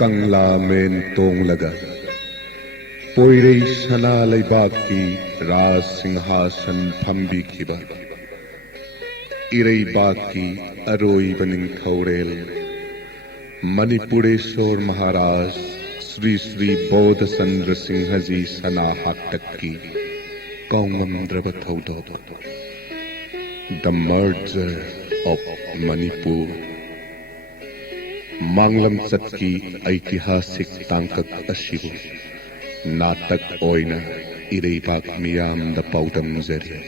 ꯀꯪꯂꯥ ꯃꯦꯟ ꯇꯣꯡꯂꯒ ꯄꯣꯏꯔꯩ ꯁꯅꯥ ꯂꯩꯕꯥꯛꯀꯤ ꯔꯥꯖ ꯁꯤꯡꯍꯥꯁꯟ ꯐꯝꯕꯤꯈꯤꯕ ꯏꯔꯩꯕꯥꯛꯀꯤ ꯑꯔꯣꯏꯕ ꯅꯤꯡꯊꯧꯔꯦꯜ ꯃꯅꯤꯄꯨꯔꯦꯁꯣꯔ ꯃꯍꯥꯔꯥꯖ శ్రీ శ్రీ ꯕꯣꯙꯆꯟꯗ꯭ర ꯁꯤꯡꯍꯖꯤ ꯁꯅꯥ ꯍꯥꯛꯇꯛꯀꯤ ꯀꯥꯎꯉꯝꯗ꯭ꯔꯕ ꯊꯧꯗꯣꯛ ꯗ ꯃꯔꯖꯔ ꯑꯣꯐ ꯃꯅꯤꯄꯨꯔ ꯃꯥꯡꯂꯝꯆꯠꯀꯤ ऐतिहासिक तांकक असिबु नाटक ओइना इरैबाक मियामदा पाउदमजरी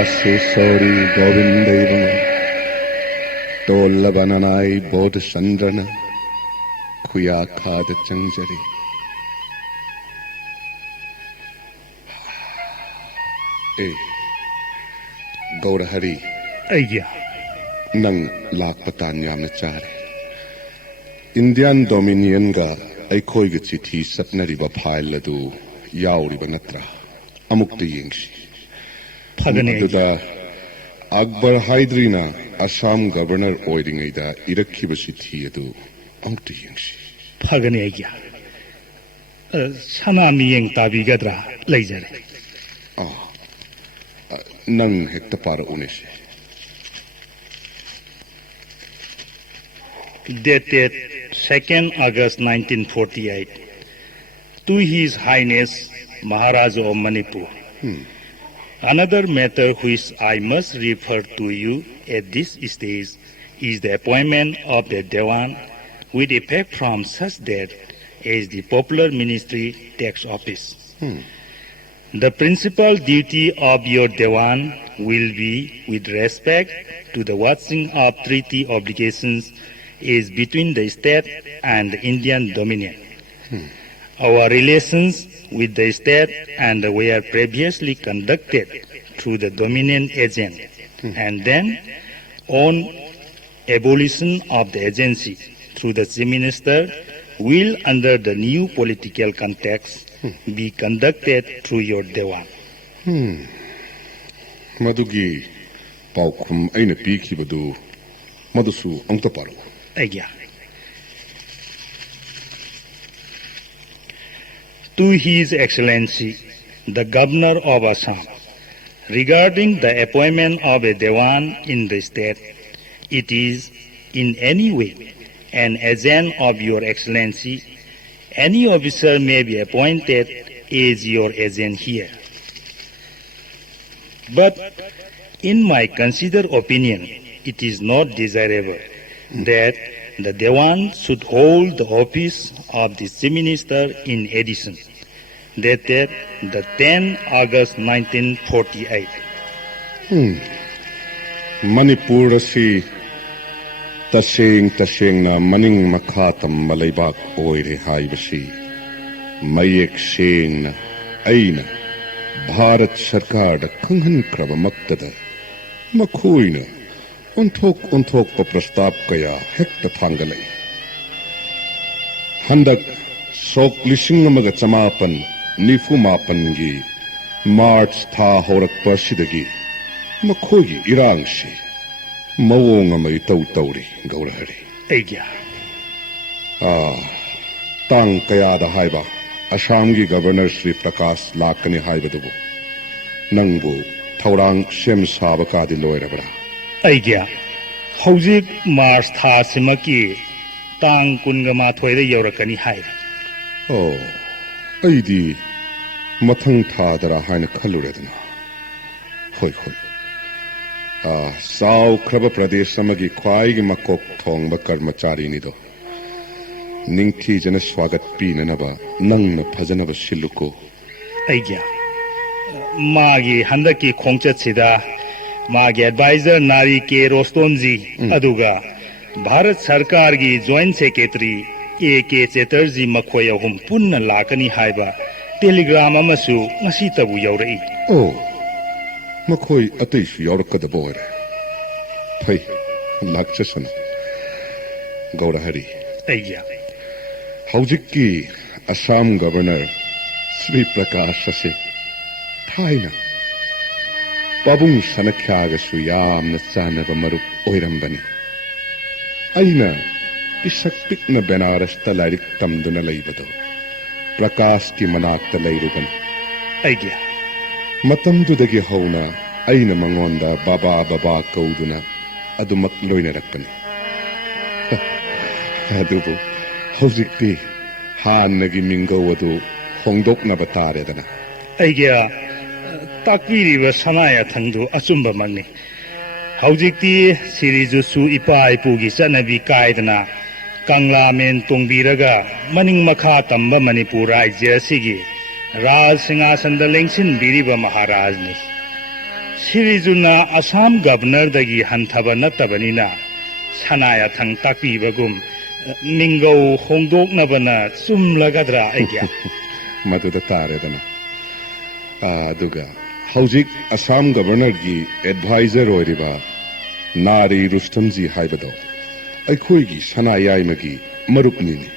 Asesori Govindevana Tollabananai Bodhisandrana Kuyakada Changjari Gaurahari Ayya. Nang lakpatan yamna chare Indian Dominion ga aikoi ga chithi satnariba file adu yauriba natra amukta yengsi Phagane Aduda Akbar Haidrina Assam Governor oiringaida irakhiba chithi adu amukta yengsi Phagane ayya. Sana miyeng tabigadra laijare. Nang hekta para unese Dated 2nd August 1948 to His Highness Maharaja of Manipur. Another matter which I must refer to you at this stage is the appointment of the Dewan with effect from such date as the Popular Ministry takes office. The principal duty of your Dewan will be with respect to the watching of treaty obligations is between the state and the Indian Dominion. Our relations with the state and were previously conducted through the Dominion agent, and then on abolition of the agency through the Chief Minister will, under the new political context, be conducted through your Dewan. Madugi paukhum aina pikibadu madusu angta paro Agya. To His Excellency, the Governor of Assam, regarding the appointment of a Dewan in the state, it is in any way an agent of your Excellency. Any officer may be appointed as your agent here. But in my considered opinion, it is not desirable that the Dewan should hold the office of the Chief Minister in addition, dated the 10th August 1948. Manipur asi taseng na maning makhatam malaybak oire haibasi mayek seng na aina Bharat Sarkar da khanghan kraba maktada makhoina onthok pa prastap kaya hekta thangalai handak sok lising amaga chamapan nifu mapan gi March tha horakpa sidagi makhogi irangsi mawong amay tauri gaurahari Agya. tang kaya da haiba Assam gi Governor Sri Prakash lakani haibadubu nangbu thaurang sem saba kadi loirabra Agya. Hojik Mars tha simaki tang kungama thoida yorakani hai. Aidi mathang thadara haina khaluredana hoi Sao Kraba Pradesh samagi khwai gi makok thongba karmachari ni do ningthi jana swagat pinanaba nangna phajanaba siluko Agya. Magi handaki khongchatsida magi advisor Nari K. Rostonji aduga Bharat Sarkar gi Joint Secretary A.K. Chatterjee makhoi ahum punna lakani haiba telegram amasu ngasi tabu yaurai. Makhoi ataisu yaurakadaba oire phai lakchasana gaurahari Agya. Haujikki Assam Governor Sri Prakash ase thaina Pabung Sanakhyaagasu yamna chanaba marup oirambani aina isak pikna Benaras ta lairik tamduna laibado Prakash ki manakta lairubani Agya. matamdudagi hauna aina mangonda baba kauduna adumak loinarakpani adubu haujikti haannagi mingau adu hongdoknaba taredana Agya. Takpiriba sanaya thangdu achumba magni. Haujikti sirijusu ipa ipugi chanabi kaidana Kangla men tongbiraga maning makha tamba Manipur rajya asigi Raj Singhasanada lengsin biriba Maharaj ni. Sirijuna Assam Governor dagi hantaba nattabanina sanaya thang takpibagum mingau hongdoknabana chumlagadra aigya Maduda taredana. Aduga hauzik Assam Governor gi advisor oiriba Nari Rustamji haibado. Aikhoigi sanayai magi marupnini.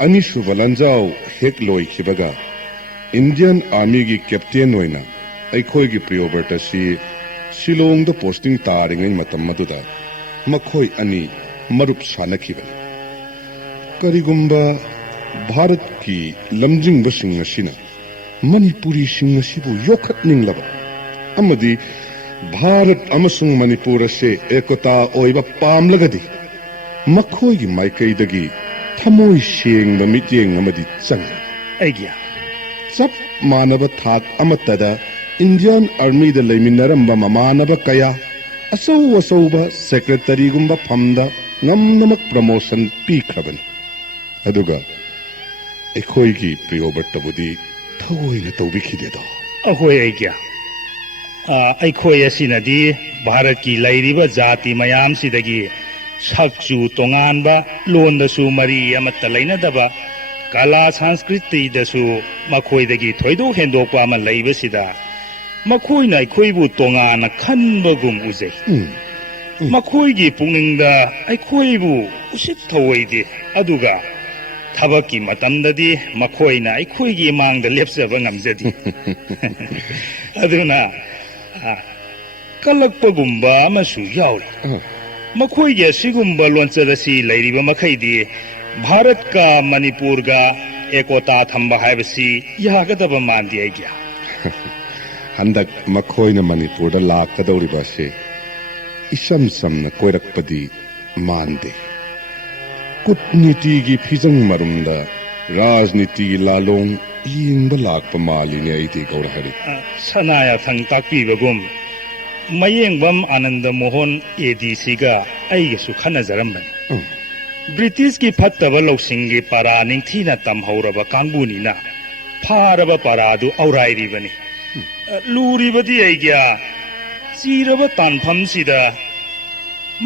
Anishu Valanjao hek loi khibaga Indian Army gi captain oina Aikhoigi Priyoberta si Shillong da posting taringai matam maduda makhoi ani marup sanakhiba. Karigumba Bharat ki lamjingba sing asina Manipuri sing asibu yokhatninglaba amadi Bharat amasung Manipur ase ekota oiba pamlagadi makhoigi maikaidagi thamoi sengba mityeng amadi chang aigya chap manaba thak amatada Indian Army da leiminaramba mamanaba kaya asauba secretary gumba phamda ngamnamak promotion pikhrabani aduga ekhoigi Priyobertabudi thagoina tawbikhideda ahoi aigya aikhoi asinadi Bharat ki lairiba jati mayam sidagi sakchu tonganba londasu mari amatta lainadaba kala sanskriti dasu makhoidagi thoidok hendokpa ama leibasida makhoina aikhoibu tongana khanbagum uzai makhoigi puningda aikhoibu usit thawoidi aduga tabaki matamdadi makhoina aikhoigi mangda lepsaba ngamjadi aduna kalakpagumba amasu yauri makhoigi asigumba lonchadasi leiriba makhaidi Bharat ka Manipur ga ekota thamba haibasi yagadaba mandi aigya handak makhoina Manipur da lakadawriba se isam samna koirakpadi mande kutniti gi phijang marumda rajniti gi lalong yingba lakpa malini aidi gaurahari sanaya thang takpibagum mayengbam Ananda Mohan ADC ga aigesu khanajarambani British ki phattaba lawsinggi para ningthina tamhauraba kangbunina pharaba paradu aurairibani luribadi aigya chiraba tanphamsida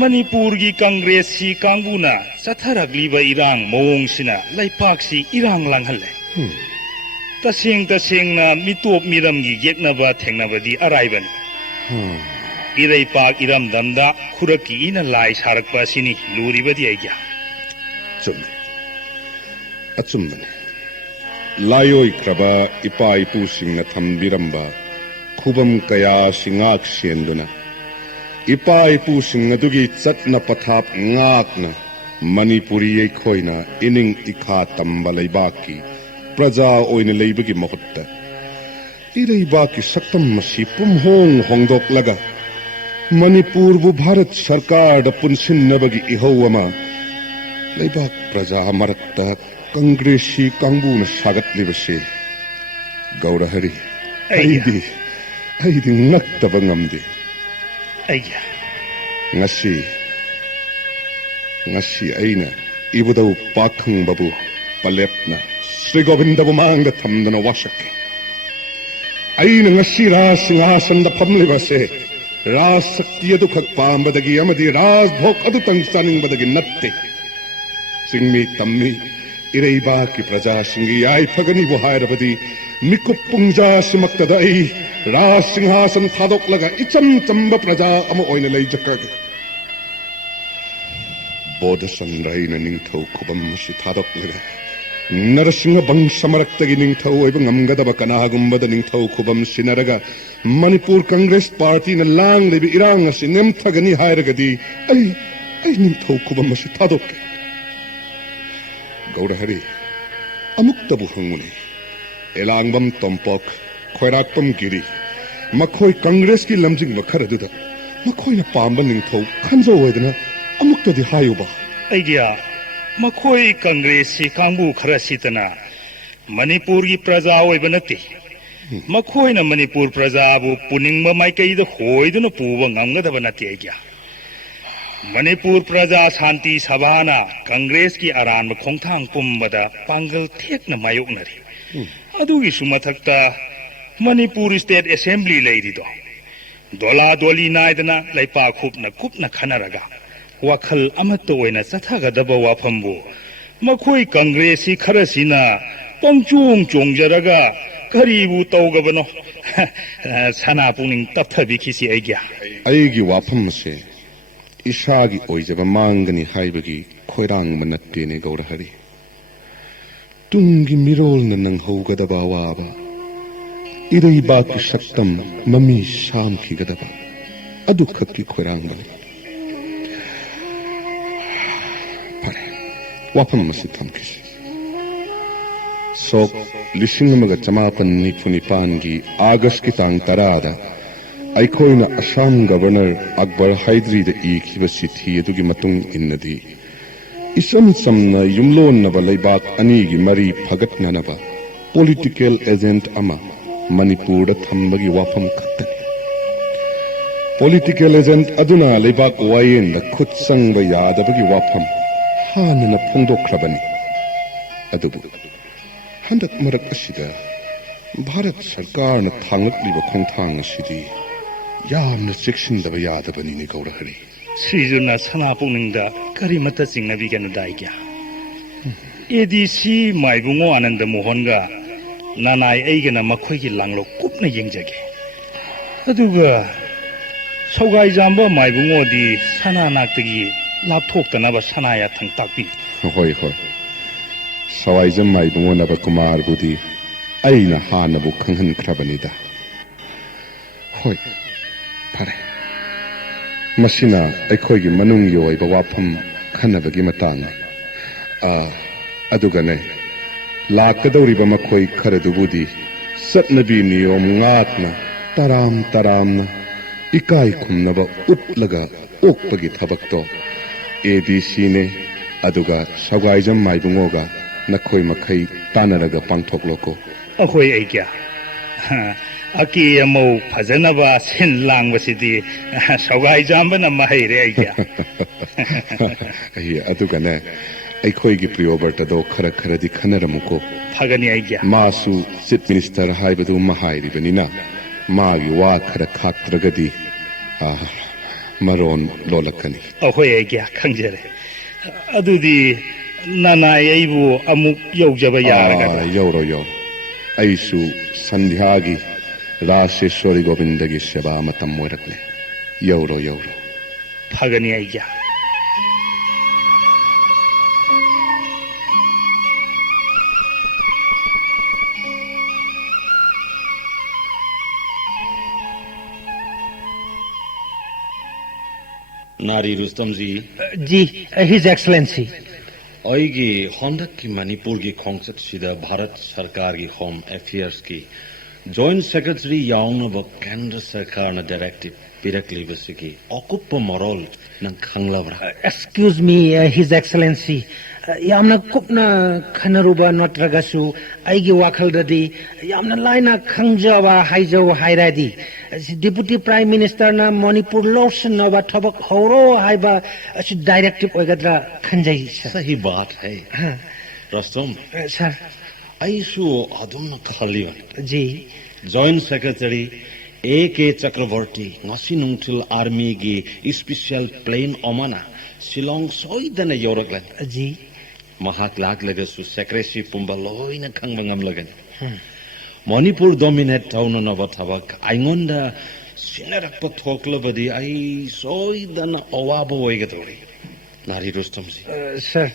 Manipur gi Congress si kangbuna chatharagliba irang mongsina laipaksi irang langhalle tasengna mitop miramgi yeknaba thengnabadi araibani iraipak iramdamda khuraki ina lai sarakpa sini luribadi aigya chumne achumne layoi kraba ipa ipu singna thambiramba khubam kaya singak senduna ipa ipu singadugi chatna pathap ngakna Manipuri ekhoina ining ikha tamba leibaki praja oina leibagi mahutta ireibaki saktam masi pumhong hongdok laga Manipur bu Bharat Sarkar da punsinnabagi ihawama leibak praja maratta Congresi kangbuna sagatlibase gaurahari aidi ngaktaba ngamde aigya ngasi aina ibudau pakhang babu palepna Sri Govindabu manga thamdana wasake aina ngasi ras singhasanda phamlibase ras sakti adu khak pambadagi amadi ras bhok adu tang saningbadagi natte singmi tammi iraiba ki praja singi ai phagani bu hairabadi mikup pungja simaktada ai ras singhasan thadok laga icham chamba praja ama oina leijakag Bodha Sandraina ningthau khubam si thadok laga Narasingha Bangsamarakta ningthau oiba ngamgadaba kanahagumbada ningthau khubam sinaraga Manipur Congress Party na lang lebi irang asi ngamthagani hairagadi ai ningthau khubam si thadok Gaurahari amuktabu hangune elangbam tompok khoirakpam giri makhoi Congress ki lamjing makharaduda makhoi na pamba ningthau khanjo oidana amuktadi hayuba aigya makhoi Congress si kangbu kharasitana Manipur gi praja oiba nati makhoi na Manipur praja bu puningba maikai da hoiduna puba ngamgadaba nati aigya Manipur Praja Shanti Sabhana Congress ki aranba khongthang pumbada pangal thekna mayoknari adugi sumathakta Manipur State Assembly leirido Dola doli naidana laipa kupna khanaraga. Wakal amato oina sathagadaba wafambu. Makoi Congresi kharasina pangchung chongjaraga karibu tawgabano. Sana puning tapthabikisi aigya. Aigi wafam se ishagi oijaba mangani haibagi khoirang manattene gaurahari. Tungi mirol na nang haugadaba waba. Irai baki shaktam mami sham ki gadaba. Adu khakki khoirang bali. Pare. Wafam masi thamkisi. Sok lising maga chamapan nipunipan gi August ki tang tarada. Aikoina Assam Governor Akbar Haidri da ikiba sithi adugi matung innadi. Isam samna yumlon naba laibak anigi mari phagatna naba. Political agent ama Manipur da thambagi wafam khattani. Political agent aduna laibak wayen da khut sangba yadabagi wafam hanana phongdokhrabani. Adubu handak marak asida Bharat Sarkar na thanglakliba khongthang asidi yamna chekshindaba yadabani ni gaurahari. Srijuna sana puningda karimata singnabigan daigya. ADC maibungo Ananda Mohonga nanai aigana makhoigi langlo kupna yengjage. Aduga saugai jamba maibungo di sana naktagi lapthoktanaba sanaya thang takpi. Hoi hoi. Sawaijam maibungo naba kumar budi aina hanabu khanghan khrabanida. Hoi. Pare. Masina aikhoigi manung yoiba wafam khanabagi matang. Adugane lakadawriba makhoi kharadubudi satnabi niyom ngatna taram ikai khumnaba utlaga okpagi thabakto ADC ne aduga sagaijam maibungoga nakhoi makhai tanaraga pangthokloko. Akhoi aigya. Aki amo phajanaba sin langbasidi saugai jambana mahaire aigya. Ai adugane aikhoigi priyoberta do khara di khanaramuko. Phagani aigya. Masu chief minister haibadu mahairi banina magi wa khara khatragadi maron lolakani. Akhoi aigya khangjare. Adudi nanai aibu amuk yaujaba yaraga. Yauro. Aisu sandhyagi Rasheshwari Govindagi Seba matam moirakle. Yauro. Phagani aigya. Nari Rustam ji. Ji, His Excellency. Aigi Hondak ki Manipur ki khongsat sida Bharat Sarkar ki Home Affairs ki Joint Secretary yaungna ba Kendra Sarkar na directive pirakli basiki okuppa morol nang khanglabra. Excuse me, His Excellency. Yamna kupna khanaruba natragasu aigi wakhaldadi yamna laina khangjawa haijaw hairadi. Deputy Prime Minister na Manipur lotion na ba thobak horo haiba directive oigadra khanjai. Sahi baat hai. Rustam. Sir. Aisu adum na khaliwan. Ji. Joint Secretary A.K. Chakravarti ngasi nungtil army gi special plane omana Shillong soidana yoroglan. Ji. Mahak lag lagasu secretary pumbaloy na khangbangam lagan. Manipur dominate town na bathabak aingonda sinarak pathokla badi ai soidana awabo oigatori. Nari Rustam ji. Sir,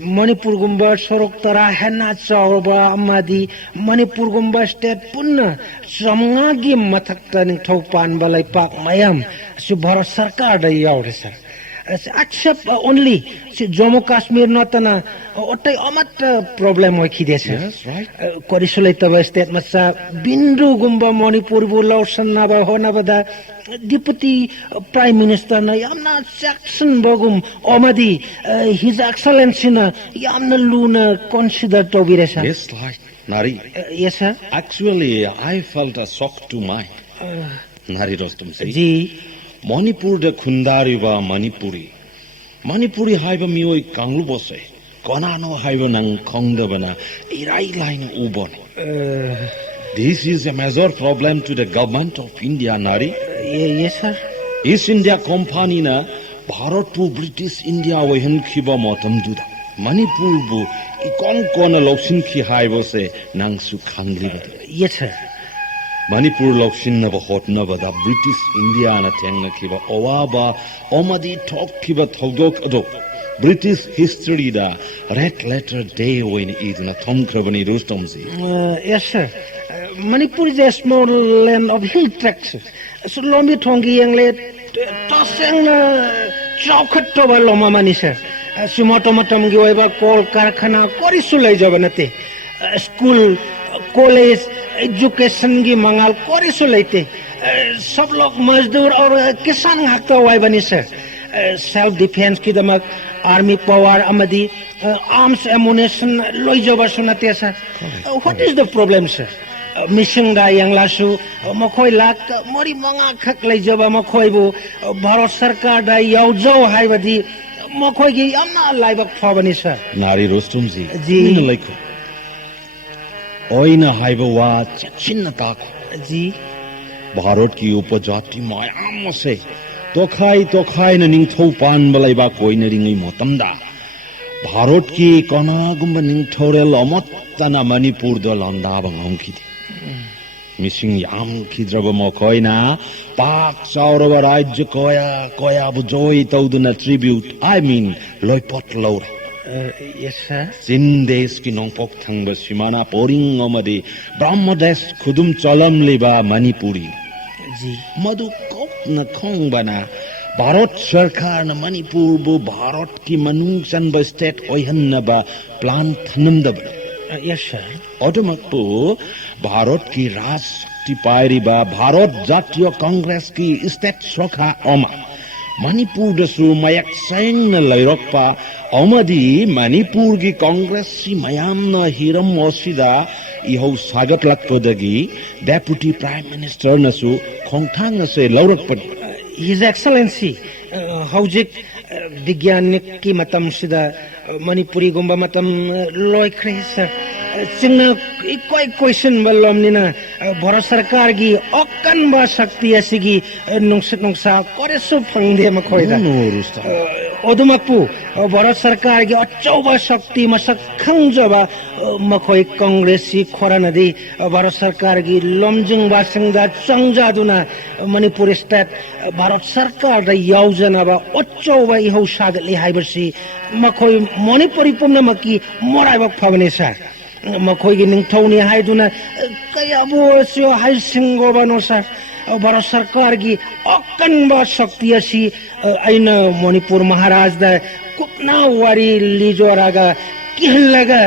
Manipur gumba sorok tara hena chawba amadi Manipur gumba state punna samngagi mathakta ning thopan balai pak mayam su Bharat Sarkar da yaure sir. Except only Jammu Kashmir natana otai amat problem oi khide sir. Yes, right. Korisulai taba state masa bindu gumba Manipur bulau sanna ba hona bada Deputy Prime Minister na yamna section bagum omadi His Excellency na yamna luna consider to be resa. Yes, right. Nari. Yes sir. Actually, I felt a shock to mind. Nari Rustam ji. Ji. Manipur da khundari ba Manipuri. Manipuri haiba mioi kanglu bose. Konano haiba nang khongda bana irai line ubon. This is a major problem to the government of India, Nari. Yes, sir. East India Company나 भारत부 British India वहनखिबा मतमदुदा मणिपुरबु इकोन कोन लौसिनखि हाइबसे नांसु खांग्लिबदि Yes, sir. मणिपुर लौसिननब होटनबदा ब्रिटिश इंडिया ना थेंगखिबा ओवाबा ओमदि थोकखिबा थौदोक अदो ब्रिटिश हिस्ट्री दा रेड लेटर डे ओइन इदना थोमख्रबनि Rustomjee Yes, sir. Manipur is a small land of hill tracts. So lomi thongi yangle toseng na chaukat to ba loma mani sir. Sumotomatom gi oiba kol karkhana kori sulai jaba nate. School, college, education gi mangal kori sulaite. सब लोग मजदूर और किसान हकता हुआ बनी sir self defence की दमक army power अमदी arms ammunition लोई जबा सुनाते sir what is the problem sir mission दा यांगलासु मखोय लाक मोरी मंगा खक लै जबा मखोय बु भारत सरकार दा यावजौ हाइबदी मखोय गी यामना लाइबक फबनी सर नारी रुस्तमजी जी लाइक ओइना हाइबा वा चिन्ना ताको जी भारत की उपजाति मयाम से तोखाई न निंगथौ पानबलाइबा कोइना रिङै मतमदा भारत की कनागुम्बा निंगथौरेल अमत्तना मणिपुर द लन्दाबा ngomखिदि मिसिं याम खिद्रबा मखोइना पाक चाउरबा राज्य कोया बुजोय तौदुना ट्रिब्यूट आई मीन लोइपट लौर यस सर सिन देश की नोंपोक थंगबा सिमाना पोरिङ अमदि ब्रह्मदेश खुदुम चलम लेबा मणिपुरी जी मधु कोप न खोंबना भारत सरकार न मणिपुर बु भारत की मनुसन ब स्टेट ओहन्नबा प्लान थनमदब यस सर ऑटोमक्पु भारत की राष्ट्रीय पार्टी बा भारत जातीय कांग्रेस की स्टेट शाखा ओमा मणिपुर दसु मयक सैंग न लैरकपा अमदी मणिपुर की कांग्रेस सी मयाम न हिरम ओसिदा इहो स्वागत लक्पदगी डेप्यूटी प्राइम मिनिस्टर नसु खोंथांग से लौरकपद हिज एक्सलेंसी हौजिक विज्ञानिक की मतम सिदा मणिपुरी गुम्बा मतम लोइख्रे सर चिंगना कोई क्वेश्चन बल्लमनिना भारत सरकार की अक्कन बा शक्ति असिगी नुंसा करेसु फंगदे मखोइदा ओदुमकपु भारत सरकार की अचौबा शक्ति मसक खंगजबा मखोइ कांग्रेसी खोरानदी भारत सरकार की लमजिंग बासिंगदा चंगजादुना मणिपुर स्टेट भारत सरकार दा यावजना बा अचौबा इहो सागले हाइबसी मखोइ मणिपुरी पुमनमकी मोराइबक फबनेसा मखोइगी निंगथौनी हाइदुना कयाबो सियो हाइसिंगोबानो सर भारत सरकार की अकनबा शक्ति असी ऐना मणिपुर महाराज दा कुपना वारी लिजोरागा किहलगा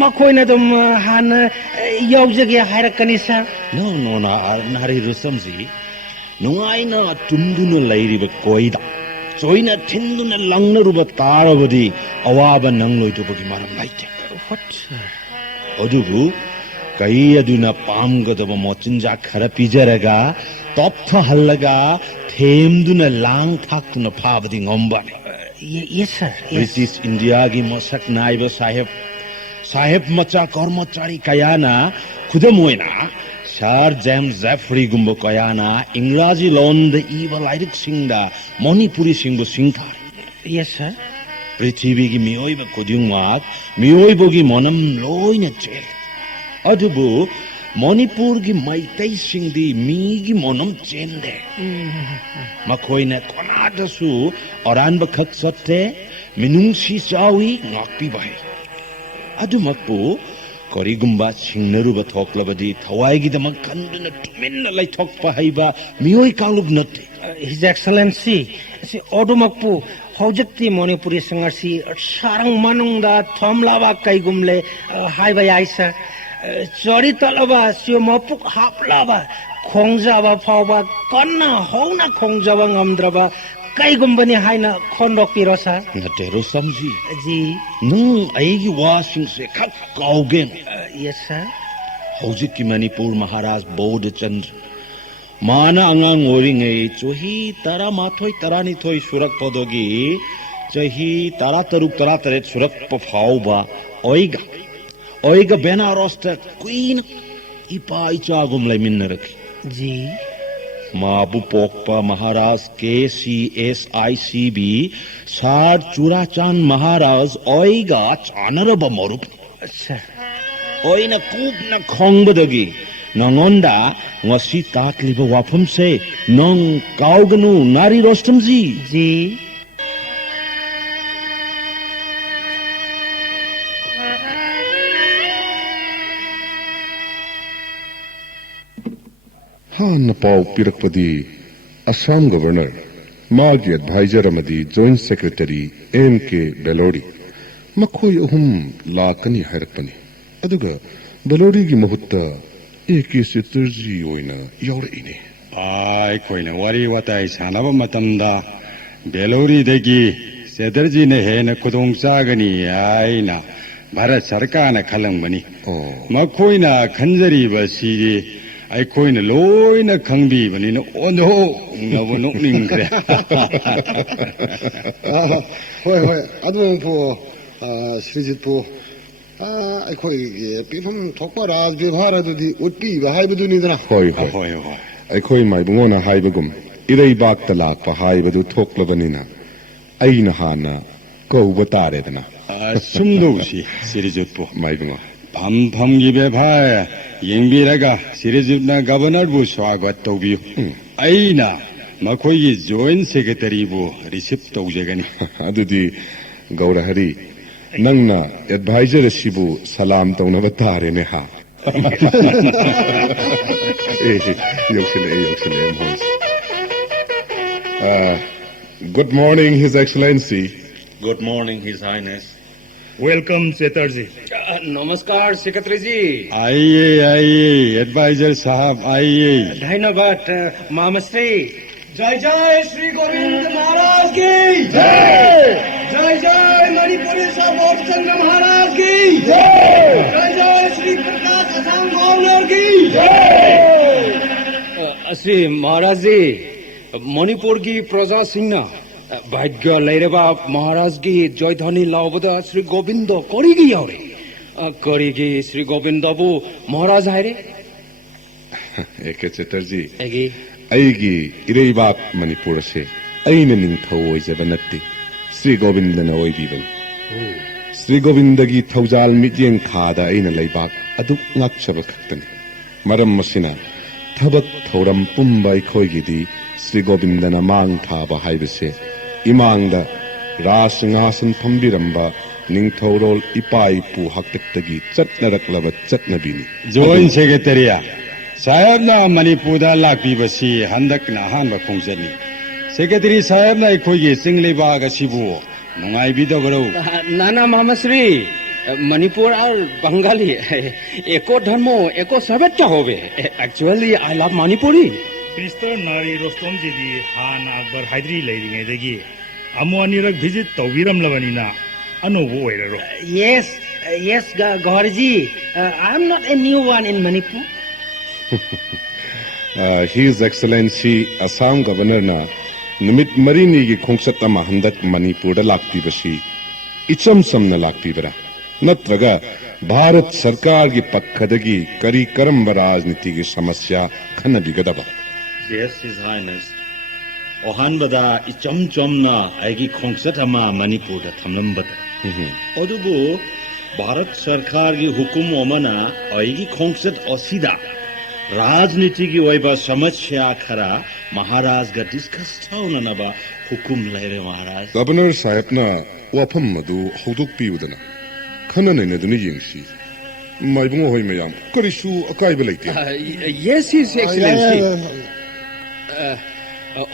मखोइना दम हान यावजगे हाइरकनी सर नो नारी रुसमजी नुआइना तुमदुनो लैरिबा कोइदा चोइना थिन्दुना लंगनरुबा तारबदी अवाबा नंगलोइदुबगी मारम लाइते व्हाट सर अदुबु कई अदुना पामगदबा मोचिंजा खरा पिजरगा तप्थ हल्लगा थेमदुना लांग थाक्तुना फाबदी ngomबाने यस सर ब्रिटिश इंडिया की मसक नाइबा साहेब मचा कर्मचारी कयाना खुदमोइना सर जेम्स जेफरी गुम्बो कयाना इंग्राजी लोन द इवल आइरिक सिंगदा मणिपुरी सिंगबो सिंथार यस सर पृथ्वी की मियोइबा खुदिंगवाक मियोइबोगी मनम लोइना चेल अदुबु मणिपुर की मैतै सिंगदी मीगी मनम चेंदे मखोइना कोनादसु अरानबा खक सत्ते मिनुंगसी चावी ngakpi bai अदुमकपु करिगुम्बा सिंगनरुबा थोकलबदी थवाइगिदमक खंदुना तुमिन्ना लाइथोकपा हाइबा मियोइ कालुब नते हिज एक्सलेंसी सि ओडुमकपु हौजक्ति मणिपुरी संगसी सारंग मनुंगदा थमलाबा कैगुमले हाइबा याइसा चोरी तलबा सियो मपुक हापलाबा खोंजाबा फावबा कन्ना हौना खोंजाबा ngमद्रबा कैगुम्बनी हाइना खन्डोकपिरो सर नतेरो समझी जी नुं आइगी वासिंग से खक काउगेन यस सर हौजिक की मणिपुर महाराज बोध चंद्र माना अंगांग ओरिङै चोही तारा माथोय तारानिथोय सुरक पदोगी चही तारा तरुक तारा तरेत सुरक पफाउबा ओइगा बेनारस त क्वीन इपा इचागुम लै मिन्न रखी जी माबु पोकपा महाराज KCSICB सार चुराचान महाराज ओइगा चानरब मरुप अच्छा ओइना कूपना खोंगबदगी नंगोंदा ngasi tatliba wafamse nong kauganu nari rostamji जी ꯍꯥꯟꯅ ꯄꯥꯎ ꯄꯤꯔꯛꯄꯗꯤ ꯑꯁꯥꯝ ꯒꯕꯔꯅꯔ ꯃꯥꯒꯤ ꯑꯦꯗꯚꯥꯏꯖꯔ ꯑꯃꯗꯤ ꯖꯣꯏꯟꯠ ꯁꯦꯀ꯭ꯔꯦꯇꯔꯤ M.K. ꯕꯦꯂꯣꯔꯤ ꯃꯈꯣꯏ ꯑꯍꯨꯝ ꯂꯥꯛꯀꯅꯤ ꯍꯥꯏꯔꯛꯄꯅꯤ ꯑꯗꯨꯒ ꯕꯦꯂꯣꯔꯤꯒꯤ ꯃꯍꯨꯠꯇ A.K. ꯆꯦꯇꯔꯖꯤ ꯑꯣꯏꯅ ꯌꯥꯎꯔꯛꯏꯅꯦ ꯑꯩꯈꯣꯏꯅ ꯋꯥꯔꯤ ꯋꯥꯇꯥꯏ ꯁꯥꯟꯅꯕ ꯃꯇꯝꯗ ꯕꯦꯂꯣꯔꯤꯗꯒꯤ ꯆꯦꯇꯔꯖꯤꯅ ꯍꯦꯟꯅ ꯈꯨꯗꯣꯡ ꯆꯥꯒꯅꯤ ꯍꯥꯏꯅ ꯚꯥꯔꯠ ꯁꯔꯀꯥꯔꯅ ꯈꯜꯂꯝꯕꯅꯤ ꯃꯈꯣꯏꯅ ꯈꯟꯖꯔꯤꯕꯁꯤꯗꯤ ꯑꯩꯈꯣꯏꯅ ꯂꯣꯏꯅ ꯈꯪꯕꯤꯕꯅꯤꯅ ꯑꯣꯟꯊꯣꯛꯅꯕ ꯅꯣꯛꯅꯤꯡꯈ꯭ꯔꯦ ꯍꯣꯏ ꯍꯣꯏ ꯑꯗꯨꯕꯨ ꯁ꯭ꯔꯤꯖꯤꯠꯄꯨ ꯑꯩꯈꯣꯏꯒꯤ ꯄꯤꯐꯝ ꯊꯣꯛꯄ ꯔꯥꯖ ꯕꯦꯚꯥꯔ ꯑꯗꯨꯗꯤ ꯎꯠꯄꯤꯕ ꯍꯥꯏꯕꯗꯨꯅꯤꯗꯅ ꯍꯣꯏ ꯍꯣꯏ ꯍꯣꯏ ꯍꯣꯏ ꯑꯩꯈꯣꯏ ꯃꯥꯏꯕꯨꯡꯉꯣꯅ ꯍꯥꯏꯕꯒꯨꯝ ꯏꯔꯩꯕꯥꯛꯇ ꯂꯥꯛꯄ ꯍꯥꯏꯕꯗꯨ ꯊꯣꯛꯂꯕꯅꯤna ꯑꯩꯅ ꯍꯥꯟꯅ ꯀꯧꯕ ꯇꯥꯔꯦꯗꯅ ꯁꯨꯝꯗꯧꯁꯤ ꯁ꯭ꯔꯤꯖꯤꯠꯄꯨ ꯃꯥꯏꯕꯨꯡꯉꯣ ꯐꯝꯐꯝꯒꯤ ꯕꯦꯚꯥꯔ ꯌꯦꯡꯕꯤꯔꯒ ꯁ꯭ꯔꯤꯖꯤꯠꯅ ꯒꯕꯔꯅꯔꯕꯨ ꯁ꯭ꯋꯥꯒꯠ ꯇꯧꯕꯤꯌꯨ ꯑꯩꯅ ꯃꯈꯣꯏꯒꯤ ꯖꯣꯏꯟꯠ ꯁꯦꯀ꯭ꯔꯦꯇꯔꯤꯕꯨ ꯔꯤꯁꯤꯞ ꯇꯧꯖꯒꯅꯤ ꯑꯗꯨꯗꯤ ꯒꯧꯔꯍꯔꯤ ꯅꯪꯅ ꯑꯦꯗꯚꯥꯏꯖꯔ ꯑꯁꯤꯕꯨ ꯁꯂꯥꯝ ꯇꯧꯅꯕ ꯇꯥꯔꯦꯅꯦ ꯍꯥ yokshile mhons good morning his excellency Good morning His Highness Welcome, Chetarji. नमस्कार सेक्रेटरी जी आइए आइए एडवाइजर साहब आइए धन्यवाद मामश्री जय जय श्री गोविंद महाराज की जय जय जय मणिपुरी साबोध चंद्र महाराज की जय जय जय श्री प्रकाश असम गवर्नर की जय श्री महाराज जी मणिपुर की प्रजा सिंह भाग्य लेरेबा महाराज की जयध्वनि लाउबदा श्री गोविंद करिगी यारे करिगी श्री गोविंद बु महाराज हायरे A.K. चेतरजी एगी ꯑꯩꯒꯤ ꯏꯔꯩꯕꯥꯛ ꯃꯅꯤꯄꯨꯔ ꯑꯁꯦ ꯑꯩꯅ ꯅꯤꯡꯊꯧ ꯑꯣꯏꯖꯕ ꯅꯠꯇꯦ శ్రీ ꯒꯣꯕꯤꯟꯗꯅ ꯑꯣꯏꯕꯤꯕꯅꯤ శ్రీ ꯒꯣꯕꯤꯟꯗꯒꯤ ꯊꯧꯖꯥꯜ ꯃꯤꯠꯌꯦꯡ ꯈꯥꯗ ꯑꯩꯅ ꯂꯩꯕꯥꯛ ꯑꯗꯨ ꯉꯥꯛꯆꯕ ꯈꯛꯇꯅꯤ ꯃꯔꯝ ꯑꯁꯤꯅ ꯊꯕꯛ ꯊꯧꯔꯝ ꯄꯨꯝꯕ ꯑꯩꯈꯣꯏꯒꯤꯗꯤ శ్రీ ꯒꯣꯕꯤꯟꯗꯅ ꯃꯥꯡ ꯊꯥꯕ ꯍꯥꯏꯕꯁꯦ ꯏꯃꯥꯡꯗ ꯔꯥꯖ ꯁꯤꯡꯍꯥꯁꯟ ꯐꯝꯕꯤꯔꯝꯕ ꯅꯤꯡꯊꯧꯔꯣꯜ ꯏꯄꯥ ꯏꯄꯨ ꯍꯥꯛꯇꯛꯇꯒꯤ ꯆꯠꯅꯔꯛꯂꯕ ꯆꯠꯅꯕꯤꯅꯤ ꯖꯣꯏꯟꯠ ꯁꯦꯀ꯭ꯔꯦꯇꯔꯤꯌꯥ साहेबना मणिपुर लाक्पीबसी हंदकना अहानबा खोंजनी सेक्रेटरी साहेबना अखोइगी चिंगलेबाग असिबु नुंगाइबिदबरो नाना मामश्री मणिपुर और बंगाली एको धर्म एको सर्वोच्च होवे actually I love Manipuri Mr. Nari Rostomji Han Akbar Hydri Lady Amuanirak visit Toviram Lavanina Anovo. Yes, yes, Gaurji. I'm not a new one in Manipur. His Excellency Assam Governor na Nimit Marini ki khongsat ama handak Manipur da lakpibasi icham samna lakpibara natraga Bharat Sarkar ki pakhadagi kari karamba rajniti ki samasya khanabigadaba. Yes His Highness Ohanbada icham chomna aigi khongsat ama Manipur da thamlambada odubu Bharat Sarkar ki hukum omana aigi khongsat osida राजनीति की वैबा समस्या खरा महाराज का discuss थाउना नबा हुकुम लेरे महाराज Governor Sahib na wafam madu hoduk piudana khana ne naduni yengsi maibungo hoy mayam karisu akai belaiti Yes, His Excellency.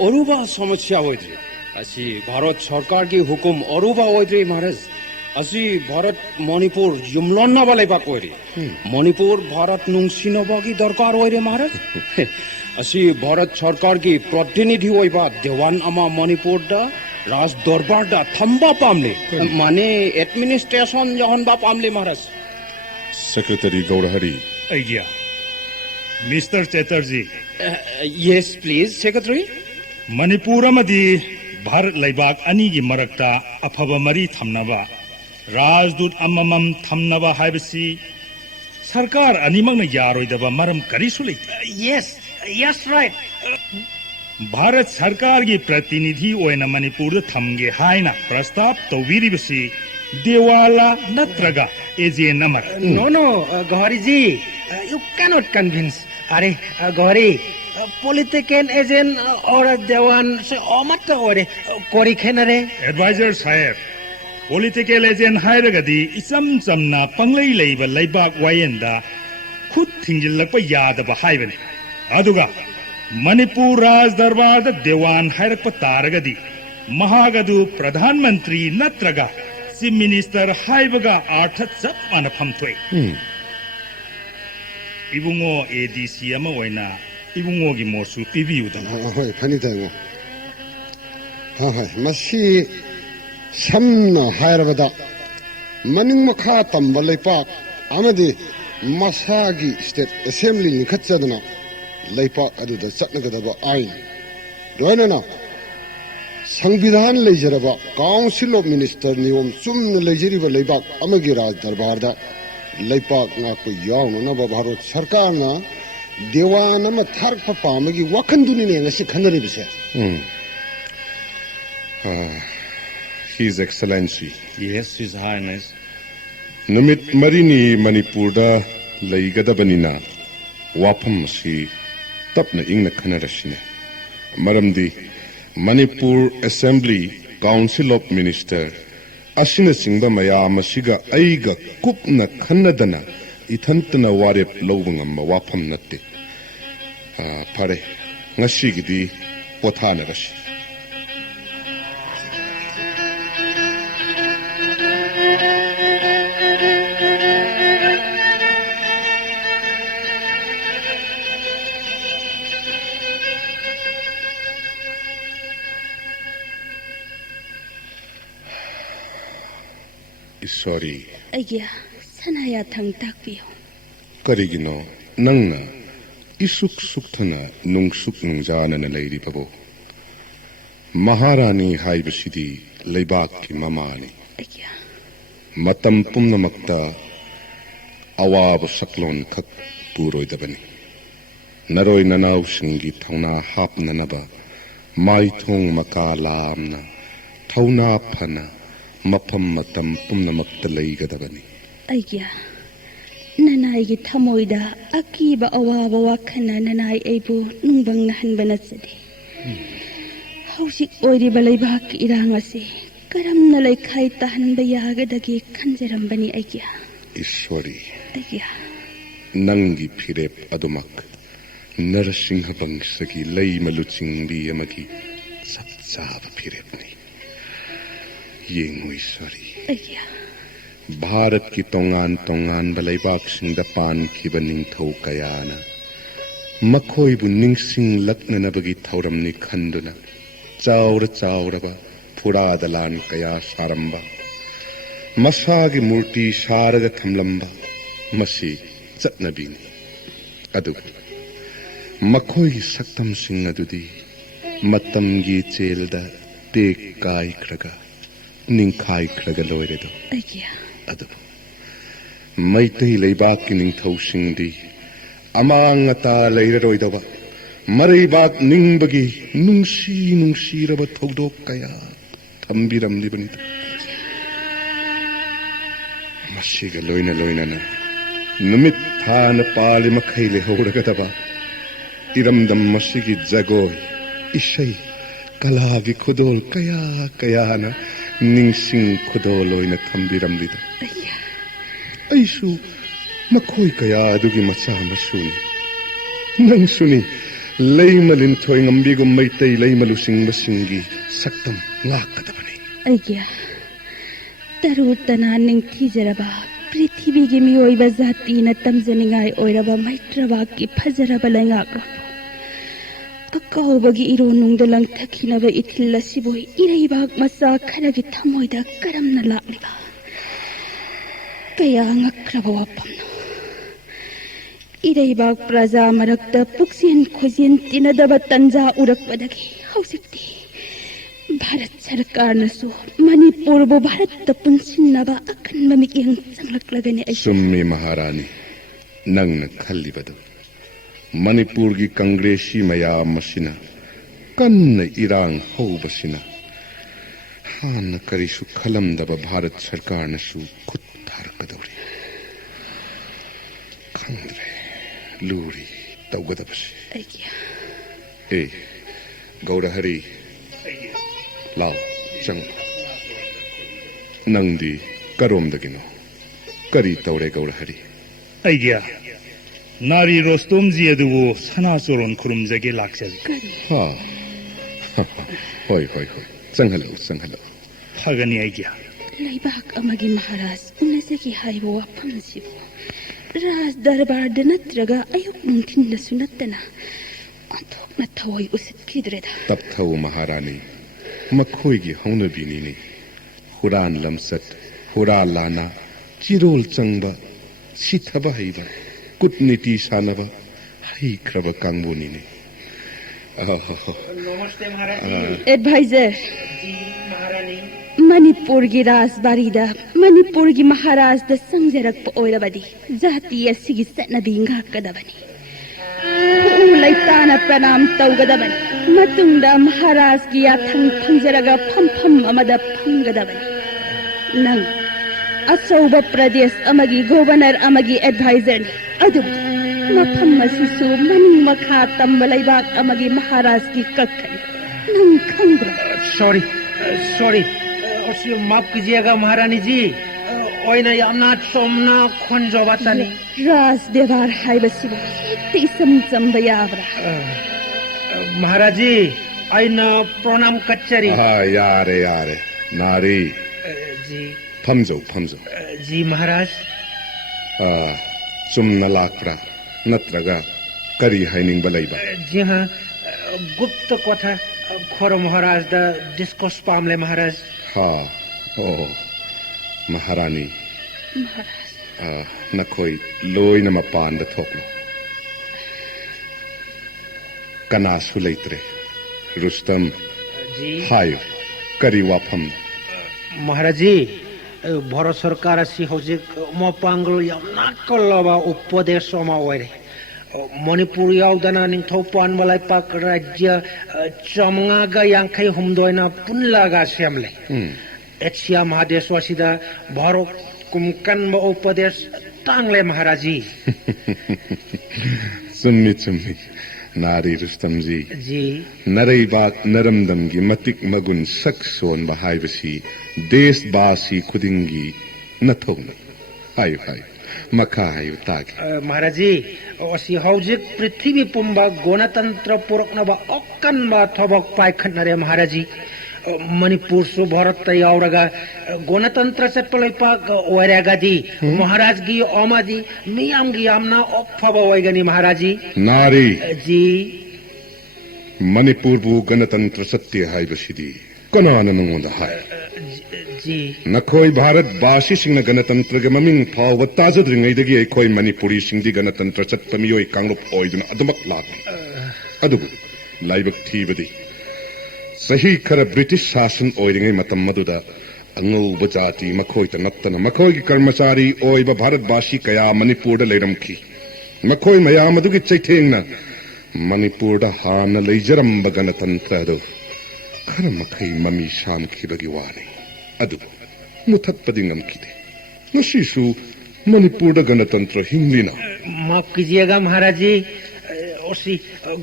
Aruba समस्या होइद्री असि भारत सरकार की हुकुम अरुबा होइद्री महाराज असि भारत मणिपुर युमलन नबलाई बाकोरी मणिपुर भारत नुंसिनबा की दरकार होइरे महाराज असि भारत सरकार की प्रतिनिधि होइबा देवान अमा मणिपुर दा राज दरबार दा थंबा पामले माने एडमिनिस्ट्रेशन जहन बा पामले महाराज Secretary Gaurahari Idea. Mr. Chatterjee, yes please secretary Manipuramadi Bharat Laibak Anigi Marakta Afaba Mari Thamnava Rajdut Amamam Thamnava Haibasi Sarkar Animang Yaroidaba Maram Karisuli. Yes, Yes, right. Bharat सरकार की प्रतिनिधि ओइना मणिपुर थमगे हाइना प्रस्ताव तौबिरिबसी देवाला नत्रगा एजेन नमर No, Gauri ji, you cannot convince. Are, Gauri, political agent or Dewan, so Omata or Kori Kenare. Adviser साहेब political agent हाइरगदी इसम समना पंगलई लेबा लेबाक वायेंदा खुद थिंजिल्लक यादब हाइबने अदुगा मणिपुर राज दरबार देवान हाइरक तारगदी महागदु प्रधानमंत्री नत्रगा चीफ मिनिस्टर हाइबगा अर्थ चप माना फमथोय इबुंगो एडीसी अमा ओइना इबुंगोगी मोसु पिबियुदा ꯍꯣꯏ ꯐꯅꯤ ꯇꯥꯏꯉꯣ ꯍꯣꯏ ꯃꯁꯤ ꯁꯝꯅ ꯍꯥꯏꯔꯕꯗ ꯃꯅꯤꯡ ꯃꯈꯥ ꯇꯝꯕ ꯂꯩꯄꯥꯛ ꯑꯃꯗꯤ ꯃꯁꯥꯒꯤ ꯁ꯭ꯇꯦꯠ ꯑꯦꯁꯦꯝꯕ꯭ꯂꯤ ꯂꯤꯡꯈꯠꯆꯗꯨꯅ ꯂꯩꯄꯥꯛ ꯑꯗꯨꯗ ꯆꯠꯅꯒꯗꯕ ꯑꯥꯏꯟ ꯂꯣꯏꯅꯅ ꯁꯪꯕꯤꯙꯥꯟ ꯂꯩꯖꯔꯕ ꯀꯥꯎꯟꯁꯤꯜ ꯑꯣꯐ ꯃꯤꯅꯤꯁꯇꯔ ꯅꯤꯌꯣꯝ ꯆꯨꯝꯅ ꯂꯩꯖꯔꯤꯕ ꯂꯩꯕꯥꯛ ꯑꯃꯒꯤ ꯔꯥꯖ ꯗꯔꯕꯥꯔꯗ ꯂꯩꯄꯥꯛ ꯉꯥꯛꯄ ꯌꯥꯎꯅꯅꯕ ꯚꯥꯔꯠ ꯁꯔꯀꯥꯔꯅ ꯗꯦꯋꯥꯟ ꯑꯃ ꯊꯥꯔꯛꯄ ꯄꯥꯝꯕꯒꯤ ꯋꯥꯈꯟꯗꯨꯅꯤꯅꯦ ꯉꯁꯤ ꯈꯟꯅꯔꯤꯕꯁꯦ His Excellency Yes, His Highness. नुमित मरीनी मणिपुरदा लैगदबनिना वाफम असी तपना इंगना खनरसिने मरमदी Manipur assembly council of minister असिना सिंगदा मयाम असिगा अइगा कुपना खन्नदना इथंतना वारेप लौबंगम वाफम नत्ते फरे ngasiगidi पोथानरसि Sorry. Agia, sanaya thang takpiyo. Karigino, nangna, isuk suktana nungsuk nungzana na layri pabo. Maharani haibasidi laybak ki mamani. Agia. Matam pumnamakta awab saklon kak puroy dabani. Naroy nanaw singi thawna hap nanaba, mai thong makalamna, thawna phana, mapam matam pumnamakta laygadabani. Agia, nanay gi thamoida akiba awaba wakhana nanay aibu nungbang nahanbanatsadi. Hausik oiriba laybak irangasi karamna laikhay tahanba yagadagi kanjarambani agia. Ishwari. Agia. Nangi phirep adumak Narasingha bangsagi lay maluchingbi amagi sapsaba phirepni. Yengu Ishwari. Agia. Bharat की तोंगान बलाइबाक सिंगदा पान खिबा निंगथौ कयाना मखोइबु निंगसिंग लक्ननबगी थौरमनि खंदुना चाउरबा फुरादा लान कया सारंबा मसागी मूर्ति सारगा थमलंबा मसी चटनबीनी अदु मखोइगी सक्तम सिंग अदुदी मतमगी चेलदा take काय Kharga निंखाई Kharga लोइरेदो Agia. अदुबु Meitei लैबाकि निंथौसिंगदि अमांगता लैररोइदबा मरैबाक निंबगी नुंसीरबा थौदोक कया थंबिरमलिबनि मसिगा लोइना नुमित थान पाले मखै लेहौरगदबा इरमदम मसिगी जगोय इसै कलागी खुदोल कयाना निंसिंग खुदोल लोइना थंबिरमलिदा ऐसु मखोई कया अदुगी मचा मसुनी नंग सुनी लैमलिन थोय ngambigum Meitei लैमलुसिंग बसिंगी सक्तम ngakadabani Agia. Tarutana ningthijaraba prithibigi miyoiba jati na tamjaningai oiraba maitraba ki phajaraba laingakro. Akawbagi ironungda lang thakhinaba ithilla siboi ireibak masa kharagi thamoida karamna lakliba. Kaya ngakraba wapamna. Ireibak praja marakta puksin khojin tinadaba tanja urakpadagi hausikti. Bharat Sarkar nasu Manipur bo Bharat ta punsinnaba akanba mikyang changlak lagani ai Summi Maharani nangna khallibadu Manipur की कांग्रेसी मयाम मसिना कन्न इरांग हौबसिना हान करिसु खलमदब भारत सरकार नसु खुद थारकदौरी खंद्रे Lurie तौगदबसे ए गौरहरी लाओ चंग नंदी करोमदगिनो करी तौरे Gaurhari idea नारी रोस्तोम जी अदुवो सनाचोरन खुरुमजगे लाक्चरी हा होय होय होय चंगहलो फगनी आइडिया लेबाक अमगी महाराज उनसगी हाइबो वाफमसिबो राज दरबार नत्रगा अयुक नुंथिनसु नत्तना अंथोकना थवई उसितखिद्रेदा तपथौ महारानी मखोइगी हौनबिनीने हुरान लमसत हुरा लाना चिरोल चंगबा सिथबा हैबा कुटनीति सानबा हैख्रबा कांगबोनीने नमस्ते महाराज एडवाइजर जी महारानी मणिपुर की राजबारीदा मणिपुर की महाराज द संजरक ओइरबदी जाति असिगी सनबी ngakadabani लैताना प्रणाम तौगदबनी मतुंगदा महाराज की याथंग फंजरगा फमफम अमदा फंगदबनी नंग अचौब प्रदेश अमगी गवर्नर अमगी एडवाइजर ने अदु मफम मसिसु मनिंग मखा तंब लैबाक अमगी महाराज की कखनी नंग खंग्रा सॉरी उसी माफ कीजिएगा महारानी जी ओइना यामना सोमना खोंजोबातानी राज देवार हाइबसिबो तिसम चंबयावरा महाराज जी आइना प्रणाम कच्चरी यारे नारी जी फमजो जी महाराज चुमना लाक्रा नत्रगा करी हाइनिंग बलैबा जी हाँ गुप्त कथा खोर महाराज दा डिस्कोस पामले महाराज हाँ ओ महारानी नखोई लोइना मपान द थोकलो कनासु लैत्रे रुस्तम जी हायो करी वाफम महाराज जी भारत सरकार असि हौजिक मपांगलो यामना कल्लबा उपदेश समा ओइरे मणिपुर यावदना निंथौ पानमलाय पाक राज्य चमंगागा यांखै हुमदोयना पुनलागा सेमले एशिया महादेशवासिदा भारत कुमकन उपदेश तांगले महाराज जी सुन्नी नारी रुस्तम जी नरई बात नरमदम की मतिक मगुन सक सोन बहाइबसी देशवासी खुदिंगी नथौन हायो मखा हायो तागे महाराज जी असि हौजिक पृथ्वी पुंबा गणतंत्र पुरकनबा अक्कनबा थबक पाइखनरे महाराज जी मणिपुर सु भारत यावरगा गणतंत्र चटपलैपा ओइरागादी महाराज गी ओमादी मियामगी आमना अफबा ओइगनी महाराज जी नारी जी मणिपुर बु गणतंत्र सत्य हाइबसिदी कनाना नंगोंदा हाय जी नखोई भारत बासी सिंह गणतंत्र के ममिंग फाव ताजद्रिंगैदगी अखोई मणिपुरी सिंधी गणतंत्र चत्तमियोय कांगरुप ओइदुना अदमक लाक अदुबु लाइबक थीबदी सही खर ब्रिटिश शासन ओइरिंगै मतम मदुदा अंगौब जाति मखोई नत्तना मखोई की कर्मचारी ओइब भारतवासी कया मणिपुर लेरमखी मखोई मयाम अदुगी चैथेंगना मणिपुर हान लेजरंब गणतंत्र अदु खर मखै ममी शामखिबगी वाने अदु मुथत्पदि ngमखिदे नसिसु मणिपुर गणतंत्र हिंगलिना माफ कीजिएगा महाराज जी ओसी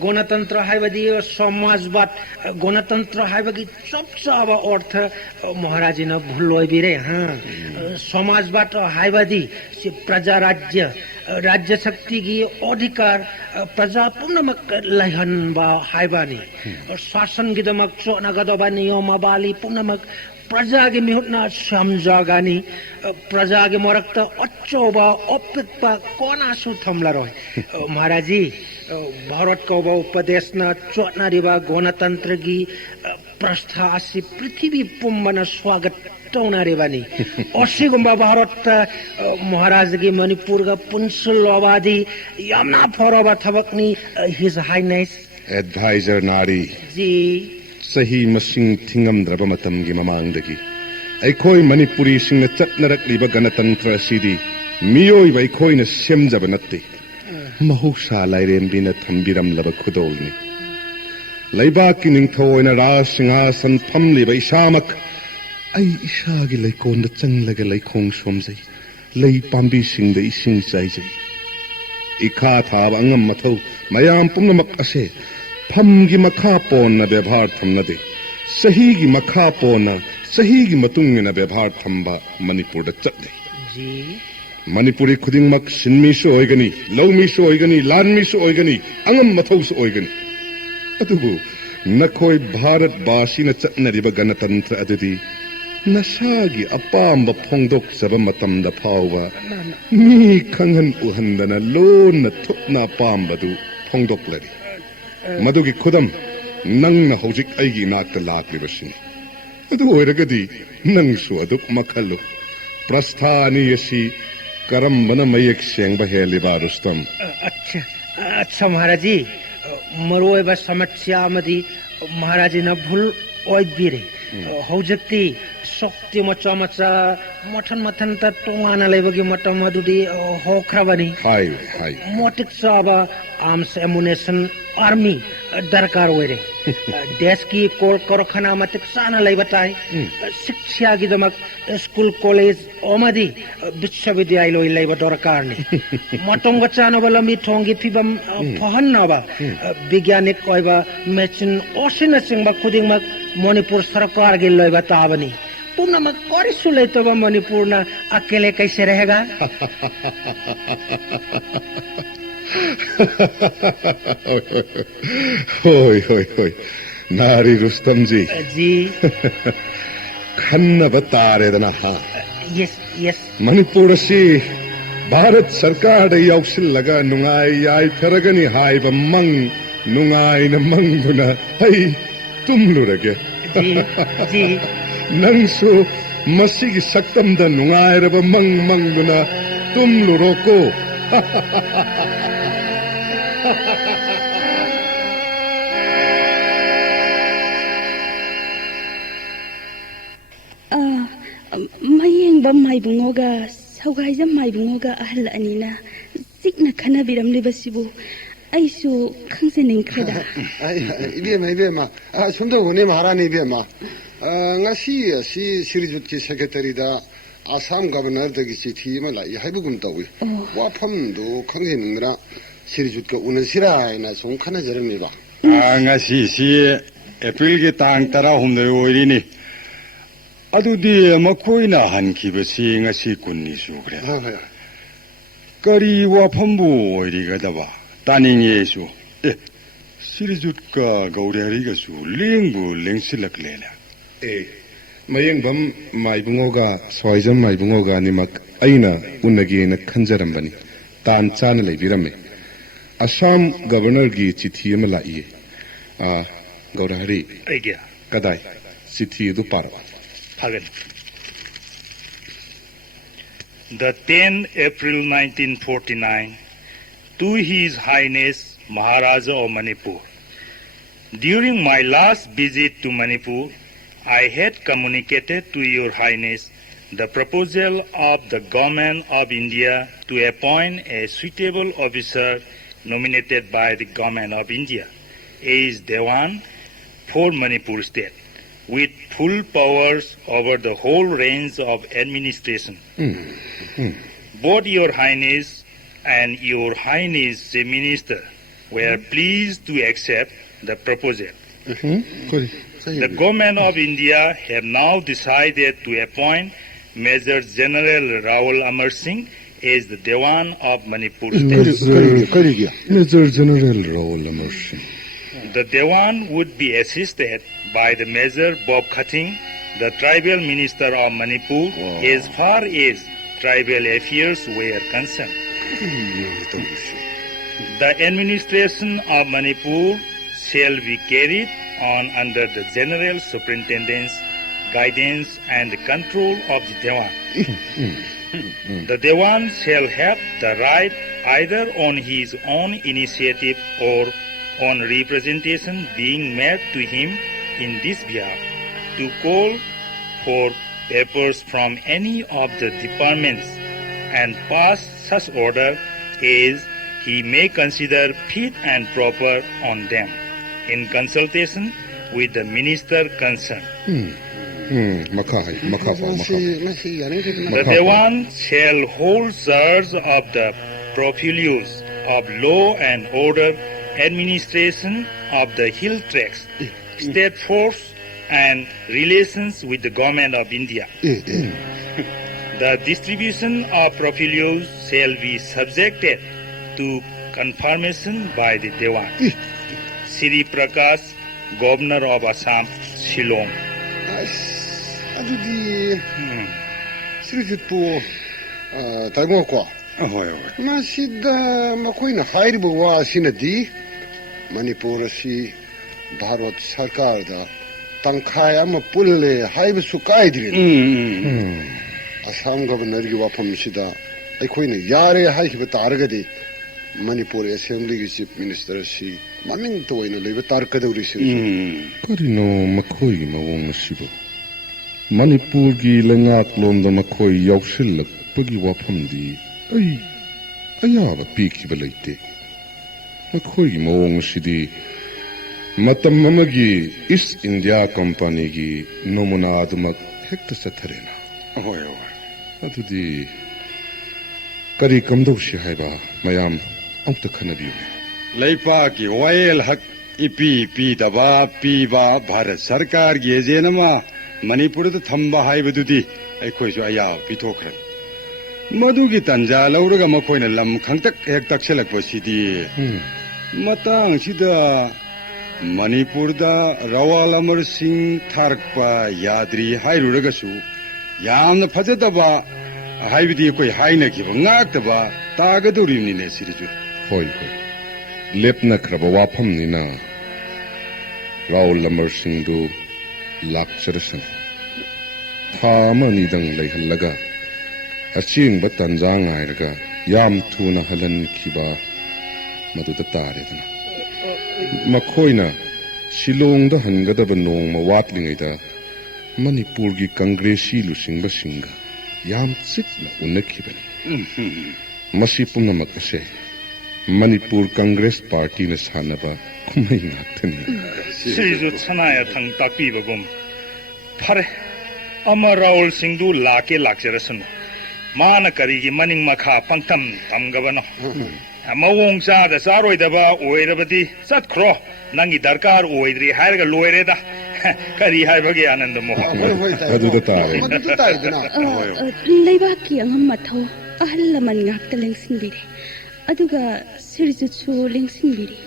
गणतंत्र हाइबदी समाजवाद गणतंत्र हाइबगी सबसाबा अर्थ महाराज न भुलोय बिरे हां समाजवाद हाइबदी से प्रजा राज्य शक्ति की अधिकार प्रजा पूर्णमक लहन बा हाइबानी शासन गिदमक चोनगदबा नियमावली पूर्णमक प्रजा के मिहुतना समझागानी प्रजा के मरक्त अच्छोबा अपिकपा कोनासु थमला रह महाराज जी भारत को उपदेश न चोटनारीबा गणतंत्र की प्रस्थासी पृथ्वी पुंबन स्वागत टौनारीबानी असिगुम्बा भारत महाराज की मणिपुर का पुंसलवादी यामना फरोबा थबकनी हिज हाइनेस एडवाइजर नारी जी सही मसिंग थिंगमद्रब मतमगी ममांगदगी अखोई मणिपुरी सिंह चटनरकलिबा गणतंत्र सिदी मियोइब अखोइना सेमजब नत्ते mahousa lairembina thambiramlaba khudolni leibaki ningthoina ra singhasan phamliba isamak ai isagi leikonda changlaga leikhong somjai lei pambi singda ising chaijai ikha thaba angam mathau mayam pumnamak ase phamgi makha ponna bebhar thamnade sahi gi makha ponna sahi gi matungina bebhar thamba manipur da chatle जी Manipuri khudingmak sinmi su oigani, lawmi su oigani, lanmi su oigani, angam mathau su oigani. Adubu, nakhoi Bharat basina chatnariba ganatantra adudi, nasagi apamba phongdok saba matamda phawwa, mi khanghan uhandana lona thupna apambadu phongdok lari. Madugi khudam, nangna hojik aigi nakta laklibasini. Adu oiragadi, nang su aduk makhalu. Prasthani yasi, करम्बना मयक सेंग बहेली बारुस्तम अच्छा अच्छा महाराज जी मरोय बस समस्या मदी महाराज जी न भूल ओइबिरे हौजक्ति शक्ति मचा मचा मठन मठन त टोंगाना लेबगी मटम मदुदी होख्राबनी हाय हाय मोटिक साबा आर्म्स एमुनेशन आर्मी दरकार होरे देश की कोल कारखाना मतिक साना लेबताई शिक्षा की दमक स्कूल कॉलेज ओमदी विश्वविद्यालय लेब दरकार नि मटम गचानो बलमी ठोंगी फिबम फहन्नबा वैज्ञानिक कोइबा मेचिन ओसिन सिंगबा खुदिंगमक मणिपुर सरकार के लेबा ताबनी तुमना मक करिसु लेतबा मणिपुर ना अकेले कैसे रहेगा होय होय होय नारी रुस्तम जी खन्ना बतारे दना हाँ यस यस मणिपुर से भारत सरकार दे याउसिल लगा नुंगाई याई थरगनी हाई बा मंग नुंगाई न मंगुना हई तुम लुरगे जी नंसु मसी की सक्तम द नुंगाई रबा मंग मंगुना तुम लुरोको mayengba maibungoga sawgaijam maibungoga ahal anina sikna khanabiramlibasibu aisu khangseningkreda 이베마 좀더 오네 말하니 이베마 ngasi si sirijut ki secretary da Assam governor da gi chithi mala ya haibugum tawi wa pham do khanghe ningra sirijut ka unasira na song khana jarami ba ngasi si April gi tang tara humde oirini adudi makoina hankhibasi ngasi kunni sugre kari wa phambu oirigadaba taningesu sirijutka gauriyarigasu lingbu lengsilaklena mayengvam maibungoga soijam maibungoga nimak aina unagena khanjarambani tan chana leibirame Assam governor gi chithi ama lai gaurahari idea kadai chithi du parwa hagen the 10 April 1949 to His Highness Maharaja of Manipur. During my last visit to Manipur, I had communicated to Your Highness the proposal of the Government of India to appoint a suitable officer nominated by the Government of India as Dewan for Manipur state, with full powers over the whole range of administration. Both Your Highness and Your Highness the Minister were pleased to accept the proposal. The Government of India have now decided to appoint Major General Raul Amar Singh as the Dewan of Manipur State. Major General Raul Amar Singh. The Dewan would be assisted by the Major Bob Khating, the Tribal Minister of Manipur, as far as tribal affairs were concerned. The administration of Manipur shall be carried on under the General Superintendent's guidance and control of the Dewan. The Dewan shall have the right, either on his own initiative or on representation being made to him in this behalf, to call for papers from any of the departments and pass such order as he may consider fit and proper on them in consultation with the minister concerned. 마시 아니 The Dewan shall hold search of the profilius of law and order, administration of the hill tracts, state force, and relations with the government of India. The distribution of profilius shall be subjected to confirmation by the Dewan. Sri Prakash, Governor of Assam, Shillong. 아주디 스리주도 달고과 어허요. 마시다 마코이나 하이르보 와 시나디 마니푸르시 바로 सरकार다 तंखाय um पुल्ले HYBE सुकाइदिरिन Assam governor की वाफमसिदा अखोइने यारे HYBE तारगदि Manipur assembly की chief minister सी ममिंग तोइने लेब तारकदौरिसिन करिनो मखोई मवोंग सिबो मणिपुर की लंगाकलोंद मखोई यावसिल्लकपगी वाफमदि अयाब पीखिब लेते मखोई मवोंग सिदि मतम अमगी east India company की नमूना अदमक हेक्ट सथरेना 어허요. अदुदि करी कमदौसि हाइबा मयाम अम्त खनबियो लेपाकी वायल हक इपी पीदबा पीबा भारत सरकार की एजेनमा मणिपुर थम्बा हाइबदुदि अखोइसु अया पिथोखरन मधुगी तंजा लौरगा मखोइना लम खंगतक हेक तक्सलकपसिदि मतंग सिदा मणिपुरदा रवाल अमर सिंह थारकपा याद्री हाइरुरगसु यामना फजदबा हाइबदि कोइ हाइनखिबा ngaktaba तागदुरिनिने सिरिजु होय होय लेपना क्रबा वाफम निना राव लमर सिंह लाक्चरसन थामनिदंग लेहल्लगा अचिंग तंजा ngairga याम थुना हलनखिबा मदुदा तारेदना मखोइना शिलोंगदा हनगदबा नोंगमा वाटलिङैदा मणिपुरगी कांग्रेसी लुसिंगबसिंगा याम चिकना उनखिबनि मसी पुंगमक असे मणिपुर कांग्रेस पार्टी ने सानबा कुमै ngaktani Sriju Chanaya Thang Takpibagum. Pare, Amar Raul Singdu Lake Lakjarasun. Mana Karigi Maning Makha Pangtam Tamgavano. Mawong Sa the Saroidaba, Oedabati, Sat Kro, Nangi Darkar, Oedri, Harga Loereda, Kari Haibagi and the Moha. aduda tare मदुदा ताइदना leibaki ang matho ahalaman ngakta lengsingbiri aduga sirjutsu lengsingbiri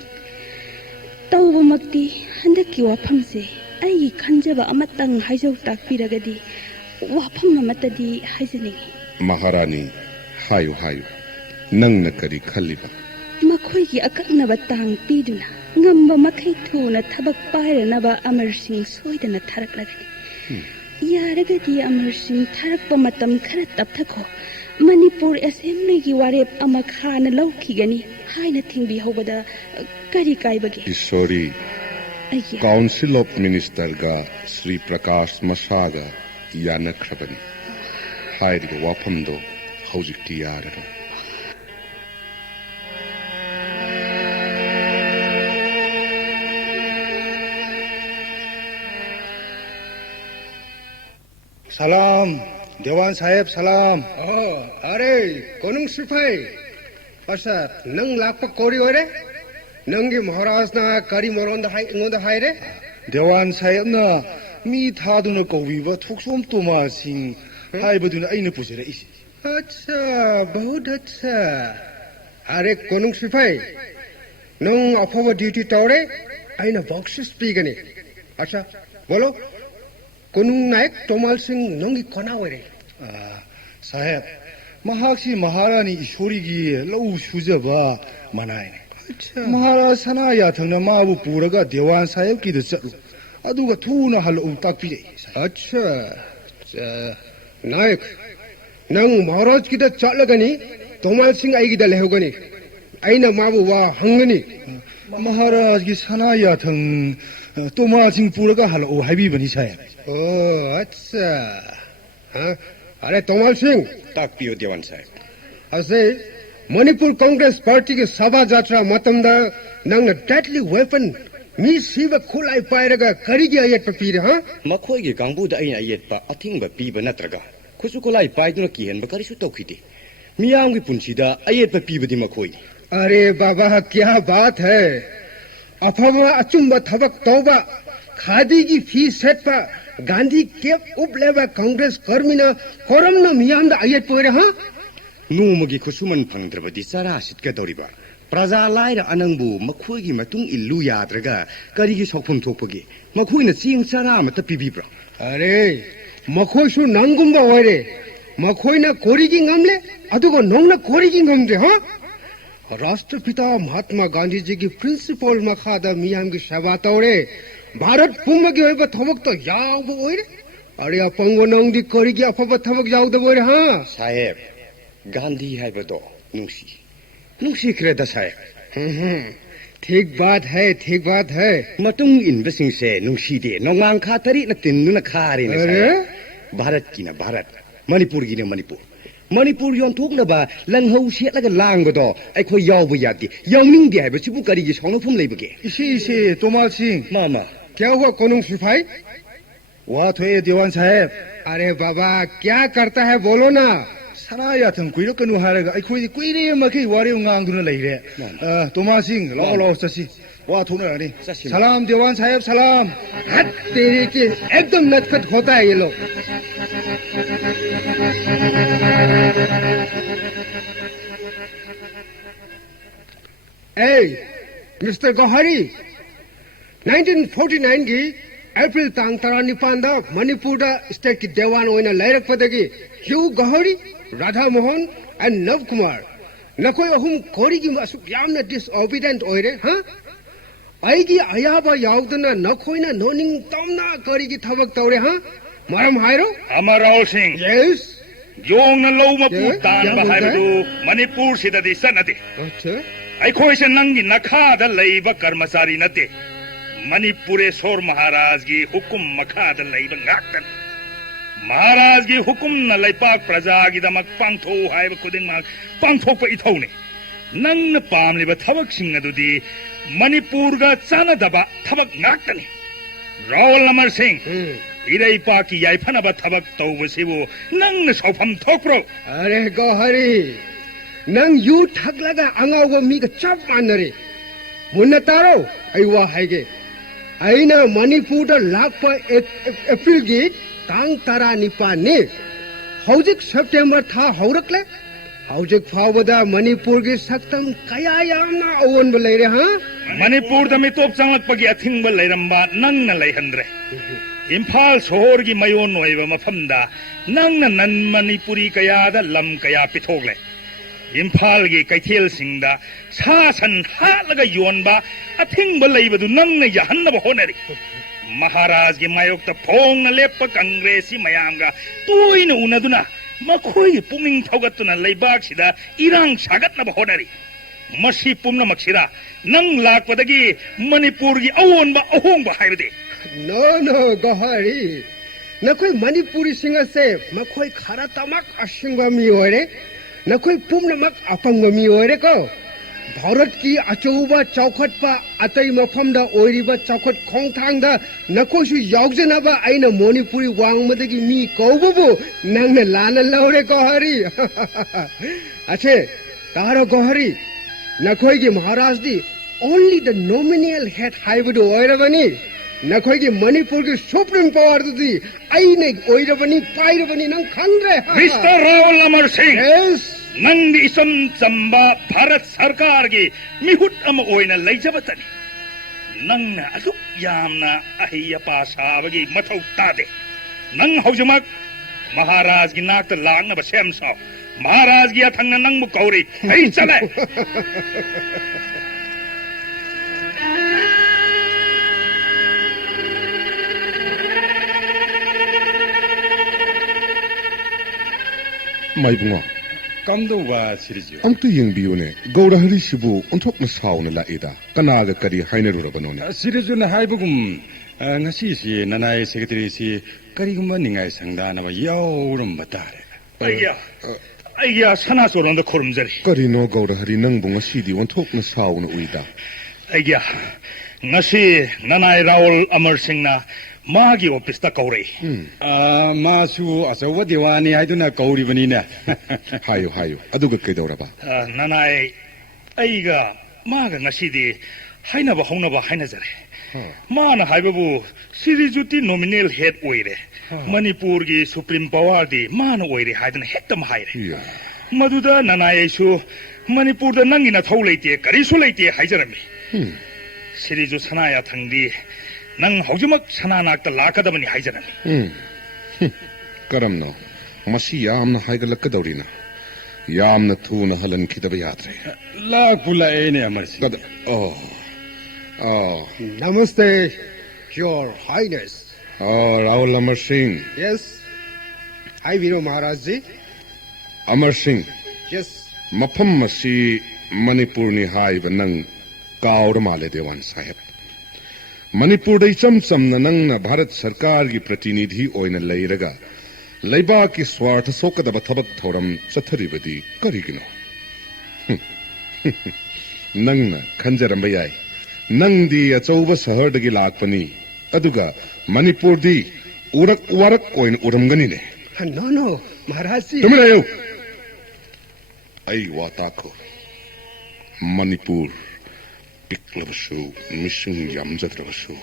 tawbamakti handaki wafamse ai khanjaba amatang haijau takpiragadi wafam amatadi haijaningi महारानी हायो हायो नंगना करी खल्लिबा मखोइगी अकक्नबा तांग पीदुना ngamba makai thuna thabak pairanaba Amar Singh soidana tharaklagani yaragadi Amar Singh tharakpa matam khara tapthakho Manipur assembly gi warep ama khana laukhigani haina thingbi hobada kari kaibagi Ishwari ayya council of minister का श्री प्रकाश मसागा यानख्रबनी हायरिग वाफमदो हौजिक्ति याररो सलाम देवान साहेब सलाम अरे कोनुंग सिपाही अच्छा नंग लाख कोरी होरे नंगी महाराज ना करी मोरों दा हाय रे देवान साहेब ना मी थादुना कौबीबा थोकसोम तोमा सिंह हाइबदुना अइना पुजरा इस अच्छा बहुत अच्छा अरे कोनुंग सिपाही नंग अफवा ड्यूटी तौरे अइना बॉक्सेस पीगने अच्छा बोलो कोनुंग नायक तोमाल सिंह नंगी कोना होरे साहेब महाक्षी महारानी ईश्वरी की लौ सुजबा मनाई महाराज सना याथंगना माबु पुरगा देवान साहेब की चलु अदुगा थुना हल ताकपी अच्छा नायक नंग महाराज की चलगनी तोमाल सिंह आई की लेहोगनी अइना माबु वा हंगनी महाराज की सना याथंग तोमा सिंह पुरगा हल हाइबी बनी साहेब ओ अच्छा हाँ अरे तोमाल सिंह ताकपियो देवान साहेब असे मणिपुर कांग्रेस पार्टी के सभा जात्रा मतमदा नंग डेडली वेपन मी सिब खुलाई पाइरगा करिगी अयत पपीरे हा मखोइगे कांगबुदा अइन अयत अथिंग पीब नत्रगा खुसु खुलाई पाइदुना किहन बकरिसु तौखिदे मियामगी पुंसीदा अयत पीबदी मखोइ अरे बाबा क्या बात है अफवा अचुम्ब थबक तौबा खादी की फीस सेट पा गांधी केप उपलेबा कांग्रेस कर्मीना कोरमना मियामदा अयत पोरे हा नोमगी खुसुमन फंगद्रबदी सारा सिटकदौरिबा प्रजा लाइर अनंगबु मखोइगी मतुंग इल्लु याद्रगा करिगी सौफम थोपगे मखोइना चिंग सारा मत पिबिब्रा अरे मखोइसु नंगुम्बा ओरे मखोइना कोरिगी ngamle अदुगो नोंगना कोरिगी ngamde हा राष्ट्रपिता महात्मा गांधी जी की प्रिंसिपल मखादा मियाम की सेवा तौरे भारत पुम्म की होइबा थबक तो याव ओरे अरे अपंगो नंगदी कोरिगी अफबा थबक याव दो ओरे हा साहेब गांधी हाइबदो नुसी क्रेदा साहेब ठीक बात है मतुंग इनबसिंग से नुसी दे नोंगांग खातरी न तिन्नुना खारे न साहेब भारत की न भारत मणिपुर की न मणिपुर मणिपुर योंथोकनबा लंगहौ सेटलगा लांगबदो अखोय यावबो यादि यावनिंगदि हाइबसिबु करिगी सौनफुम लेबगे इसे तोमाल सिंह मामा क्या हुआ कोनुंग सिपाही वाह थोए देवान साहेब अरे बाबा क्या करता है बोलो ना सना याथम कुइरो कनु हारगा अखोय कुइरे मखै वारे ngang लेरे तोमाल सिंह लाओ लाओ ससी वाह थोना रे सलाम देवान साहेब सलाम हट तेरे के एकदम नटखट होता है ये लोग ए मिस्टर गौहरी 1949 की अप्रैल तांग तरा निपांदा मणिपुर स्टेट की देवान ओइना लैरक पदगी ह्यू गौहरी राधा मोहन एंड नव कुमार नकोय अहुम कोरिगी असुक यामना डिसओबीडिएंट ओइरे हा आइगी अयाबा यावदना नखोइना नोनिंग तमना करिगी थबक तौरे हा मरम हाइरो अमराव सिंह यस योंगना लौमपु तानबा हाइबदु मणिपुर सिददि सनदि अच्छा अखोइसे नंगी नखादा लैबा कर्मचारी नते मणिपुरेश्वर महाराज की हुकुम मखादा लैबा ngaktन महाराज की हुकुम न लैपाक प्रजा की दमक पांथो हाइब खुदिंग पांथोप इथौने नंग पामलिबा थबक सिंग अदुदी मणिपुर का चानदबा थबक ngaktनी रोल नंबर सिंह इरैपा की याइफनबा थबक तौबसिबु नंग सौफम थोप्रो अरे गौहरी नंग यू ठगलगा अंगाव मी का चप मानरे मुन्ना तारो अइवा हाइगे अइना मणिपुर लाख अप्रैल की तांग तारा निपाने हौजिक सेप्टेम्बर था हौरकले हौजिक फावदा मणिपुर की सक्तम कया यामना ओवन बलेरे हा मणिपुर दमी तोप चांगलकपगी अथिंग बलैरंबा नंगना लैहंद्रे इम्फाल शहर की मयोन ओइबा मफमदा नंगना नन मणिपुरी कयादा लम कया पिथोगले इम्फाल की कैथेल सिंगदा सासन हालगा योनबा अथिंग बलैबदु नंगना यहन्नबा होनरी महाराज की मायोक्ता फोंगना लेप कांग्रेसी मयामगा तोइना उनदुना मखोई पुमिंग थौगतुना लैबाकसिदा इरांग सागतनबा होनरी मसी पुम्नमक्सिदा नंग लाकपदगी मणिपुर की अवोनबा अहोंगबा हाइबदे नो गौहरी नखोई मणिपुरी सिंह से मखोई खरा तमक असिंगबा मी ओरे नखोई पुम्नमक अपंग मी ओरे को भारत की अचौबा चौखट पा अतई मफमदा ओइरिबा चौखट खोंगथांगदा नखोसु यावजनाबा आइना मणिपुरी वांगमदगी मी कौबबो नंगना लाना लौरे गौहरी अच्छे तारो गौहरी नखोई की महाराज दी ओनली द नॉमिनल हेड हाइबदो ओइरबनी नखोई की मणिपुर की सुप्रीम पावर दी आइने ओइरबनी पाइरबनी नंग खंद्रे मिस्टर रावल अमर सिंह यस नंग इसम चंबा भारत सरकार की मिहुट अम ओइना लैजबतनी नंग अदुक यामना अहिया पासाबगी मथौ तादे नंग हौजमक महाराज की नाक लांग बसेम साव महाराज की अथंग नंग कौरी ऐ चले माइबुंगो कमदौबा सिरिजु अम्तु यंबियोने गौरहरी सिबु उन्थोकना सावना लाएदा कनागा करी हाइनरुरबनोने सिरिजुना हाइबुगुम ngasi nanai secretary si karigumba ningai sangdana ba yaurum batare अय्या ꯑꯩꯒꯤ ꯁꯅꯥꯆꯣꯔꯣꯟꯗ ꯈꯨꯔꯨꯝꯖꯔꯤ. ꯀꯔꯤꯅꯣ ꯒꯧꯔꯍꯔꯤ ꯅꯪꯕꯨ ꯉꯁꯤꯗꯤ ꯑꯣꯟꯊꯣꯛꯅ ꯁꯥꯎꯅ ꯎꯏꯗ. ꯑꯩꯒꯤ ꯉꯁꯤ ꯅꯅꯥꯏ ꯔꯥꯎꯜ ꯑꯃꯔ ꯁꯤꯡꯅ ꯃꯥꯒꯤ ꯑꯣꯐꯤꯁꯇ ꯀꯧꯔꯛꯏ. 마수 아서와 대화니 하이드나 거울이버니네. 하요 하요. 아두가 그이더라봐. 나나이 아이가 마가 ngasi디 하이나바 홍나바 하이나자래. 마나 하이바부 시리즈티 노미널 헤드 오이레. 머니푸르기 수프림 파워디 마나 오이레 하이드나 헥담 하이레. 마두다 나나이수 머니푸르다 낭이나 타울레이티 까리수 레이티 하이자라미. 시리즈 사나야 탕디 낭 호주막 사나낙다 라카다바니 하이자라미. करमनो मसी यामना हाइगलकदौरीना यामना थूना हलन खिदब यात्रे लाख बुलाएने अमर सिंह. कद Namaste, Your Highness. Rahul Amar Singh. Yes. Hi, Viro Maharaj ji. Amar Singh Yes. मफम मसी मणिपुर नि हाइब नंग काउर माले देवान साहेब. मणिपुर दई चम नंगना भारत सरकार की प्रतिनिधि ओइना लैरगा लैबा की स्वार्थ सोकदब थबक थौरम चथरिबदी करिगिनो. नंगना खंजरम याय नंगदी अचौब शहरदगी लाकपनी अदुगा मणिपुर दी उरक वरक ओइन उरमगनिने. No, Maharaj ji. तुम रहो आई वाताको मणिपुर पिक्लबसु मिसुंग यामजद्रबसु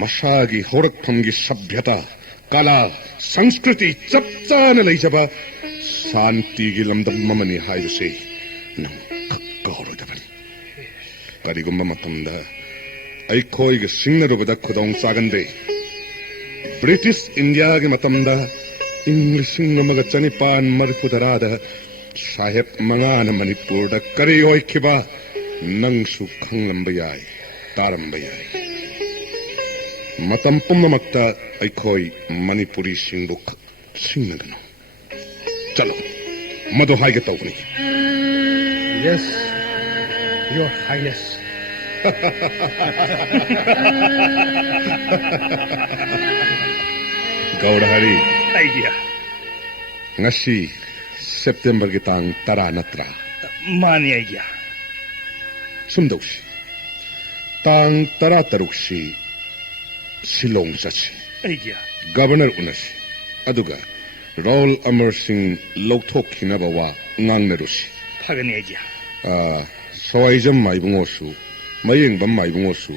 मसागी होरकफमगी सभ्यता कला संस्कृति चपचान लैजबा शांतिगी लमदम ममनी हाइबसे नंग कक्कौरदबनी. करिगुम्बा मतमदा अइखोइगे सिंगनरुबदा खुदोंग चागंदे ब्रिटिश इंडिया गे मतमदा इंग्लिश सिंगमगा चनिपान मरफुदरादा साहेब मंगाना मणिपुरदा करी ओइखिबा नंगसु खंगलंबा याय तारंबा याय. मतम पुम्ममक्ता अइखोइ मणिपुरी सिंगबु सिंगनगनो. चलो मदो हाइगे तौगनी. Yes, Your Highness. Gaurhari 아이기야. ngasi September gi tang tara natra 마니 아이기야. sumdausi tang tara taruksi Shillong sachi 아이기야. governor unasi aduga Raul Amar Singh lauthokhinaba wa ngangnarusi. 파가니 아이기야. soaijam maibungosu mayingbam maibungosu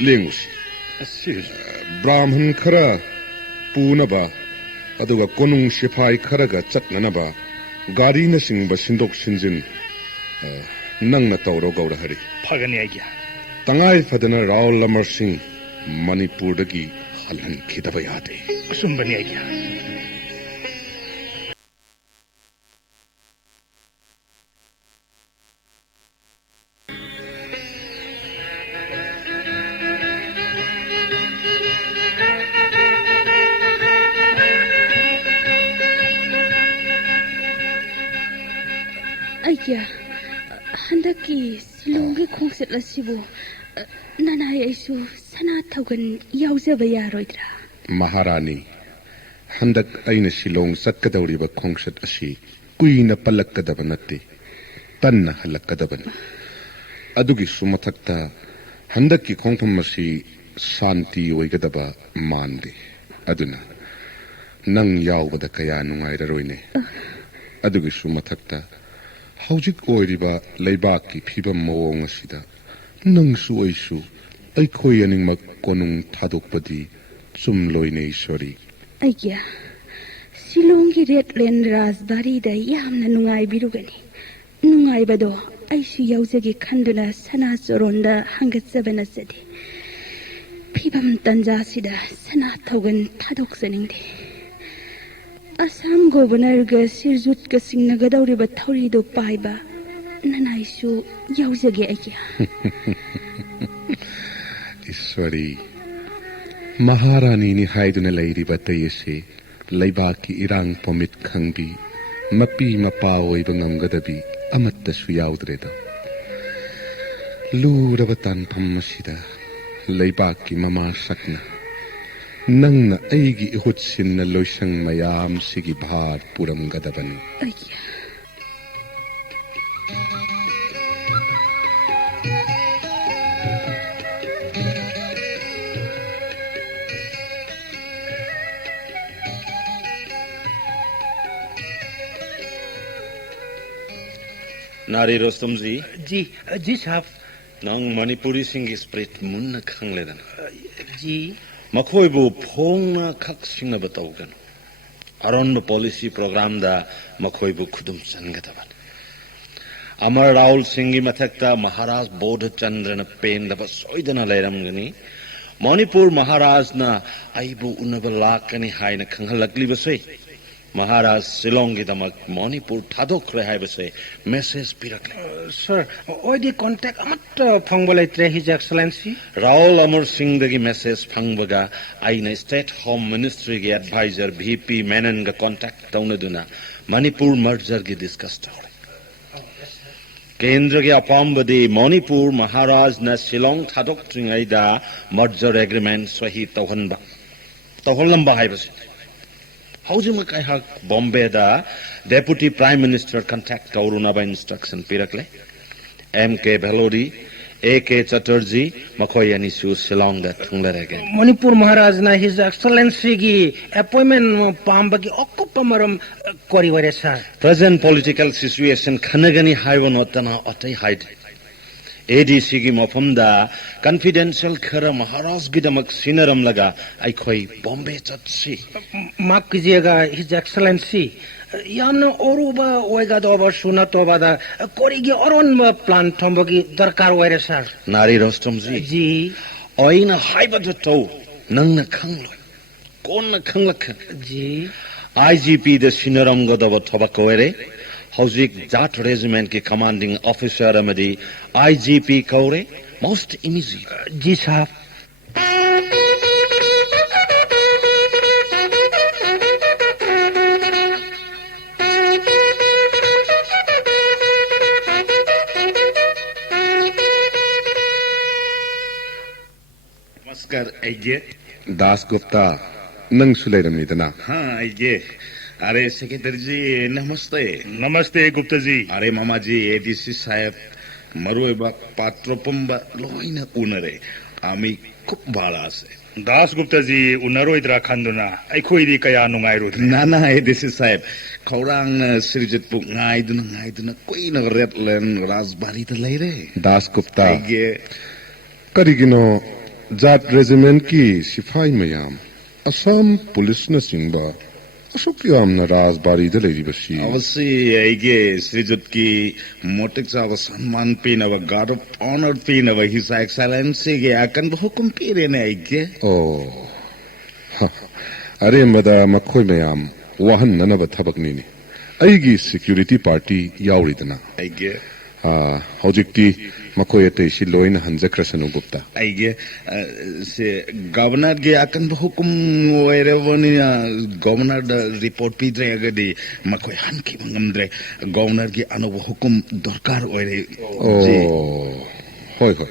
lengusi. Brahman khara punaba aduga konung sipai kharaga chatnanaba gari na singba sindok sinjin nangna tawro gaurahari. 파가니 아이기야. Tangai fadana Raul Amar Singh Manipur dagi halan khidaba yade. 숨바니 아이기야. 아이기야, 한다키 실롱기 콩셋 라시보 나나이 아이수 사나타우간 야우자바 야로이드라. Maharani handak aina Shillong satkadawriba khongsat asi kuina palakkadaba natte tanna halakkadabani. Adugi sumathakta handakki khongpham asi shanti oigadaba mande. Aduna nang yaubada kaya nungairaroine. Adugi sumathakta haujik oiriba leibakki phibam mawong asida nangsu oisu aikhoi aningmak konung thadokpadi chumloine ishori. 아이기야, 실롱기 레드랜드 라즈바리다 야함나 누가이비루가니. 누가이바도 아이수 야우자기 칸두나 사나소론다 한갓자바나사디. 피밤 딴자시다 사나타우간 타독사닝데. 아삼 고버너가 시르주트가 싱나가다우리바 타우리도 빠이바. 나나이수 야우자기 아이기야. Ishwari Maharani ni haiduna lairiba tayese laibaki irang pomit khangbi mapi mapawoi bangamgadabi amatta suyaudreda. Luraba tanpham masida laibaki mama sakna nangna aigi ihutsinna loisang mayam sigi bhar puramgadabani. 아이기야. Nari Rostam ji, जी साहब nang Manipuri sing spirit mun na khang le dan. जी Makhoi bu phong na khak sing na batau gan. Aron ba policy program da makhoi bu khudum san ga taban. Amar Raul Singhi mathakta Maharaj Bodh Chandra na pen da ba soidana leiram gani. Manipur Maharaj na aibu unabalakani hai na khanghalakli basoi. Maharaj Shillong gi damak Manipur thadok re hai basoi message pirakle. Sir ओदी contact अमत फंगबले त्रे his excellency Raul Amar Singh dagi message phangbaga aina state home ministry gi advisor VP Menon ga contact tauna duna Manipur merger gi discuss taure. Kendra gi apam badi Manipur Maharaj na Shillong thadok tringai da merger agreement sahi tawhanba. Tawhanlamba hai basi. Housing kai hak Bombay da Deputy Prime Minister contact tauruna ba instruction pirakle. M.K. Bhalodi, A.K. Chatterjee, Makoyani Su Shillong da Thunglarege. Manipur Maharaj ना his excellency की appointment पाम्बा की ओक्कुपमरम कोरिवरे sir Present political situation Khanagani Haiwan Otana Otai Haid. ADC ki mafamda confidential khara Maharaj gidamak sinaram laga aikoi Bombay chatsi. माफ कीजिएगा his excellency यामना ओरुबा ओएगा दोबा सुना तोबा दा कोरिगी औरन प्लान थंबगी दरकार वरे सर Nari Rostomji. जी Oina haibata to nang na khanglo. Kon na khanglak. जी IGP the sinaram godaba thobakoere. Hauzik Jat Regiment ki commanding officer amadi IGP kaure most immediate. जी साहब नमस्कार आइए दास गुप्ता नंग सुलेरमनिदना हाँ आइए अरे सेक्रेटरी जी नमस्ते Namaste, Gupta ji. अरे मामा जी एडीसी साहेब मरुएबा पात्रोपंबा लोइना उनरे आमी खूब बाला से Das Gupta ji, unaroidra khanduna. Aikhoidi kaya nungairudre. नाना एडीसी साहेब खौरांग श्रीजितपुर ngaiduna कोइना रेडलैंड राजबारी त लैरे दास गुप्ता आइए करिगिनो जाट रेजिमेंट की सिपाही मयाम असम पुलिस न सिंबा अशोक यामना राजबारी द लेरिबसी अवश्य आइए श्रीजुत की मोटिक साहब सम्मान पीनव गार्ड ऑफ ऑनर पीनव हिज एक्सेलेंसी के आकन हुकुम पीरे ने आइए ओ अरे मदा मखोय मयाम वाहन ननब थबकनीनी अईगी सिक्योरिटी पार्टी यावरिदना आइए हौजिक्ति मखोय अतैसि लोइन हंजक्रसनु गुप्ता आइए से गवर्नर के आकन हुकुम ओरे वनी गवर्नर द रिपोर्ट पीद्रे अगदी मखोय हन की मंगमद्रे गवर्नर की अनु हुकुम दरकार ओरे जी होय होय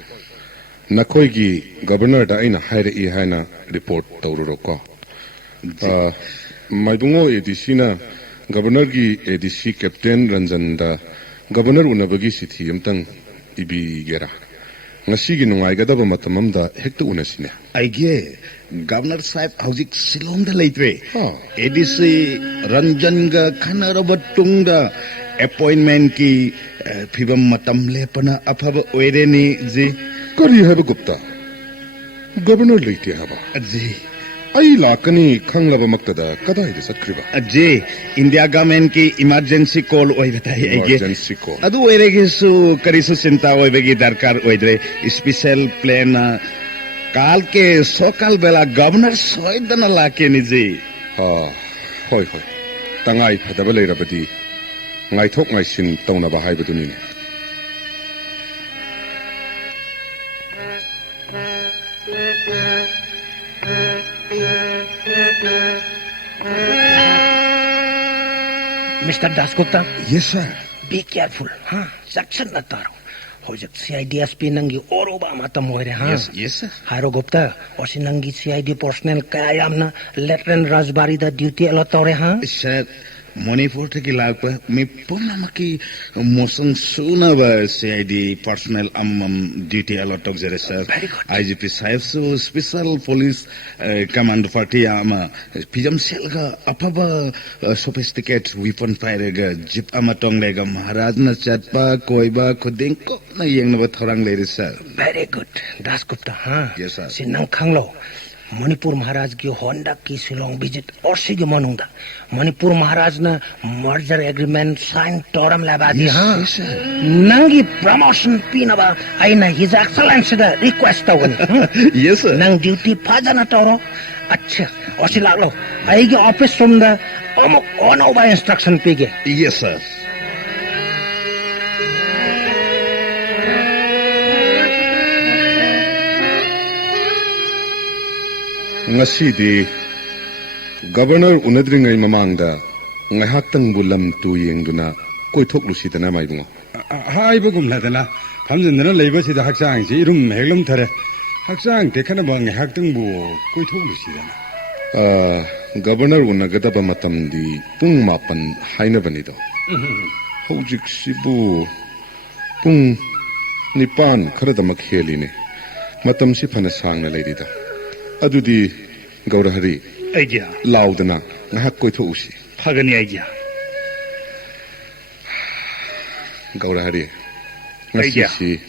नखोयगी गवर्नर दा आइना हायरे इ हायना रिपोर्ट तौरुरोको माइबुंगो एडीसी ना गवर्नर की एडीसी कैप्टन रंजन दा गवर्नर उनबगी सिथि अमतंग इबी गेरा ngasi nungaigada matamamda hekta unasine आइए गवर्नर साहब हौजिक शिलोंग द लेत्रे एडीसी रंजन ग खनरब तुंग अपॉइंटमेंट की फिबम मतम लेपना अफब ओइरेनी जी करी है गुप्ता गवर्नर लेते हवा जी आई लाकनी खंगलब मक्तदा कदाई दे सत्क्रिबा जी इंडिया गवर्नमेंट की इमरजेंसी कॉल ओइ बताइए इमरजेंसी कॉल अदु ओइरेगिसु करिसु चिंता ओइबेगी दरकार ओइद्रे स्पेशल प्लान काल के सोकाल बेला गवर्नर सोइदन लाके निजी होय होय तंगाई फदब लेरबदी ngaithok ngaisin taunaba haibaduni mister Dasgupta yes sir be careful हाँ सेक्शन न तारो हो जक सीआईडीएसपी नंगी ओरोबा मतम होरे हाँ यस सर हारो गुप्ता ओसी नंगी सीआईडी पर्सनल कायामना लेफ्टिनेंट राजबारी दा ड्यूटी अलतौरे हाँ sir Manipur thaki lakpa mi punamaki mosang sunaba CID personnel duty allottok jere sir. IGP sahib so special police command party ama pijam selga apaba sophisticated weapon fire ga jeep ama tonglega maharaj na chatpa koiba khuding ko na yengnaba thorang leire sir. Very good. Das Gupta, huh? Yes, sir. Sinang Khanglo. Manipur Maharaj की Honda की Shillong visit और से जो मनूंगा मणिपुर महाराज ने merger agreement sign टोरम लगा दी हाँ नंगी promotion पीना आई ना हिज एक्सलेंस का रिक्वेस्ट होगी Yes, sir. नंग ड्यूटी फाजा ना टोरो अच्छा और से लागलो आएगी ऑफिस सुनदा अमुक ओनोबा instruction पीगे Yes, sir. Ngasidi Governor unadringai mamangda ngaihaktan bulam tu yengduna koithok lusidana maibungo 하이버금라더나 밤전들은 레이버시다 학장지 이름 맥름 터래 학장 대카나 방에 학등부 꼬이토르시잖아 Governor unagadaba matamdi pung mapan hainabanido hojik sibu pung nipan kharadamak heline matam si phana sangna leidida adudi gaurahari Aigya. laudana ngahak koithok usi Phagani aigya. Gaurahari ngasi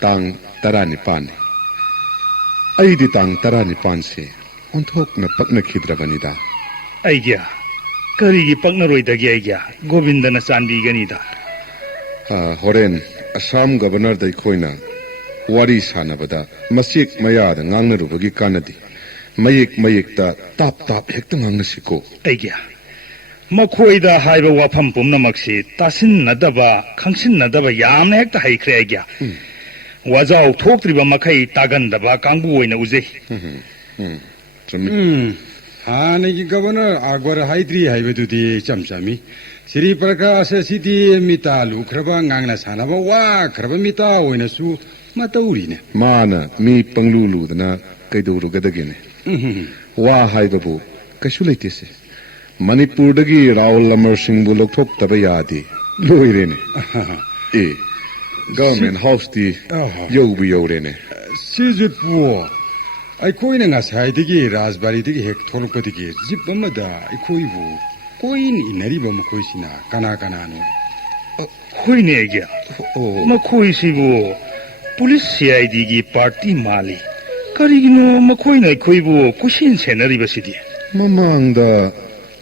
tang tarani pan aidi tang tarani pan se onthok na patna khidrabanida Aigya. Karigi pagnaroidagi aigya. Govindana chandiganida. horen Assam Governor dai khoina wari sanabada masik mayada ngangnarubagi kanadi mayik ta tap hekta ngangnasiko Aigya. Makhoida haiba wafam pumnamaksi tasinnadaba khangsinnadaba yamna hekta haikre aigya. Wajau thoktriba makhai tagandaba kangbu oina ujei. 하나기 거버너 아과르 하이드리 하이베두디 짬짬이 시리 프라카세 시티 미타 루크라바 강나 사나바 와 크라바 미타 오이나수 마타우리네 mana mi panglulu dana kaiduru gadagene wa haibabu kashu leitese manipur dagi raul lamar singh bu lokthok tabayadi loirene government house di yobu yorene 시즈푸 아이코이네 가사이디기 라즈바리디기 헥토르코디기 집범마다 아이코이부 코인 이내리범 코이시나 까나까나노 Hoine aigya. Makhoisibu police CID gi party mali. Karigino makhoina khoibu kushin senaribasidi. mamangda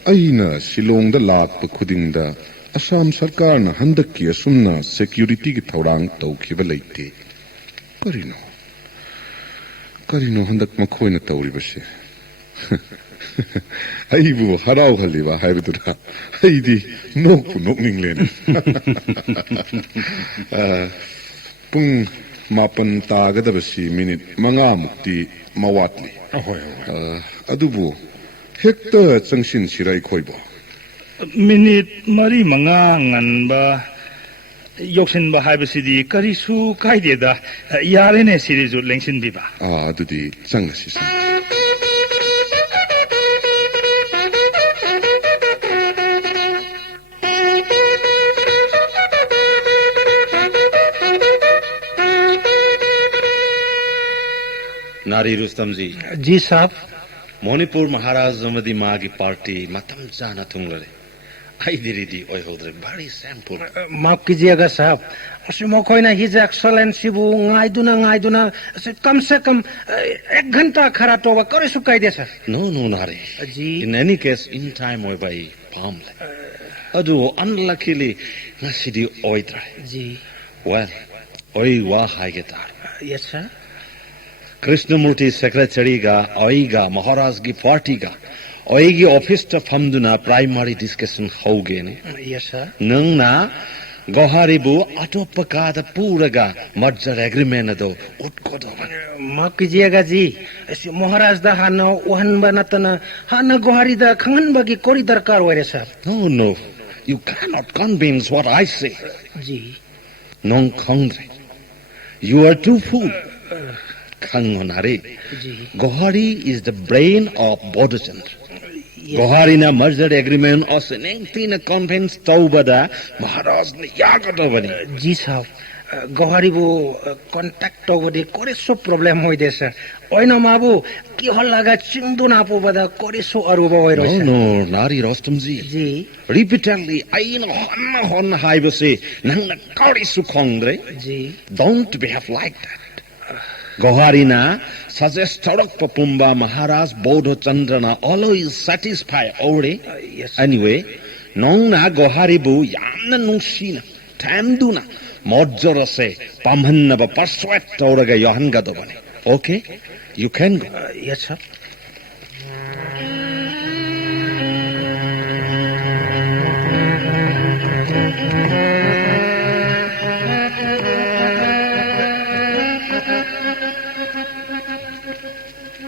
aina silongda lakpa khudingda Assam sarkarna handakki asumna security gi thorang tawkhiba leite karino handak makhoina tawribase aibu harau haliba haibudura aidi nokninglene pung mapan tagadabasi minute manga mukti mawatli adubu hekta changshin sirai khoibo Minute mari manga nganba yoksinba haibasidi karisu kaideda yarene sirizu lengsin biba. adudi changasi नारी रुस्तम जी जी साहब मणिपुर महाराज जमदी मागी party मतम जाना थुंगले आई दिरीदी ओय होद्रे बड़ी sample माफ कीजिएगा साहब मखोइना हिज एक्सलेंसी बु ngaiduna कम से कम 1 घंटा खरा तो करे सुकाई दे सर नो नारी जी in any case in time oy bai pamle adu unluckily ngasidi oy try जी well oy wa haige tar yes sir Krishnamurthy secretary गा ओइगा महाराज की पार्टी गा ओइगी ऑफिस ता फमदुना प्राइमरी डिस्कशन होगे ने यस सर नंगना गोहारीबु अटोपका द पूरगा मर्जर एग्रीमेंट दो उटकोदो माफ कीजिएगा जी महाराज दा हानो वहन बनतना हाना गोहारी दा खंगन बगी कोरी दरकार होरे sir no you cannot convince what I say जी non khongre you are too fool Kangonari. Gohari is the brain of Bodhchandra. Goharina merger agreement or senengtina conference taubada Maharaj ne yagatavani. जी साहब गवारी वो contact over the कोरेसो problem होई दे sir ओइनो माबू की हल्लागा चिंदु ना पो बदा कोरेसो Aruba होई रो No, no, Nari Rostamji. Ji Repeatedly, I know hon haibase nang na korisu kongre. Ji Don't behave like that. Goharina suggests Charak Papumba Maharaj Bodho Chandrana always satisfy already. yes Anyway, nong na Goharibu yamna nungsina tamduna modjorase pamhanna ba persuade tauraga yohan gadobane. Okay, you can go. yes sir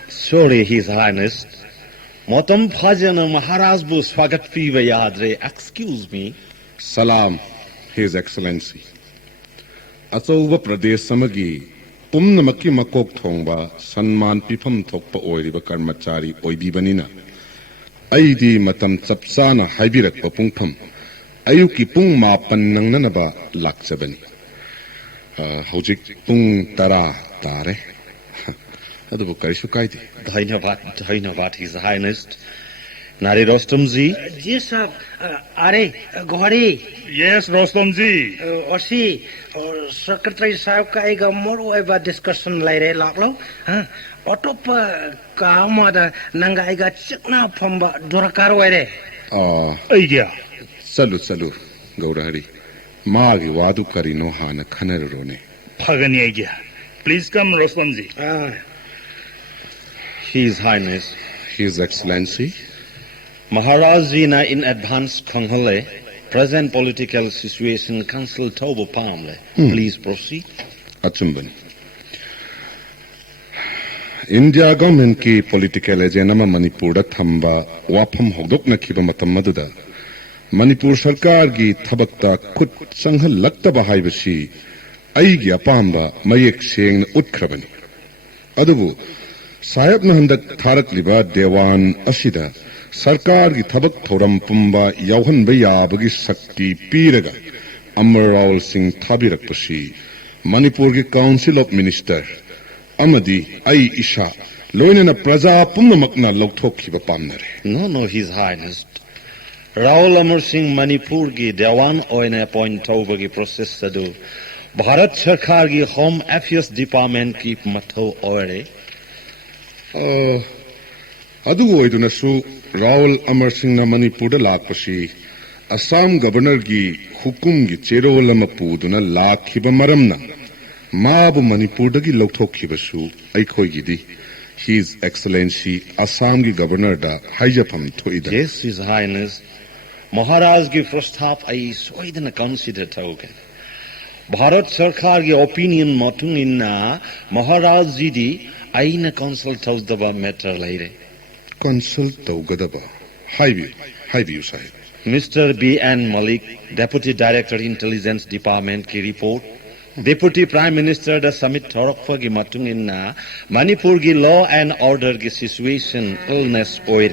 Sorry, His Highness. Motam Phajana Maharaj bu swagat piva yadre. Excuse me. Salam, His Excellency. Achouba Pradesh samagi pumnamaki makok thongba sanman pifam thokpa oiriba karmachari oidibanina. Aidi matam chapsana haibirakpa pungpham. Ayuki pung mapan nangnanaba lakchabani. Hojik pung tara tare. Adubo karisu kaidi. Dhainavad, His Highness. Nari Rostamji. जी साहब अरे गवारी Yes, Rostamji. ओसी और secretary साहब का एक मोरो एबा discussion लाई रे लाग लो हां ऑटो पर काम आदा नंगा एगा चिकना फंबा दुरकार वे Idea. Salu, Gaurahari. Magi wadu karino hana khanarone. Phagani idea. Please come, Rostamji. His Highness. His Excellency. Maharajji na in advance Konghole, present political situation council Tobo Palmle. Please proceed. Achumbani. India government ki political agenda ma Manipur da thamba wafam hogdok na khiba matam maduda Manipur sarkar gi thabakta khut sanghal lakta ba haibashi aigi apamba mayek seng utkrabani adubu sahib na handak tharak liba dewan asida sarkar gi thabak thoram pumba yauhan ba yabagi sakti piraga Amar Singh thabirak pashi Manipur gi council of minister Amadi ai isha loinana praja pumnamakna lokthokhiba pamnare No, His Highness. Raul Amar Singh Manipur gi Dewan oina appoint Toba gi process sadu. Bharat Sarkar gi Home Affairs Department ki matho oire. adu oiduna su Raul Amar Singh na Manipur da lakpashi Assam governor gi hukum gi cherolama puduna lakhiba maramna Maabu Manipur dagi lokthokhiba su aikhoi gidi His Excellency Assam gi governor da haijapam thoida Yes, His Highness. Maharaj gi frosthap ai soidana consider taugen. Bharat Sarkar gi opinion matung inna Maharaj ji di aina consult tausdaba matter laire. consult taugadaba haibi sahib Mr. B.N. Malik, Deputy Director Intelligence Department ki report. Deputy Prime Minister da Summit Thorokfa gi matung inna Manipur gi law and order gi situation illness oir.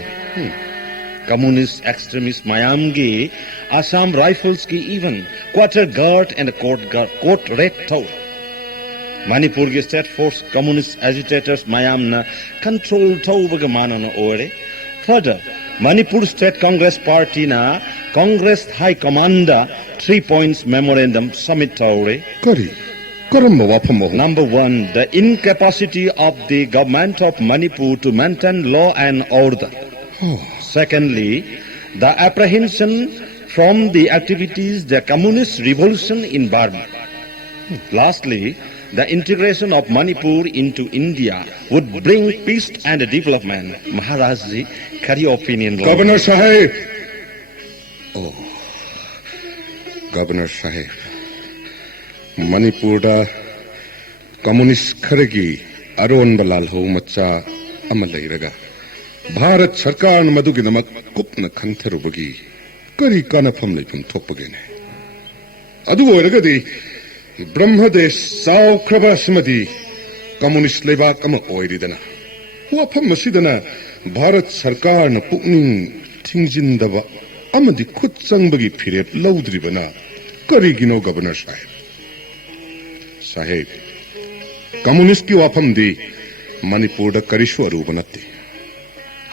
Communist extremist mayam gi Assam Rifles ki even quarter guard and court red tow. Manipur gi state force communist agitators mayam na control tow bagamana no oire. Further, Manipur State Congress Party na Congress High Commander 3 points memorandum summit taure. kari karamba wafam Number 1, the incapacity of the government of Manipur to maintain law and order. Secondly, the apprehension from the activities the communist revolution in Burma. Lastly, the integration of Manipur into India would bring peace and development. Maharajji, kari opinion. Governor Sahib. Governor Sahib. Manipur da communist kharagi aron balal ho macha amalairaga. Bharat Sarkar madugi namak kupna khantharubagi kari kana famlai pum thokpagene. Adu oiraga di Brahmadesh Sao Krabasmadi communist lebak ama oiridana. Wafam masidana Bharat सरकार न पुकनिंग थिंजिंदबा अमदि खुद संबगी फिरेप लौद्रिबना करिगिनो governor साहेब communist की वाफम दी मणिपुर दा करिशु अरुब नत्ते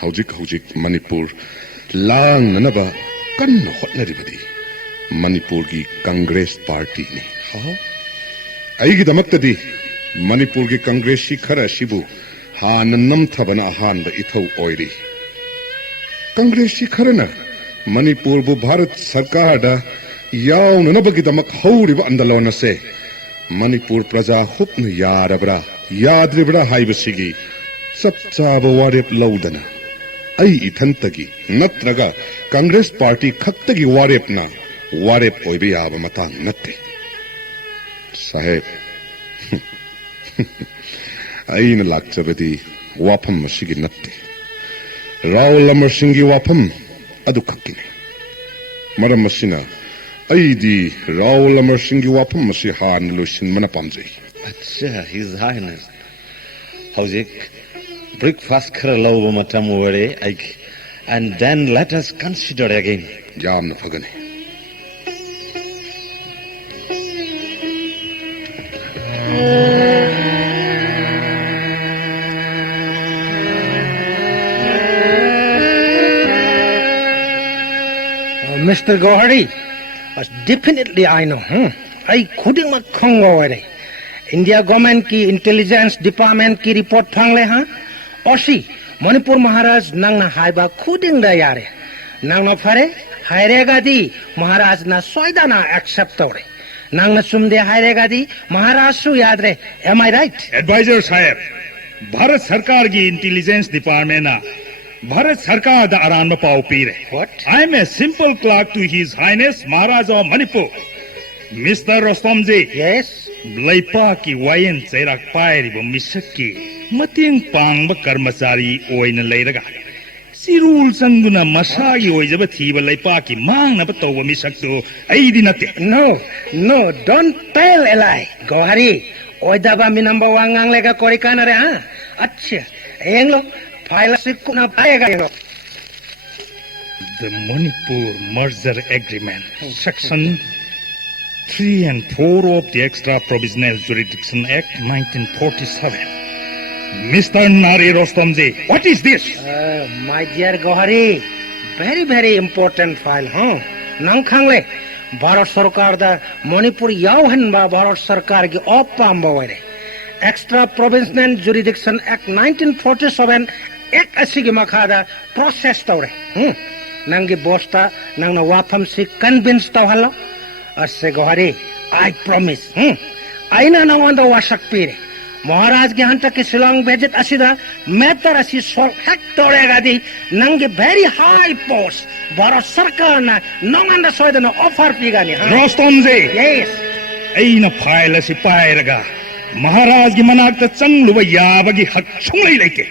हौजिक मणिपुर लांग ननबा कन्न होटनरिबदी मणिपुर की Congress party ने अईगी दमक्तदी मणिपुर की कांग्रेस की खरा शिबु हान नमथबना हान ब इथौ ओइरी कांग्रेस की खरना मणिपुर बु भारत सरकार दा याउन नबगी दमक हौरिब आंदोलन से मणिपुर प्रजा हुप्न यारबरा याद्रिबरा हाइबसिगी सब चाब वारेप लौदना आई इथंतगी नत्रगा कांग्रेस पार्टी खत्तगी वारेपना वारेप ओइबे याब मतांग नत्ते साहेब अईन लाक्चबदी वाफम मसिगी नत्ते राव अमर सिंह की वाफम अदु खक्किने मरम मसिना अईदी राव अमर सिंह की वाफम मसि हान लोसिन मना पामजै अच्छा हिज हाइनेस हौजिक ब्रेकफास्ट खर लौब मतम वरे आई and then let us consider again याम न फगने Mr. Gohari, definitely I know. I couldn't make Congo away. India government की intelligence department की report फांगले हाँ. ओशी मणिपुर महाराज नंग ना हाइबा खुदिंग दा यारे. नंग ना फरे हायरेगा दी महाराज ना सोयदा ना accept तोड़े. नंग ना सुमदे हायरेगा दी महाराज सु याद रे. Am I right? Advisor साहब, भारत सरकार की इंटेलिजेंस डिपार्टमेंट ना भारत सरकार दा आरान में पाव पी रहे. What? I am a simple clerk to His Highness Maharaja of Manipur, Mr. Rostomji. Yes. Laipa की वायन चेराक पायरी ब मिसक की मतिंग पांग ब कर्मचारी ओइन लेरगा सिरूल संगुना मसागी ओइ जब थी ब लैपा की मांग न बतो ब मिसक तो ऐदी नते. No, don't tell a lie. Gohari, ओइ दबा मी नंबर वांगांग लेगा कोरी काना रे हाँ. अच्छा, एंग लो फाइल से कुना पाएगा ये लो. The Manipur Merger Agreement, Section 3 and 4 of the Extra Provisional Jurisdiction Act 1947. Mr. Nari Rostomji, what is this? My dear Gohari, very important file, huh? Nangkhangle, Bharat Sarkar da Manipur yauhan ba Bharat Sarkar ki oppam baware. Extra Provisional Jurisdiction Act 1947 ek asigi makhada process tawre. Nangi bosta nang na wafam si convince tawhalo. Asse Gohari, I promise. Aina na wanda wasak pire. महाराज के hanta के शिलोंग भेजत असिदा मेतर असि soul हक तोड़ेगा दी नंगे very high post Bharat सरकार ना नंगंदा सोयदना offer पीगानी. रोस्टोमजी, yes. ऐना file असि पाएरगा महाराज की मनाक त चंगलुब याबगी हक छुंगलै लेके.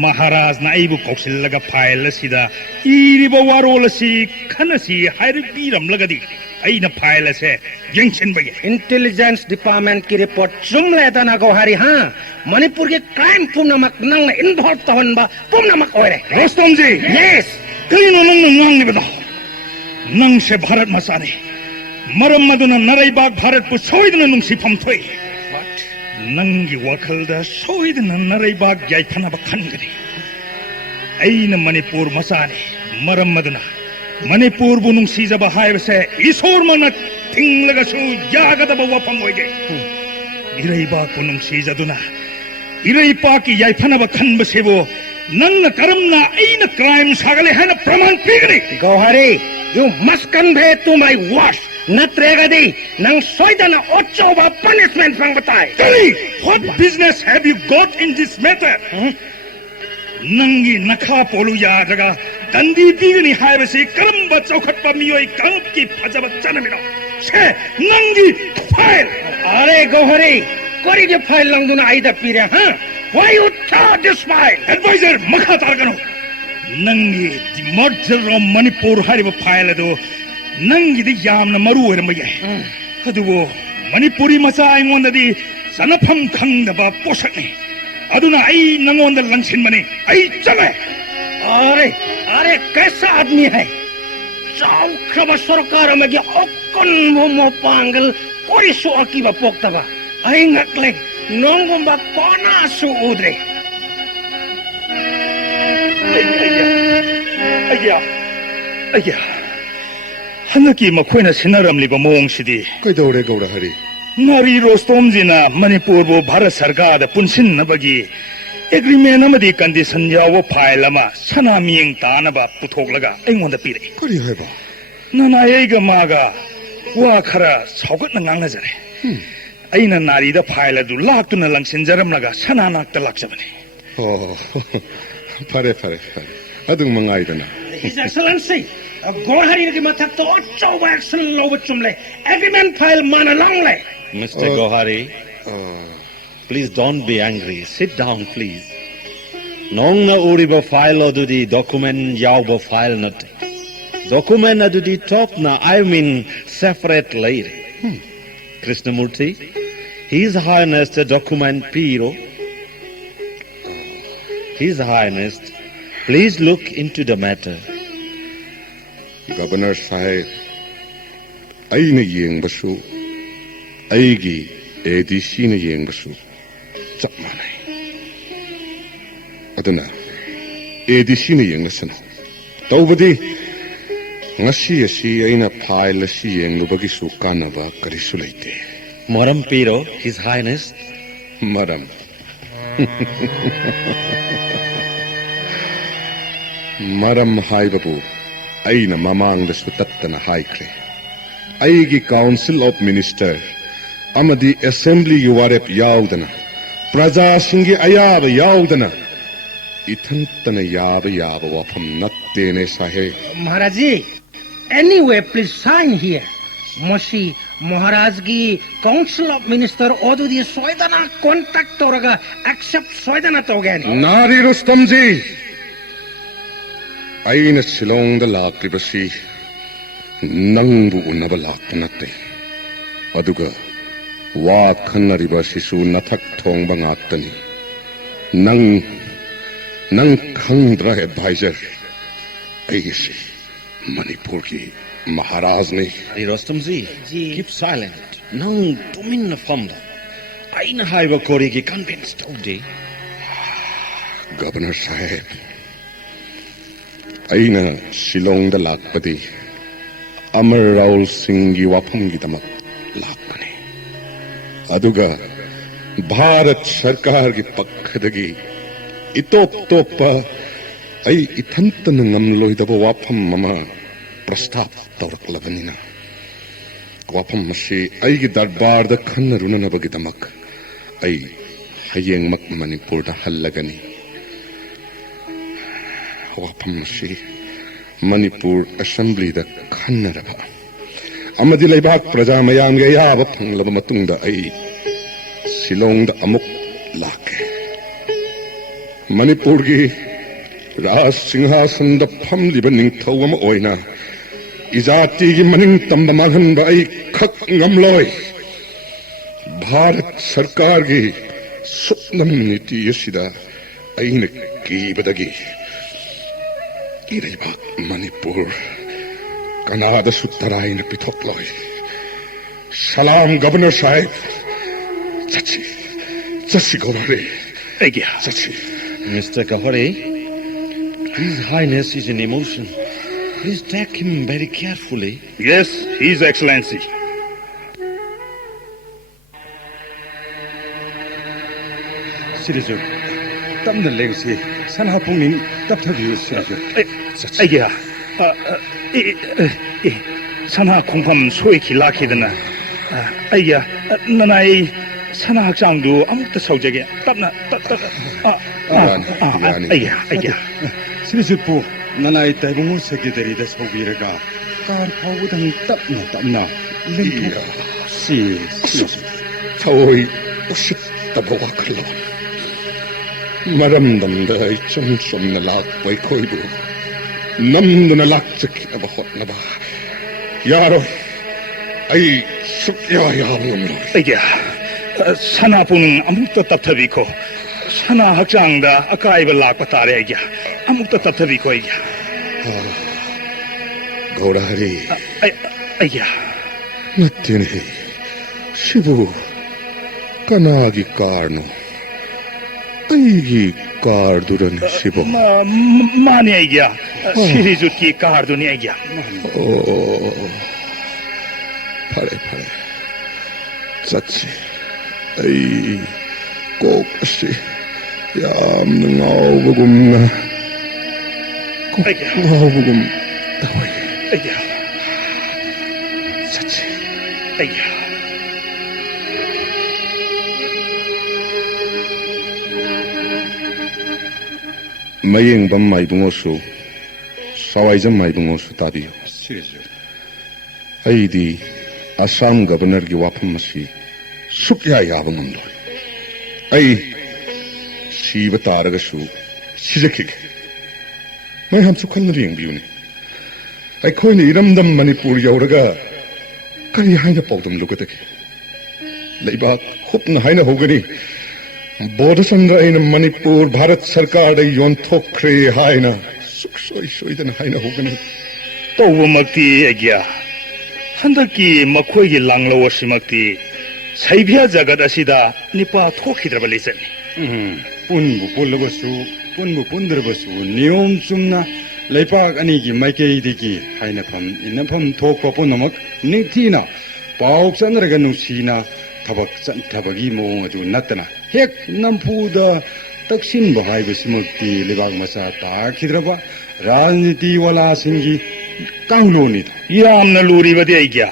महाराज ना आइबु कौशलगा फाइल असिदा इरिब वारोल असि खनसि हाइरि पीरम लगदी ऐना फाइल से यंगशन बगे. इंटेलिजेंस डिपार्टमेंट की रिपोर्ट जुमले तना गोहारी हाँ मणिपुर के क्राइम पुनमक नंग इन्वॉल्व तो हनबा पुनमक ओरे. रोस्टोमजी, yes. कलिनो नंग नंग बता नंग से भारत मसाने मरम मदुना नरैबाग भारत पु सोइदन नुंग सिफम थोई. नंगी वखलदा सोइदन नरैबाग याइफना बखनगरी ऐना मणिपुर मसाने मरम मदुना मणिपुर बुनुंग सीजब हाइबसे ईश्वर मनक थिंगलगसु यागदब वफम ओइगे. इरैबाग बुनुंग सीजदुना इरैपा की याइफनब खनबसेबो नंग करमना ऐना क्राइम सागले हैना प्रमाण पीगनी. Gohari, you must convey to my watch. Natregadi, nang soidana ochoba punishment pang batai. Kali, what business have you got in this matter? Nangi nakha polu yaga dandi pigani haibasi karamba chaukhатpa miyoi kangp ki phajaba chanamino. Che nangi file. Are Gohari, kori je file langduna aida pire, huh? Why you throw this file? Advisor, makha targano. Nangi the merger of Manipur hariba file ado nangi di yamna maru ermaya. Aduwo Manipuri masa aingondadi sanapam khangdaba posakni. aduna ai nangonda langsinmani ai chale अरे कैसा आदमी है चाउ खबर सरकार में के ओकन मोमो पांगल कोई सो की बा पोकता बा आई ngakle nongom ba kona su udre ayya hanaki makhoi sinaramliba mawngsidhi ꯀꯩꯗꯧꯔꯦ ꯒꯧꯔꯍꯔꯤ Nari Rostomjina Manipur bo Bharat Sarkar da punsin nabagi agreement amadi condition yawa file ama sana miyeng ta ba puthoglaga aingonda pire ꯀꯔꯤ ꯍꯥꯏꯕ nana eiga maga wa khara saugat na ngangna jare aina nari da file adu laktuna langsin jaramlaga sana nakta lakjabani ꯑꯣ ꯐꯔꯦ ꯐꯔꯦ ꯐꯔꯦ ꯑꯗꯨꯝ ꯃꯉꯥꯏꯗꯅ His Excellency Gohari ki mathak to choba action loba chumle agreement file mana longle Mr. Gohari, please don't be angry. Sit down, please. Nong na uriba file odu di document yauba file nat. Document adu di top na I mean separate later. Krishnamurti, His Highness the document Piro. His Highness, please look into the matter. Governor Sahib, ꯑꯩꯅ ꯌꯦꯡꯕꯁꯨ ꯑꯩꯒꯤ ADCꯅ ꯌꯦꯡꯕꯁꯨ ꯆꯞ ꯃꯥꯟꯅꯩ ꯑꯗꯨꯅ ADCꯅ ꯌꯦꯡꯂꯁꯅꯨ ꯇꯧꯕꯗꯤ ꯉꯁꯤ ꯑꯁꯤ ꯑꯩꯅ ꯐꯥꯏꯜ ꯑꯁꯤ ꯌꯦꯡꯂꯨꯕꯒꯤꯁꯨ ꯀꯥꯟꯅꯕ ꯀꯔꯤꯁꯨ ꯂꯩꯇꯦ Moram Piro, His Highness. ꯃꯔꯝ ꯃꯔꯝ ꯍꯥꯏꯕꯕꯨ ꯑꯩꯅ ꯃꯃꯥꯡꯗꯁꯨ ꯇꯠꯇꯅ ꯍꯥꯏꯈ꯭ꯔꯦ ꯑꯩꯒꯤ council of minister amadi assembly yu warep yaudana praja singi ayaba yaudana ithantana yaba wafam natte ne sahe Maharaj ji anyway please sign here Moshi Maharaj gi council of minister odu di soidana contact toraga accept soidana togani Nari Rustam ji aina Shillong da lakribasi nangbu unaba laknatte aduga wa khanariba sisu nathak thongba ngaktani nang khandra advisor aisi manipur ki maharaj ne Hey Rostamji, keep silent. Nang tumin na famda. Aina haiba kori ki convinced today. Governor Sahib aina Shillong da lakpati Amar Raul Singh gi wafam gi tamak lakpani aduga Bharat Sarkar gi pakhadagi itop topa ai ithantana ngamloidaba wafam mama prastap tawraklabanina wafam masi ai gi darbar da khanarunanabagi tamak ai hayeng mak Manipur da hallagani wafam masi Manipur assembly da khanaraba amadi leibak praja mayam ge yaba phanglaba matungda ai Shillong da amuk lake Manipur gi Raj Singhasan da phamliba ningthau ama oina izati gi maning tamba malhanba ai khak ngamloi Bharat Sarkar gi supnam niti yasida aina kibadagi ireibak Manipur Kanada Suttarai na pitokloi. Salam, Governor Sahib. Chachi Gohari. Egya. Chachi. Mr. Gohari, His Highness is in emotion. Please take him very carefully. Yes, His Excellency. 시리즈 땀들 랭시 산하풍님 답답이 시리즈 Egya. Sana kongpam soiki lakidana. Egya. Nanai sana hakjangdu amukta saujage. Tapna. Egya. 시리즈부 나나이 대붕을 세계들이다 소비르가 깔파우당 땀나 랭토 시리즈 Tawoi ushitaba wakallo. Maramdamda ay chum na lakbay koibu. Namdo na lakchaki na bahot na ba. Yaro ay sukyayabong mo. Egya. Sana pun amukta taptabiko. sana hakchangda akaiba lakpa tare aigya. Amukta tapthabi ko aigya. Gaurahari. Aigya. Nattene. Shibu. Kanagi karno. Aigi karduran shibu. Mani aigya. Sirijut ki karduni aigya. Oh. Pare. Satsi. Ay. Kokasi. Yam ngawbagum na. Ngawbagum. Taway. Aigya. Satsi. Aigya. mayingbam maibungosu sawaijam maibungosu tabiyo. Aidi Assam Governor gi wafam masi sukya yaba ngamdo. Ai siba taragasu sijakik. Mai ham sukhan ring biuni. Ai khoini iramdam Manipur yauraga kari haina pawdam lugataki. Leiba khupna haina hogani. Bodasandra in Manipur, Bharat Sarkar da yonthokre haina. Suksoi dan haina hogani. Tawumakti aigya. Handaki makhoigi langlo wasimakti. Saibya jagat asida nipa thokhidraba lesani. Punbu pundrabasu niyom sumna leipak anigi maikei digi haina pham inafam thokpa punamak ningthina pauk sanraga nusina tabagi mawong adu natana hek nampuda taksin bahai basimukti lebak masa takhidraba rajniti wala singi kangloni yamna luribadi aigya.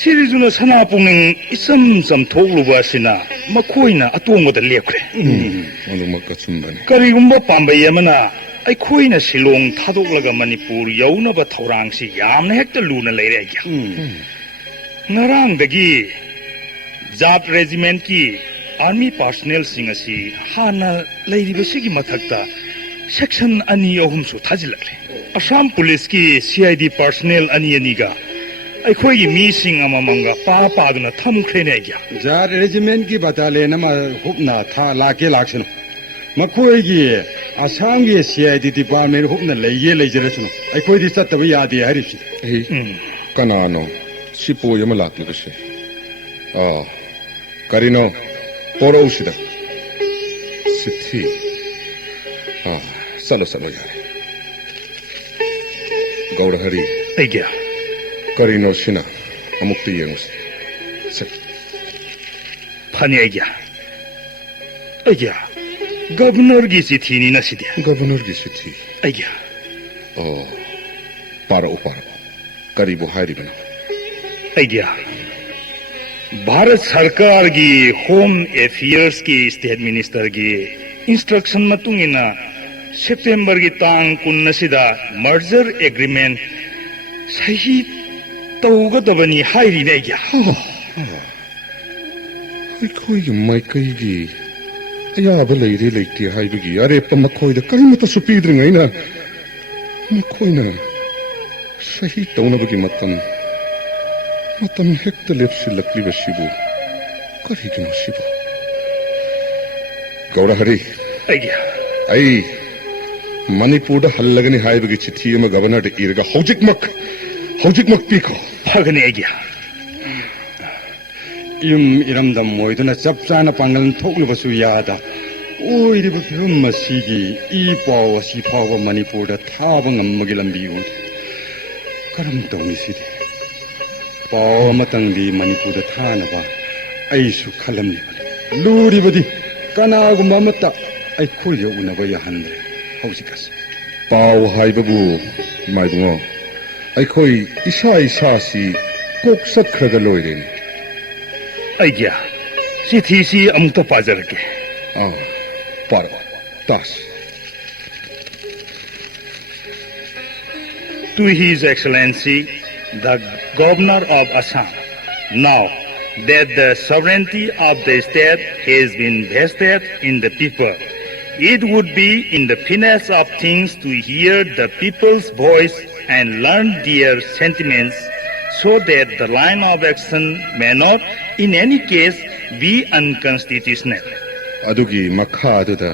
Sirijuna sanapungning isam thokluba asina makhoina atongda lepkre. Alumakka chumbani. Karigumba pambai amana aikhoina Shillong thadoklaga Manipur yaunaba thaurangsi yamna hekta luna leire aigya. Ngarangdagi Jat Regiment ki army personnel singasi hana leiribasigi mathakta section ani ahumsu thajilakle. Assam police ki CID personnel ani ga aikhoigi mi sing amamanga paduna thamkhre ne aigya. Jar regiment ki battalion ama hupna tha lake laksun makhoigi Assam gi CID department hupna leijerasun aikhoidi chattaba yade harisi. Kanano sipo yama laklagase. Karino Porosida Sithi. Salo yare. Gaurahari. Aigya. Karino Shina Amukti Yengus. Pani aigya. Aigya. Governor gi sithi ni nasidya. Governor gi sithi. Aigya. Para. Karibu haribana. Aigya. Bharat Sarkar gi Home Affairs ki State Minister gi instruction matungina September gi tang 19 merger agreement sahi tawgadabani hairi ne aigya. Aikhoigi maikaigi ayaba leire leite haibigi arepa makhoida karimata supidringaina makhoina sahi taunabagi matam hekta lepsilakliba shibu karigino shibu. Gaurahari. Aigya. Ai Manipur hallagani haibagi chithi ama governor de irga hojikmak piko. Phagani aigya. Iramdam moiduna chapchana pangal thoklubasu yada. Oiriba phirum masigi paw asi phawa Manipur da thaba ngammagi lambi ud. Karam tawni sidi. Paw matangdi Manipur da thanaba aisu khalamni. Luribadi kanagumba mata aikhoya unaba yahandre. Hausikas. Paw haibabu maibungo. Aikhoi isa si koksat khraga loireni. Aigya. Sithi amukta pajarake. Paro. Tas. To His Excellency, the Governor of Assam, now that the sovereignty of the state has been vested in the people, it would be in the finesse of things to hear the people's voice and learn their sentiments so that the line of action may not in any case be unconstitutional. ꯑꯗꯨꯒꯤ ꯃꯈꯥꯗꯨꯗ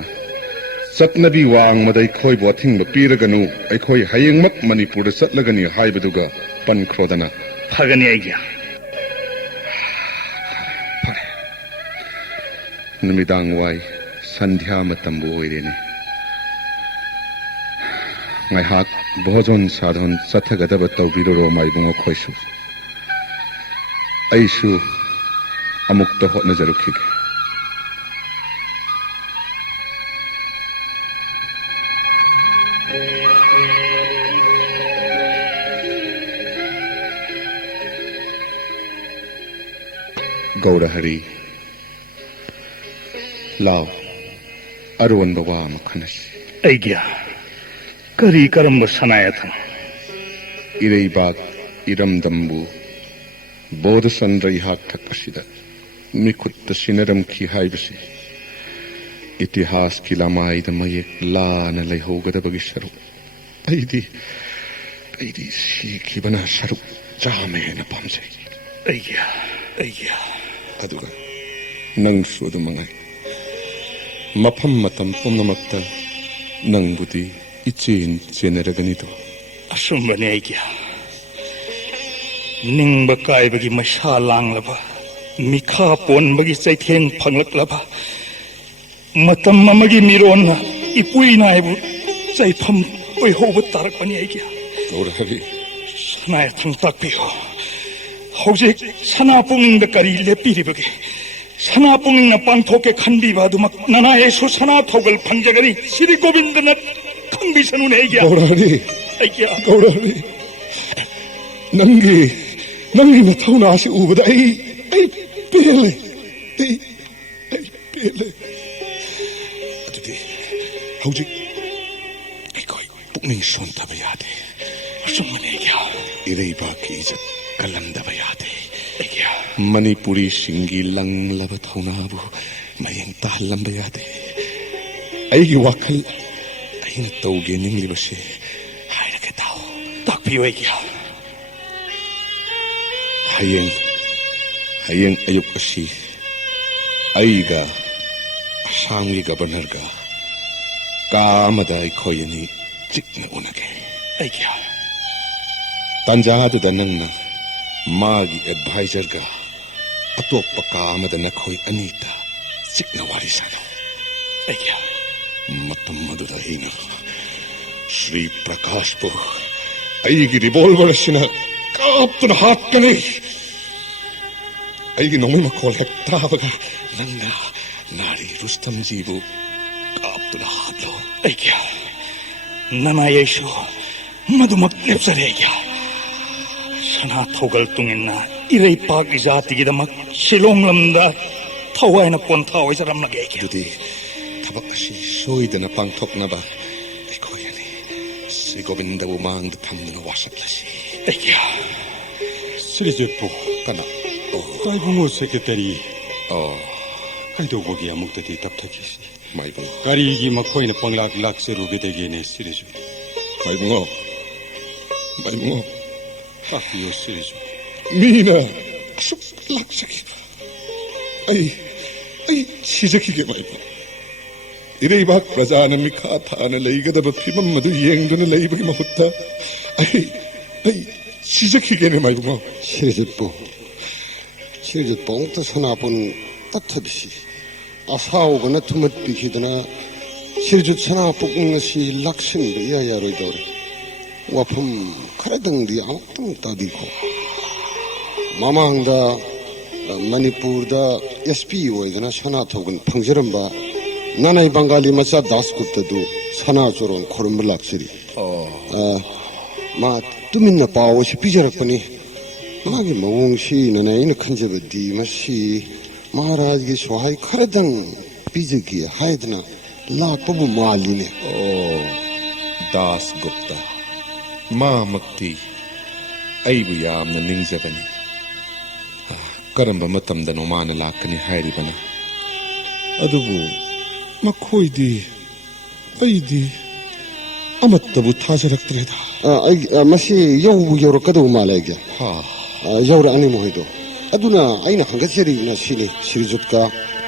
ꯆꯠꯅꯕꯤ ꯋꯥꯡꯃꯗ ꯑꯩꯈꯣꯏꯕꯨ ꯑꯊꯤꯡꯕ ꯄꯤꯔꯒꯅꯨ ꯑꯩꯈꯣꯏ ꯍꯌꯦꯡꯃꯛ ꯃꯅꯤꯄꯨꯔꯗ ꯆꯠꯂꯒꯅꯤ ꯍꯥꯏꯕꯗꯨꯒ ꯄꯟꯈ꯭ꯔꯣꯗꯅ ꯐꯒꯅꯤ ꯑꯩꯒꯤ ꯅꯨꯃꯤꯗꯥꯡ ꯋꯥꯏ ꯁꯟꯙ꯭ꯌꯥ ꯃꯇꯝꯕꯨ ꯑꯣꯏꯔꯦꯅꯦ ꯉꯥꯏꯍꯥꯛ ꯚꯣꯖꯣꯟ ꯁꯥꯙꯣꯟ ꯆꯠꯊꯒꯗꯕ ꯇꯧꯕꯤꯔꯨꯔꯣ ꯃꯥꯏꯕꯨꯡ ꯑꯩꯈꯣꯏꯁꯨ ꯑꯩꯁꯨ ꯑꯃꯨꯛꯇ ꯍꯣꯠꯅꯖꯔꯨꯈꯤꯒꯦ ꯒꯧꯔꯍꯔꯤ ꯂꯥꯎ ꯑꯔꯣꯟꯕ ꯋꯥ ꯑꯃ ꯈꯟꯅꯁꯤ ꯑꯩꯒꯤ ꯀꯔꯤ ꯀꯔꯝꯕ ꯁꯅꯥꯌꯥꯊꯪ ꯏꯔꯩꯕꯥꯛ ꯏꯔꯝꯗꯝꯕꯨ ꯕꯣꯙꯆꯟꯗ꯭ꯔ ꯏꯍꯥꯛꯊꯛ ꯑꯁꯤꯗ ꯃꯤꯈꯨꯠꯇ ꯁꯤꯟꯅꯔꯝꯈꯤ ꯍꯥꯏꯕꯁꯤ ꯏꯇꯤꯍꯥꯁꯀꯤ ꯂꯃꯥꯏꯗ ꯃꯌꯦꯛ ꯂꯥꯅ ꯂꯩꯍꯧꯒꯗꯕꯒꯤ ꯁꯔꯨꯛ ꯑꯩꯗꯤ ꯁꯤꯈꯤꯕꯅ ꯁꯔꯨꯛ ꯆꯥꯝꯃ ꯍꯦꯟꯅ ꯄꯥꯝꯖꯩ ꯑꯩꯒꯤ ꯑꯗꯨꯒ ꯅꯪꯁꯨ ꯑꯗꯨꯃꯉꯥꯏ ꯃꯐꯝ ꯃꯇꯝ ꯄꯨꯝꯅꯃꯛꯇ ꯅꯪꯕꯨꯗꯤ ꯏꯆꯦꯟ ꯆꯦꯟꯅꯔꯒꯅꯤꯗꯣ ꯑꯁꯨꯝꯕꯅꯤ ꯑꯩꯒꯤ ꯅꯤꯡꯕ ꯀꯥꯏꯕꯒꯤ ꯃꯩꯁꯥ ꯂꯥꯡꯂꯕ ꯃꯤꯈꯥ ꯄꯣꯟꯕꯒꯤ ꯆꯩꯊꯦꯡ ꯐꯪꯂꯛꯂꯕ ꯃꯇꯝ ꯑꯃꯒꯤ ꯃꯤꯔꯣꯟꯅ ꯏꯄꯨꯏꯅꯥꯏꯕꯨ ꯆꯩꯐꯝ ꯑꯣꯏꯍꯧꯕ ꯇꯥꯔꯛꯄꯅꯤ ꯑꯩꯒꯤ ꯒꯧꯔꯍꯔꯤ ꯁꯅꯥꯌꯥꯊꯪ ꯇꯥꯛꯄꯤꯌꯨ ꯍꯧꯖꯤꯛ ꯁꯅꯥ ꯄꯨꯛꯅꯤꯡꯗ ꯀꯔꯤ ꯂꯦꯞꯄꯤꯔꯤꯕꯒꯦ ꯁꯅꯥ ꯄꯨꯛꯅꯤꯡꯅ ꯄꯥꯡꯊꯣꯛꯀꯦ ꯈꯟꯕꯤꯕ ꯑꯗꯨꯃꯛ ꯅꯅꯥꯏꯁꯨ ꯁꯅꯥ ꯊꯧꯒꯜ ꯐꯪꯖꯒꯅꯤ ꯁꯤꯗꯤ ꯒꯣꯕꯤꯟꯗꯅ ꯈꯪꯕꯤꯁꯅꯨꯅꯦ ꯑꯩꯒꯤ ꯒꯧꯔꯍꯔꯤ ꯅꯪꯒꯤ ꯅꯊꯧꯅꯥꯁꯤ ꯎꯕꯗ ꯑꯩ ꯄꯦꯜꯂꯦ ꯑꯩ ꯄꯦꯜꯂꯦ ꯑꯗꯨꯗꯤ ꯍꯧꯖꯤꯛ ꯑꯩꯈꯣꯏ ꯄꯨꯛꯅꯤꯡ ꯁꯣꯟꯊꯕ ꯌꯥꯗꯦ ꯑꯁꯨꯝꯕꯅꯤ ꯑꯩꯒꯤ ꯏꯔꯩꯕꯥꯛꯀꯤ ꯏꯖꯠ ꯀꯜꯂꯝꯗꯕ ꯌꯥꯗꯦ ꯃꯅꯤꯄꯨꯔꯤꯁꯤꯡꯒꯤ ꯂꯪꯂꯕ ꯊꯧꯅꯥꯕꯨ ꯃꯌꯦꯡ ꯇꯥꯍꯜꯂꯝꯕ ꯌꯥꯗꯦ ꯑꯩꯒꯤ ꯋꯥꯈꯜ ꯑꯩꯅ ꯇꯧꯒꯦ ꯅꯤꯡꯂꯤꯕꯁꯦ ꯍꯥꯏꯔꯒ ꯇꯥꯛꯄꯤꯌꯨ ꯑꯩꯒꯤ ꯍꯌꯦꯡ ꯑꯌꯨꯛ ꯑꯁꯤ ꯑꯩꯒ ꯑꯁꯥꯝꯒꯤ ꯒꯕꯔꯅꯔꯒ ꯀꯥ ꯑꯃꯗ ꯑꯩꯈꯣꯏ ꯑꯅꯤ ꯆꯤꯛꯅ ꯎꯅꯒꯦ ꯑꯩꯒꯤ ꯇꯥꯟꯖꯥꯗꯨꯗ ꯅꯪꯅ ꯃꯥꯒꯤ ꯑꯦꯗꯚꯥꯏꯖꯔꯒ ꯑꯇꯣꯞꯄ ꯀꯥ ꯑꯃꯗ ꯅꯈꯣꯏ ꯑꯅꯤꯇ ꯆꯤꯛꯅ ꯋꯥꯔꯤ ꯁꯥꯟꯅꯧ ꯑꯩꯒꯤ ꯃꯇꯝ ꯑꯗꯨꯗ ꯑꯩꯅ ಶ್ರೀ ಪ್ರಕಾಶ್ಪು ꯑꯩꯒꯤ ರಿವಾಲ್ವರ್ ꯑꯁꯤꯅ ꯀꯥꯞꯇꯨꯅ ꯍꯥꯠꯀꯅꯤ ꯑꯩꯒꯤ ꯅꯣꯡꯃꯩ ꯃꯈꯣꯜ ꯍꯦꯛ ꯇꯥꯕꯒ ꯅꯪꯅ ꯅꯥꯔꯤ ꯔꯨꯁꯇꯝꯖꯤꯕꯨ ꯀꯥꯞꯇꯨꯅ ꯍꯥꯠꯂꯣ ꯑꯩꯒꯤ ꯅꯅꯥꯏꯁꯨ ꯃꯗꯨꯃꯛ ꯂꯦꯞꯆꯔꯦ ꯑꯩꯒꯤ ꯁꯅꯥ ꯊꯧꯒꯜ ꯇꯨꯡꯏꯟꯅ ꯏꯔꯩꯄꯥꯛ ꯖꯥꯇꯤꯒꯤꯗꯃꯛ ꯁꯤꯂꯣꯡ ꯂꯝꯗ ꯊꯋꯥꯏꯅ ꯄꯣꯟꯊꯥ ꯑꯣꯏꯖꯔꯝꯂꯒꯦ ꯑꯩꯒꯤ ꯑꯗꯨꯗꯤ ꯊꯕꯛ ꯑꯁꯤ ꯁꯣꯏꯗꯅ ꯄꯥꯡꯊꯣꯛꯅꯕ ꯑꯩꯈꯣꯏ ꯑꯅꯤ ಶ್ರೀ ಗೋವಿಂದವು ꯃꯥꯡꯗ ꯊꯝꯗꯨꯅ ꯋꯥꯁꯛꯂꯁꯤ ꯑꯩꯒꯤ ꯁ꯭ꯔꯤꯖꯨꯠꯄꯨ ꯀꯅꯥ ꯇꯥꯏꯕꯨꯡꯉꯣ ꯁꯦꯀ꯭ꯔꯦꯇꯔꯤ ꯀꯩꯗꯧꯕꯒꯤ ꯑꯃꯨꯛꯇꯗꯤ ꯇꯞꯊꯈꯤꯁꯤ ꯃꯥꯏꯕꯨꯡ ꯀꯔꯤꯒꯤ ꯃꯈꯣꯏꯅ ꯄꯪꯂꯥꯛ ꯂꯥꯛꯆꯔꯨꯒꯗꯒꯦꯅꯦ ꯁ꯭ꯔꯤꯖꯨꯠ ꯃꯥꯏꯕꯨꯡꯉꯣ ꯇꯥꯛꯄꯤꯌꯨ ꯁ꯭ꯔꯤꯖꯨꯠ ꯃꯤꯅ ꯑꯁꯨꯛ ꯂꯥꯛꯆꯈꯤꯕ ꯑꯩ ꯁꯤꯖꯈꯤꯒꯦ ꯃꯥꯏꯕꯨꯡ ꯏꯔꯩꯕꯥꯛ ꯄ꯭ꯔꯖꯥꯅ ꯃꯤꯈꯥ ꯊꯥꯅ ꯂꯩꯒꯗꯕ ꯐꯤꯕꯝ ꯑꯗꯨ ꯌꯦꯡꯗꯨꯅ ꯂꯩꯕꯒꯤ ꯃꯍꯨꯠꯇ ꯑꯩ ꯁꯤꯖꯈꯤꯒꯦꯅꯦ ꯃꯥꯏꯕꯨꯡꯉꯣ ꯁꯤꯔꯤꯖꯠꯄꯨ ꯑꯃꯨꯛꯇ ꯁꯅꯥꯄꯨꯟ ꯇꯞꯊꯕꯤꯁꯤ ꯑꯁꯥꯎꯕꯅ ꯊꯨꯝꯍꯠꯄꯤꯈꯤꯗꯨꯅ ꯁꯤꯔꯤꯖꯠ ꯁꯅꯥ ꯄꯨꯛꯅꯤꯡ ꯑꯁꯤ ꯂꯥꯛꯁꯤꯟꯕ ꯏꯌꯥ ꯌꯥꯔꯣꯏꯗꯧꯔꯦ ꯋꯥꯐꯝ ꯈꯔꯗꯪꯗꯤ ꯑꯃꯨꯛꯇꯪ ꯇꯥꯕꯤꯈꯣ ꯃꯃꯥꯡꯗ ꯃꯅꯤꯄꯨꯔꯗ SP ꯑꯣꯏꯗꯅ ꯁꯅꯥ ꯊꯧꯒꯜ ꯐꯪꯖꯔꯝꯕ ꯅꯥꯅꯥꯏ ꯕꯪꯒꯥꯂꯤ ꯃꯆꯥ ꯗꯥꯁꯒꯨꯞꯇꯗꯨ ꯁꯅꯥ ꯆꯣꯔꯣꯟ ꯈꯣꯔꯝꯕ ꯂꯥꯛꯆꯔꯤ ꯃꯥ ꯇꯨꯃꯤꯟꯅ ꯄꯥꯎ ꯑꯁꯤ ꯄꯤꯖꯔꯛꯄꯅꯤ ꯃꯥꯒꯤ ꯃꯑꯣꯡꯁꯤꯅꯅꯦ ꯑꯩꯅ ꯈꯟꯖꯕꯗꯤ ꯃꯁꯤ ꯃꯍꯥꯔꯥꯖꯒꯤ ꯁꯣꯍꯥꯏ ꯈꯔꯗꯪ ꯄꯤꯖꯒꯦ ꯍꯥꯏꯗꯅ ꯂꯥꯛꯄꯕꯨ ꯃꯥꯜꯂꯤꯅꯦ ꯗꯥꯁꯒꯨꯞꯇ ꯃꯥꯃꯛꯇꯤ ꯑꯩꯕꯨ ꯌꯥꯝꯅ ꯅꯤꯡꯖꯕꯅꯤ ꯀꯔꯝꯕ ꯃꯇꯝꯗꯅꯣ ꯃꯥꯅ ꯂꯥꯛꯀꯅꯤ ꯍꯥꯏꯔꯤꯕꯅ ꯑꯗꯨꯕꯨ ꯃꯈꯣꯏꯗꯤ ꯑꯩꯗꯤ ꯑꯃꯠꯇꯕꯨ ꯊꯥꯖꯔꯛꯇ꯭ꯔꯦꯗ ꯃꯁꯤ ꯌꯧꯔꯛꯀꯗꯧꯕ ꯃꯥꯜꯂꯦ ꯑꯩꯒꯤ ꯌꯧꯔꯛꯑꯅꯤ ꯃꯈꯣꯏꯗꯣ ꯑꯗꯨꯅ ꯑꯩꯅ ꯍꯪꯒꯠꯆꯔꯤꯕꯅ ꯁꯤꯅꯤ ꯁꯤꯔꯤꯖꯨꯠꯀ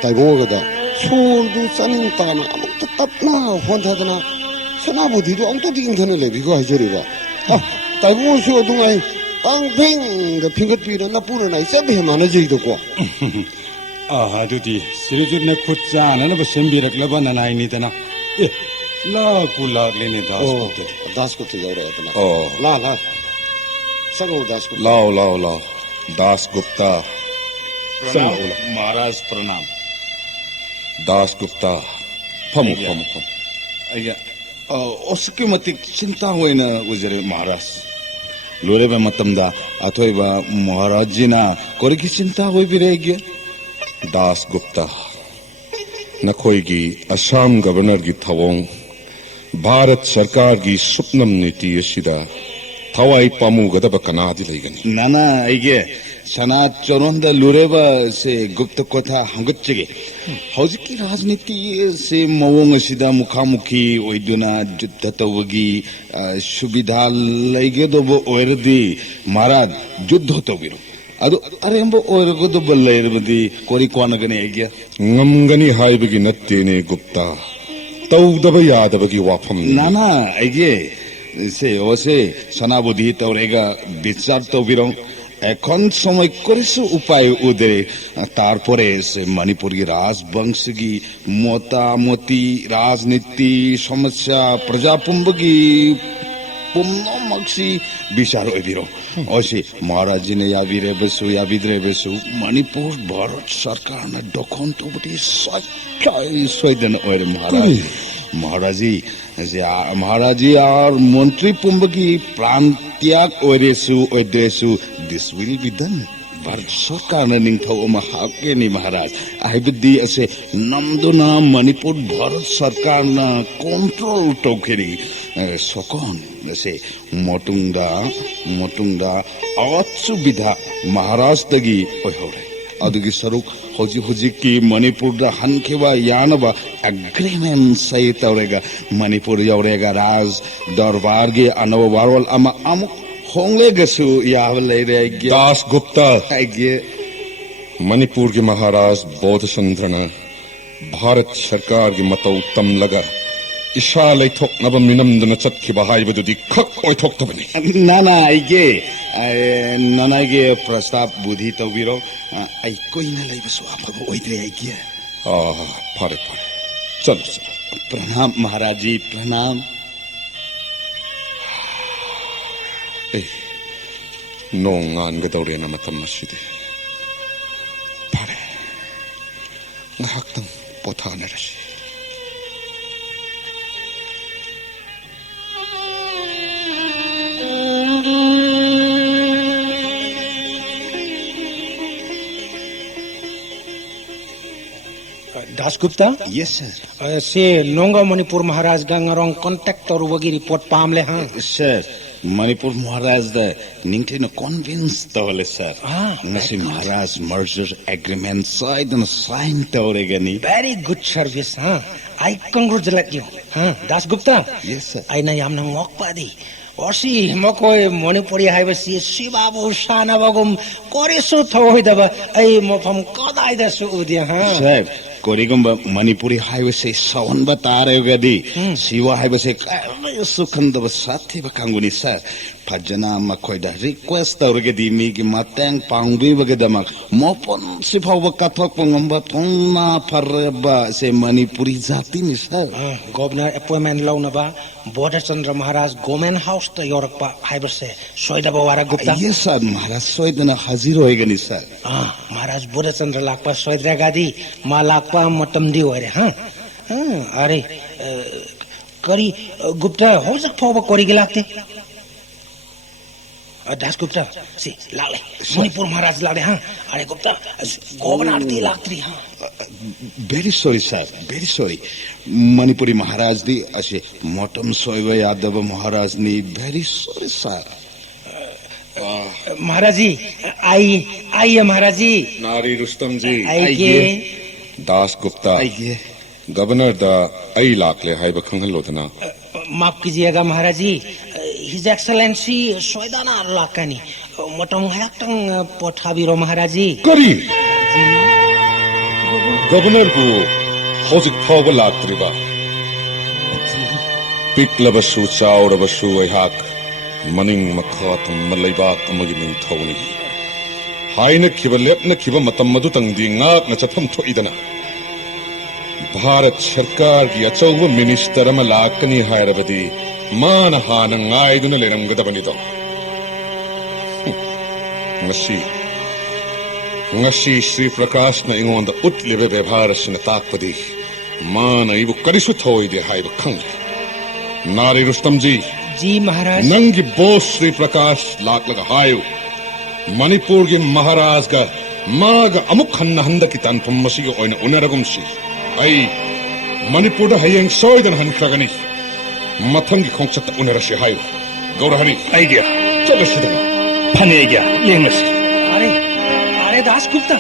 ꯇꯥꯏꯕꯪꯉꯣꯒꯗ 소도 짜닝 따나 아무것도 답나 혼자드나 세나부디도 엉뚱디 인터넷 레비고 하저리가 대부분 수어 동아이 빵팽 그 핑긋비는 나쁘는 아이 쌤이 많아지도고 아두디 시리즈네 쿠짜는 뭐 셈비락라바나 나이니다나 예 라굴라글리네 다스부터 다스부터 여러야드나 어 라라 सगो दास को लाओ लाओ लाओ दास गुप्ता प्रणाम महाराज प्रणाम दास गुप्ता फमु फमु फमु अया उसके मतिक चिंता होइना उजरे महाराज लोरेबे मतमदा अथोइबा महाराज जीना कोरिकी चिंता होई बिरेगे दास गुप्ता नखोईगी असम गवर्नर की थवों भारत सरकार की सुप्नम नीति असिदा थवाई पामुगदब कनादि लेगनी नाना आइगे सना चोरोंद लुरेबा से गुप्त कथा हंगुच्चगे हौजिकी राजनीति से मवोंग असिदा मुखामुखी ओइदुना युद्ध तवगी सुविधा लैगेदोबो ओइरदी महाराज युद्ध तवगिरो ಅದು ಅರೆಂಬ ಓರಗದು ಬಲ್ಲೈರಬದಿ ಕೋರಿ ಕೋನಗನೆ ಹೇಗೆ ngамಗನಿ ಹಾಯ್ಬಗಿ ನತ್ತೇನೆ ಗುಪ್ತಾ ತೌದಬ ಯಾದಬಗಿ ವಾಫಂ ನಾನಾ ಐಗೆ সে ওসে সনাবুদ্ধি তৌরেগা বিচার তৌবিরং এখন সময় করেছে উপায় ওদের তারপরে সে মণিপুরি রাজবংশগী মোতামতি রাজনীতি সমস্যা প্রজাপুম্বগী পুম্নমক্সি বিচার ওইবিরং ওসে মহারাজিনে याबिरे बसु याबिद्रे बसु मणिपुर भारत सरकार ना दखन तो बटी सयदन ओरे महाराजी महाराजी और मंत्री पुंबगी प्राण त्याग ओरेसु this will be done Bharat सरकार ने निंगथौ हाके नि महाराज आइबदी असे नमदुना मणिपुर भारत सरकार ना कंट्रोल टोखेरी सकन असे मोटुंगदा असुविधा महाराज तगी ओहरे अदुगी सरुक हौजी की मणिपुर दा हनखेबा यानबा एग्रीमेंट सही तौरेगा मणिपुर यौरेगा राज दरबार के अनव वारवल अमा अमुक होंगले गसु यावले रेगे दास गुप्ता आइगे मणिपुर के महाराज बौद्ध चंद्रना भारत सरकार की मतौ तम लगा इशा लैथोकनब मिनमदन चटखिबा हाइबदुदि खक ओइथोक्तबनि नाना आइगे नानागे प्रस्ताव बुद्धि तौबिरो आई कोइना लैबसु आफाबो ओइद्रे आइगे फारे फारे चलो चलो प्रणाम महाराज जी प्रणाम ए नोंगान गदौरेना मतम मसिदे फारे ngahaktan pothanarasi Dasgupta yes sir से नोंगा मणिपुर महाराज गंगारोंग कांटेक्ट और वगी रिपोर्ट पामले हां सर मणिपुर महाराज द निंगथेन कन्विन्स तवले सर नसी महाराज मर्जर एग्रीमेंट साइड न साइन तवरेगनी वेरी गुड सर्विस हां आई कंग्रेचुलेट यू हां दासगुप्ता यस सर आई ना यामना ngokpadi ओसी मकोय मणिपुरी हाइबसी सिबाबु सानाबगुम कोरेसु थौहिदबा आई मफम कदाइदसु उदिया हां सर कोरिगुम्बा मणिपुरी हाइवे से सावन बतारेगदी सिवा हाइवे से सुखंदब साथी बकांगुनी सर फजना मखोइदा रिक्वेस्ट तौरगदी मिगी मतंग पांगबी बगदमक मोपन सिफाव कथक पंगम्बा फंगना फरबा से मणिपुरी जाति नि सर गवर्नर अपॉइंटमेंट लौनबा बोधचंद्र महाराज गोमेन हाउस त योरकपा हाइबर से सोइदबा वारा गुप्ता ये सर महाराज सोइदना हाजिर होएगनी सर महाराज बोधचंद्र लाकपा सोइद्रेगादी मा लाकपा मतमदी होरे हां अरे करी गुप्ता हो सक फोबा कोरी लागते दासगुप्ता सी लाले मणिपुर महाराज लाले हां अरे गुप्ता गवर्नर ती लागत्री हां very sorry sir very sorry Manipuri Maharaj दी असे मोटम सोइव यादव महाराज नी very sorry sir Maharaj ji आइए महाराज जी नारी रुस्तम जी आइए दास गुप्ता आइए गवर्नर दा आई लाकले हाइब खंगलोदना माफ कीजिएगा महाराज जी हिज एक्सेलेंसी सोइदाना लाकानी मोटम हायक्टंग पोठाबिरो महाराज जी करी गवर्नर को ꯍꯧꯖꯤꯛ ꯐꯥꯎꯕ ꯂꯥꯛꯇ꯭ꯔꯤꯕ ꯄꯤꯛꯂꯕꯁꯨ ꯆꯥꯎꯔꯕꯁꯨ ꯑꯩꯍꯥꯛ ꯃꯅꯤꯡ ꯃꯈꯥ ꯊꯝꯕ ꯂꯩꯕꯥꯛ ꯑꯃꯒꯤ ꯅꯤꯡꯊꯧꯅꯤ ꯍꯥꯏꯅꯈꯤꯕ ꯂꯦꯞꯅꯈꯤꯕ ꯃꯇꯝ ꯑꯗꯨꯇꯪꯗꯤ ꯉꯥꯛꯅ ꯆꯠꯐꯝ ꯊꯣꯛꯏꯗꯅ ꯚꯥꯔꯠ ꯁꯔꯀꯥꯔꯒꯤ ꯑꯆꯧꯕ ꯃꯤꯅꯤꯁꯇꯔ ꯑꯃ ꯂꯥꯛꯀꯅꯤ ꯍꯥꯏꯔꯕꯗꯤ ꯃꯥꯅ ꯍꯥꯟꯅ ꯉꯥꯏꯗꯨꯅ ꯂꯩꯔꯝꯒꯗꯕꯅꯤꯗꯣ ꯉꯁꯤ శ్రీ ప్రకాష్ꯅ ꯑꯩꯉꯣꯟꯗ ꯎꯠꯂꯤꯕ ꯕꯦꯚꯥꯔ ꯑꯁꯤꯅ ꯇꯥꯛꯄꯗꯤ ꯃꯥꯅ ꯑꯩꯕꯨ ꯀꯔꯤꯁꯨ ꯊꯧꯑꯣꯏꯗꯦ ꯍꯥꯏꯕ ꯈꯪꯂꯦ ꯅꯥꯔꯤ ꯔꯨꯁꯇꯝꯖꯤ जी महाराज ꯅꯪꯒꯤ ꯕꯣꯁ శ్రీ ప్రకాష్ ꯂꯥꯛꯂꯒ ꯍꯥꯏꯌꯨ ꯃꯅꯤꯄꯨꯔꯒꯤ ꯃꯍꯥꯔꯥꯖꯒ ꯃꯥꯒ ꯑꯃꯨꯛ ꯍꯟꯅ ꯍꯟꯗꯛꯀꯤ ꯇꯥꯟꯐꯝ ꯑꯁꯤꯒ ꯑꯣꯏꯅ ꯎꯅꯔꯒꯨꯝꯁꯤ ꯑꯩ ꯃꯅꯤꯄꯨꯔꯗ ꯍꯌꯦꯡ ꯁꯣꯏꯗꯅ ꯍꯟꯈ꯭ꯔꯒꯅꯤ ꯃꯊꯪꯒꯤ ꯈꯣꯡꯆꯠꯇ ꯎꯅꯔꯁꯤ ꯍꯥꯏꯌꯨ ꯒꯧꯔꯍꯅꯤ Idea. ꯆꯠꯂꯁꯤꯗꯅ Funny idea. Yengless. अरे अरे दासगुप्ता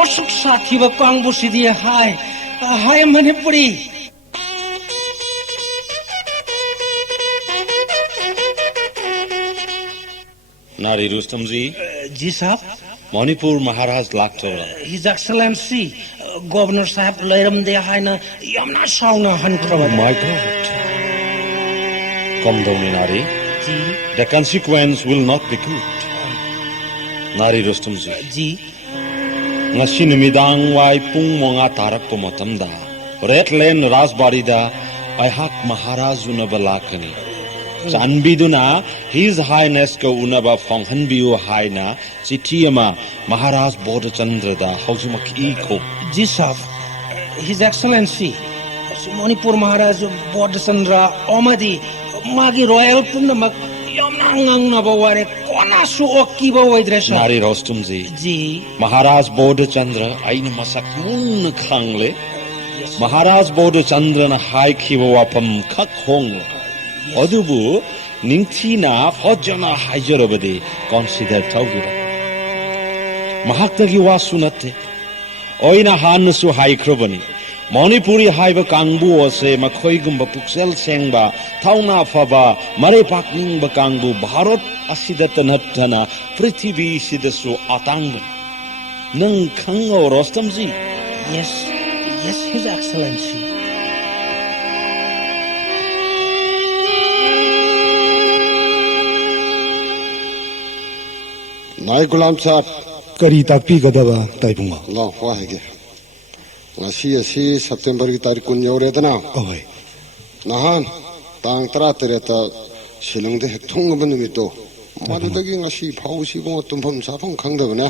अशोक साथी व कांगबु सिदी हाय हाय मणिपुरी नारी रुस्तम जी जी साहब मणिपुर महाराज लाक्टो हिज एक्सलेंसी गवर्नर साहब लैरम दे हाय न यमना साउना हनख्रब my God come down Nari ji the consequence will not be good नारी रुस्तम जी ngasi numidang wai pung monga tarak po matamda red lane rasbarida aihak maharaj unaba lakani chanbiduna his highness ko unaba phonghanbiu haina chithiama maharaj bodhchandra da haujumak iko ji साहब his excellency Manipur Maharaj Bodhchandra ओमदी मागी royal पुनमक यमना ngangnaba ware konasu okiba oidresha Nari Rustom ji Maharaj Bodhchandra aina masak mun khangle Maharaj Bodhchandra na haikhiba wapam khak hong अदुबु निंगथिना फजना हाइजरबदे consider तौगिरा महाक्तगी वासु नते ओइना हानसु हाइख्रबनी मणिपुरी हाइबा कांगबु असे मखोइगुम्बा पुक्सेल सेंगबा थाउना फबा मरे पाकनिंगबा कांगबु भारत असिदत नत्थना पृथ्वी सिदसु आतांगबन नंग खंगो रोस्तमजी यस यस हिज एक्सलेंसी नाय गुलाम साहब ꯀꯔꯤ ꯇꯥꯛꯄꯤꯒꯗꯕ ꯇꯥꯏꯕꯨꯡꯉꯣ ꯂꯥꯎ ꯋꯥ ꯍꯥꯏꯒꯦ ꯉꯁꯤ ꯑꯁꯤ ꯁꯦꯞꯇꯦꯝꯕꯔꯒꯤ ꯇꯥꯔꯤꯛ 10 ꯌꯧꯔꯦꯗꯅ ꯑꯍꯣꯏ ꯅꯍꯥꯟ ꯇꯥꯡ 13ꯇ ꯁꯤꯂꯣꯡꯗ ꯍꯦꯛ ꯊꯨꯡꯉꯕ ꯅꯨꯃꯤꯠꯇꯣ ꯃꯗꯨꯗꯒꯤ ꯉꯁꯤ ꯐꯥꯎꯕꯁꯤꯕꯨ ꯇꯨꯝꯐꯝ ꯆꯥꯐꯝ ꯈꯪꯗꯕꯅꯦ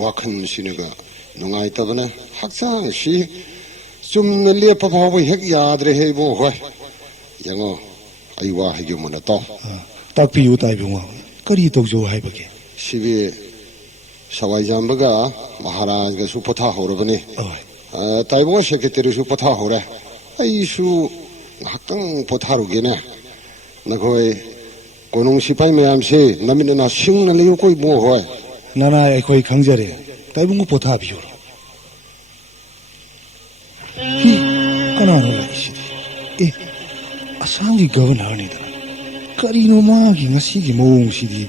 ꯋꯥꯈꯜꯁꯤꯅꯒ ꯅꯨꯡꯉꯥꯏꯇꯕꯅꯦ ꯍꯛꯆꯥꯡꯁꯤ ꯆꯨꯝꯅ ꯂꯦꯞꯄ ꯐꯥꯎꯕ ꯍꯦꯛ ꯌꯥꯗ꯭ꯔꯦꯍꯦ ꯏꯕꯣ ꯍꯣꯏ ꯌꯦꯡꯉꯣ ꯑꯩ ꯋꯥ ꯍꯥꯏꯒꯦ ꯃꯨꯟꯅ ꯇꯥꯎ ꯇꯥꯛꯄꯤꯌꯨ ꯇꯥꯏꯕꯨꯡꯉꯣ ꯀꯔꯤ ꯇꯧꯖꯧ ꯍꯥꯏꯕꯒꯦ 시비 사와이잠바가 마하라즈가수 포타호르버니 다이봉아 세크레터리수 포타호래 아이수 학당 포타루게네 나거이 고농 시파이 매암시 나미나 싱나리요 거이 뭐호이 나나 ꯑꯩꯈꯣꯏ ꯈꯪꯖꯔꯦ ꯇꯥꯏꯕꯨꯡꯉꯣ ꯄꯣꯊꯥꯕꯤꯌꯨ ꯀꯅꯥꯅꯣ ꯂꯥꯛꯏꯁꯤꯗꯤ ꯑꯁꯥꯝꯒꯤ ꯒꯕꯔꯅꯔꯅꯤꯗꯅ ꯀꯔꯤꯅꯣ ꯃꯥꯒꯤ ꯉꯁꯤꯒꯤ ꯃꯑꯣꯡꯁꯤꯗꯤ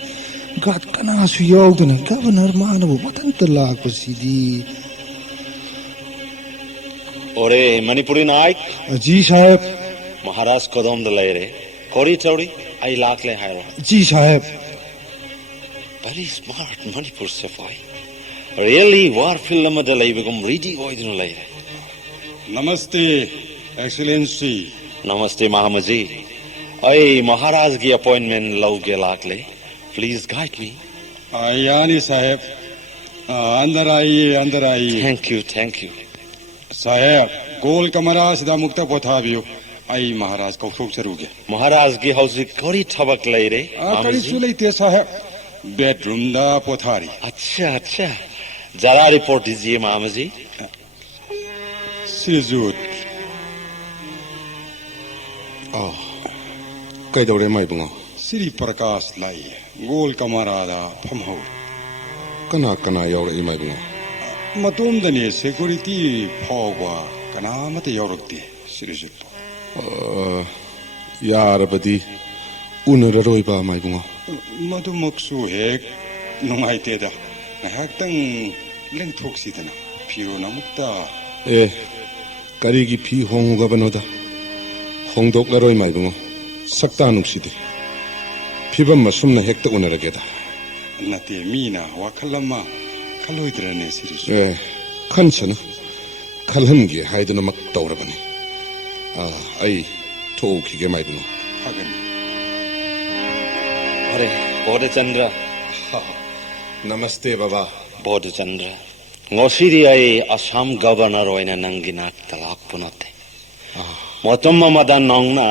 ꯒꯥꯠ ꯀꯅꯥꯁꯨ ꯌꯥꯎꯗꯅ ꯒꯕꯔꯅꯔ ꯃꯥꯅꯕꯨ ꯃꯊꯟꯇ ꯂꯥꯛꯄꯁꯤꯗꯤ ओरे मणिपुरी नायक जी साहब महाराज कदम द लेरे कोरी चौड़ी आई लाख ले हायरो जी साहब very smart मणिपुर सफाई really war film द लेबगम रेडी ओइदन लेरे नमस्ते एक्सीलेंसी नमस्ते महामजी आई महाराज की अपॉइंटमेंट लौगे लाख ले प्लीज गाइड मी यानी साहब अंदर आइए थैंक यू साहेब गोल कमरा सिदा मुक्त पोथाबियो आई महाराज कौथोक जरूगे महाराज की हाउस करी ठबक लेरे करी सुलेते साहेब बेडरूम दा पोथारी अच्छा जरा रिपोर्ट दीजिए मामा जी श्रीजुत ꯀꯩꯗꯧꯔꯦ ꯃꯥꯏꯕꯨꯡꯉꯣ श्री प्रकाश लाई गोल कमरा दा फमहौ ꯀꯅꯥ ꯀꯅꯥ ꯌꯥꯎꯔꯛꯏ ꯃꯥꯏꯕꯨꯡꯉꯣ मतोमदने सिक्योरिटी फावबा कनामत यौरक्ते श्रीजुत ꯌꯥꯔꯕꯗꯤ ꯎꯅꯔꯔꯣꯏꯕ ꯃꯥꯏꯕꯨꯡꯉꯣ मधुमक्सु हेक नुंगाइतेदा ngahaktang lengthoksidana फिरोन अमुक्ता ꯀꯔꯤꯒꯤ ꯐꯤ ꯍꯣꯡꯉꯨꯒꯕꯅꯣꯗ ꯍꯣꯡꯗꯣꯛꯂꯔꯣꯏ ꯃꯥꯏꯕꯨꯡꯉꯣ ꯁꯛꯇꯥ ꯅꯨꯡꯁꯤꯗꯦ ꯐꯤꯕꯝ ꯑꯁꯨꯝꯅ ꯍꯦꯛꯇ ꯎꯅꯔꯒꯦꯗ ꯅꯠꯇꯦ ꯃꯤꯅ ꯋꯥꯈꯜ ꯑꯃ ꯈꯜꯂꯣꯏꯗ꯭ꯔꯅꯦ ꯁꯤꯔꯤꯁꯨ ꯈꯟꯁꯅꯨ ꯈꯜꯍꯟꯒꯦ ꯍꯥꯏꯗꯨꯅꯃꯛ ꯇꯧꯔꯕꯅꯤ ꯑꯩ ꯊꯣꯛꯎꯈꯤꯒꯦ ꯃꯥꯏꯕꯨꯡꯉꯣ ꯐꯒꯅꯤ अरे बोधचंद्र नमस्ते बाबा Bodhchandra ngosiri ai assam governor oina nangi nakta lakpu natte motom mamadan nongna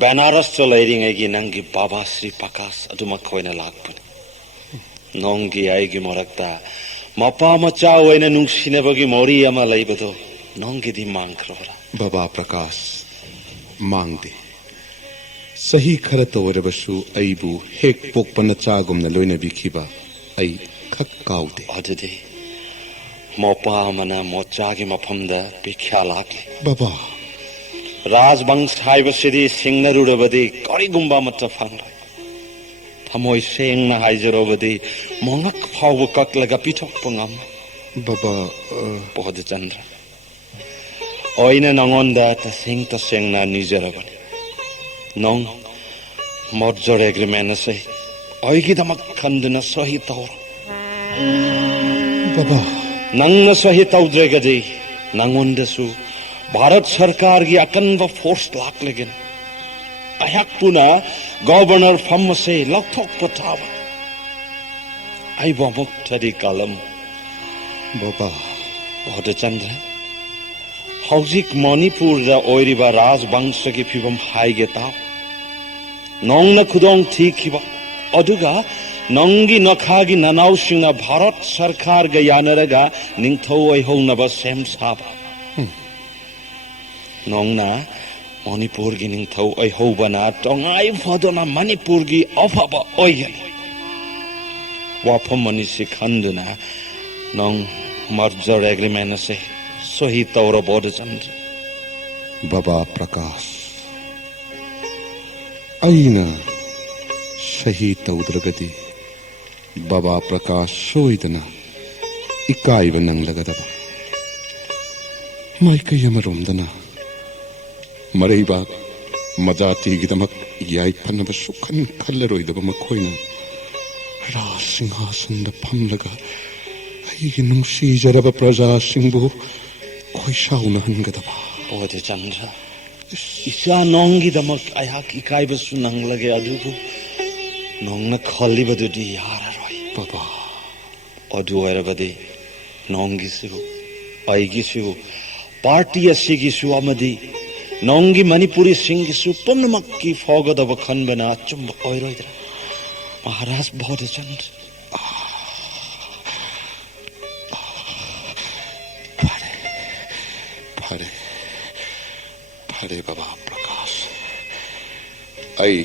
benaras cholairing egi nangi baba sri prakash aduma khoina lakpu nongi ai gi morakta mapa macha oina nungsine bagi mori ama laibado nongi di mangkrora बाबा प्रकाश मांगदे सही खर तौरबसु अइबु हेक पोकपन चागुमना लोइनबिखिबा अइ खक काउदे अदुदे मोपा मना मोचागी मफमदा बिख्या लाके बाबा राजवंश हाइबसिदी सिंगनरुडबदी करिगुम्बा मत फंग थमोय सेंगना हाइजरोबदी मोंगक फाव ककलगा पिथोक पंगम बाबा Bodhchandra ओइना नंगोंदा तसेंगना निजरबनी नोंग merger agreement से ओइगिदमक खंदना सही तौर बाबा नंगना सही तौद्रेगदी नंगोंदसु भारत सरकार की अकनब फोर्स लाक लेगिन अहक पुना गवर्नर फम से लखथोक पठाव आई बमुक थरी कलम बाबा बोधचंद्र हौजिक मणिपुर दा ओइरिबा राजवंश की फिबम हाइगे ताव नोंगना खुदोंग थीखिबा अदुगा नोंगी नखागी ननाउसिंगना भारत सरकार गा यानरगा निंगथौ ओइहौनबा सेम साबा नोंगना मणिपुर की निंगथौ ओइहौबना तोंगाइ फदोना मणिपुर की अफबा ओइगनि वाफम मनिसि खंदुना नोंग मर्जर एग्रीमेंट से सही तौर बोधचंद्र बाबा प्रकाश अइना सही तौद्रगदी बाबा प्रकाश सोइदना इकाइब नंगलगदबा माइकई अमरोमदना मरैबा मजातिगिदमक याइफनब सुखन खल्लरोइदबा मखोइना राज सिंहासनदा फमलगा अइगी नुंसीजरबा प्रजासिंबु खोइसाउना हनगदबा बोधचंद्र इसा नोंगी दमक अयाक इकाइबसु नंगलगे अदुबु नोंगना खल्लिबदुदि याररोय बाबा अदु ओइरबदि नोंगिसु अइगिसु पार्टी असिगिसु अमदि नोंगी मणिपुरी सिंगिसु पुनमक की फोगदब खनबना चुम ओइरोइद्रा महाराज बोधचंद्र हरे बाबा प्रकाश आई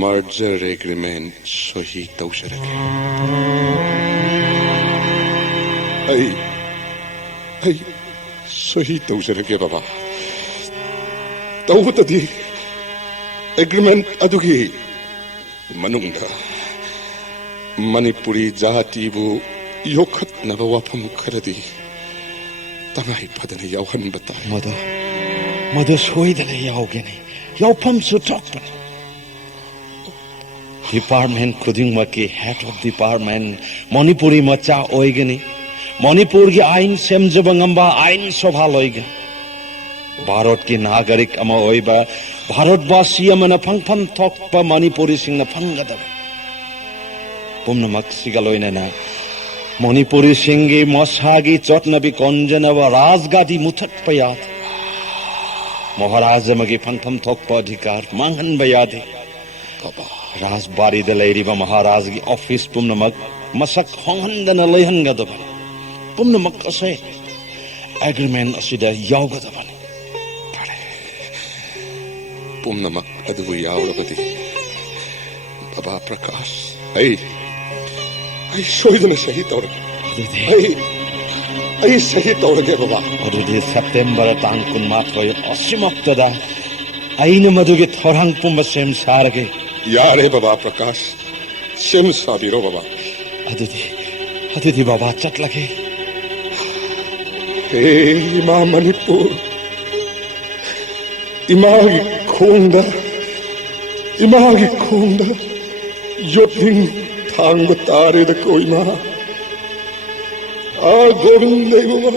मर्जर एग्रीमेंट सही तौसरगे आई सही तौसरगे बाबा तौबतदी एग्रीमेंट अदुगी मनुंगदा मणिपुरी जातिबु योखत्नब वाफम खरदी तंगाई फदना यावहनब ताई मदु सोइदने यावगेने यावफम सुथोकपन डिपार्टमेंट खुदिंगमकी हेड ऑफ डिपार्टमेंट मणिपुरी मचा ओइगेने मणिपुर की आइन सेमजबंगंबा आइन सभा लोइगे भारत की नागरिक अमा ओइबा भारतवासी अमना फंगफम थोकपा मणिपुरी सिंगना फंगदब पुमनमक सिगलोइनना मणिपुरी सिंगी मसागी चटनबी कंजनब राजगादी मुथत पयात महाराज मगी फंगफम थोकपा अधिकार मांगन बयादे राजबारी दलेरिबा महाराज की ऑफिस पुमनमक मसक होंगंदना लेहंगदब पुमनमक असे एग्रीमेंट असिदा यावगदबने पुमनमक अदुबु यावरबदी बाबा प्रकाश आई सोइदना सही तौर आई सही तौरगे बाबा अदुदि सेप्टेम्बर तांग कुनमाथ्रोय असिमक्तदा आइन मधुगे थोरांग पुंब सेम सारगे यारे बाबा प्रकाश सेम साबिरो बाबा अदुदि बाबा चटलगे 이마 머니푸르 이마기 콩다 요팅 탕고 따르다 꼬이마 고빈데 이거마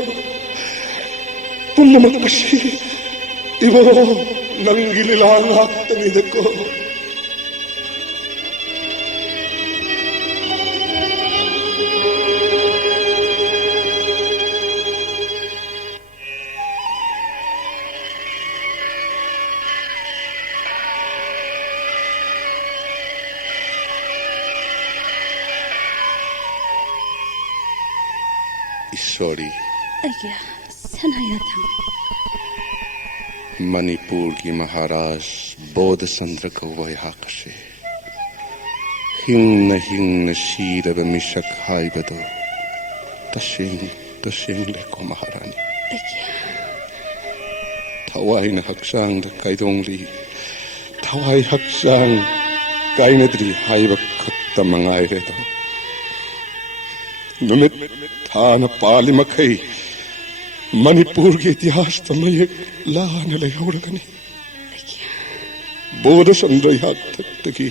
뿜나막까시 이거 낭길이랑 학당이 됐고 ईश्वरी अय्या सनाया था मणिपुर की महाराज बोध चंद्र को वहाकसे हिंग शीरब मिशक हाइबदो तशेंग लेको महारानी थवाई न हक्सांग काइदोंगली थवाई हक्सांग काइनद्री हाइब खत्त मंगाइरे दो नुमित थाना पाली मखई मणिपुर के इतिहास तमयक लान लेहौरगनी बोध चंद्र यादगी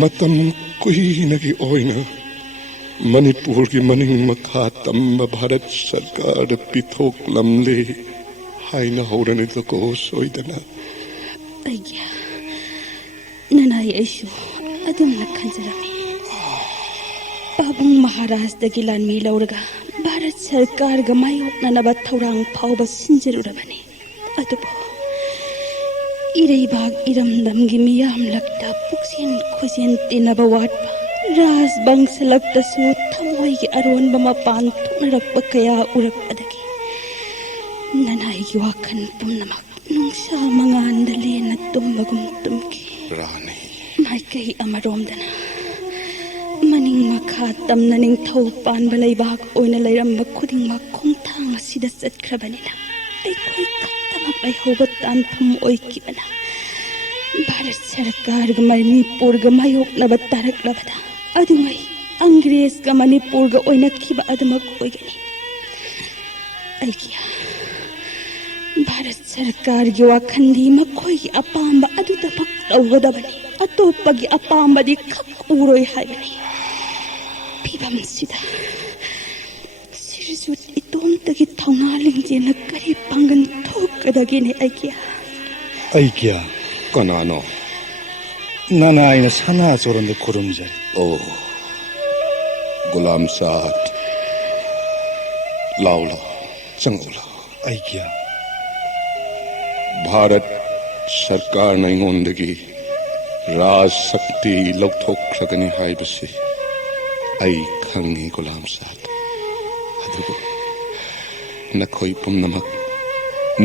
मतम कुहीनगी ओइना मणिपुर की मनिंग मखा तंब भारत सरकार पिथोक लमले हाइना हौरने को सोइदना अय्या ननाई ऐशु अदुम लखंजरमी पाबुंग महाराज दगी लानमी लौरगा भारत सरकार गा मायोकननबा थौरांग फावबा सिंजरुरबनी अदुबो इरेबाग इरमदमगी मियाम लक्ता पुक्सिन खुजिन तिनबा वाटबा राज बंगसलक्तसु थमोइगी अरोनबा मपान थुनरकबा कया उरकपदगी ननाईगी वाखन पुमनमक नुंसा मंगानदा लेना तुमबगुम तुमकी रानी माइकई अमरोमदना मनिंग मखा तमना निंगथौ पानबा लैबाक ओइना लैरम्बा खुदिंगमा खोंथांग असिदा चटख्रबनिना अइखोइ खत्तमक लैहौबा तानफम ओइकिबना भारत सरकार गा मणिपुर गा मायोकनबा तारकलबदा अदुमै अंग्रेज गा मणिपुर गा ओइना खिबा अदमक ओइगनी अइकिया भारत सरकार गी वाखंदी मखोइगी अपाम्बा अदुदमक तौगदबनी अतोप्पगी अपाम्बदी खक उरोइ हाइबनी फिबम सिदा सिरजुत इतोमतगी थौना लिंजेना करी पांगन थोकदगिने अइकिया कनानो नाना आइना साना जोरंदे खुरुमजारी ओ गुलाम साथ लाउला चंगोला अइकिया भारत सरकार नैंगोंदगी राज शक्ति लौथोख्रगनी हाइबसे आई खंगी गुलाम साथ अदुबो नखोई पुमनमक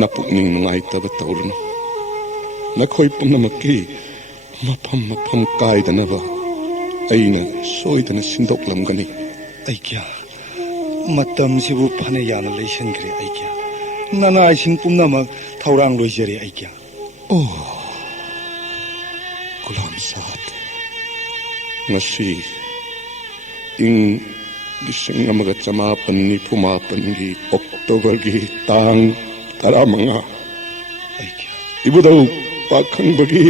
नपुकनिंग नुंगाइतब तौरनु नखोई पुमनमकी मफम कायदनबा अइना सोइदना सिंदोकलमगनी अइकिया मतम सिबु फने याना लैसनग्रे अइकिया नाना आइसिंग पुमनमक थौरांग लोइजरे अइकिया ओ गुलाम साथ ngasi ing 1994 October gi tang 15 ibudau pakhang bagi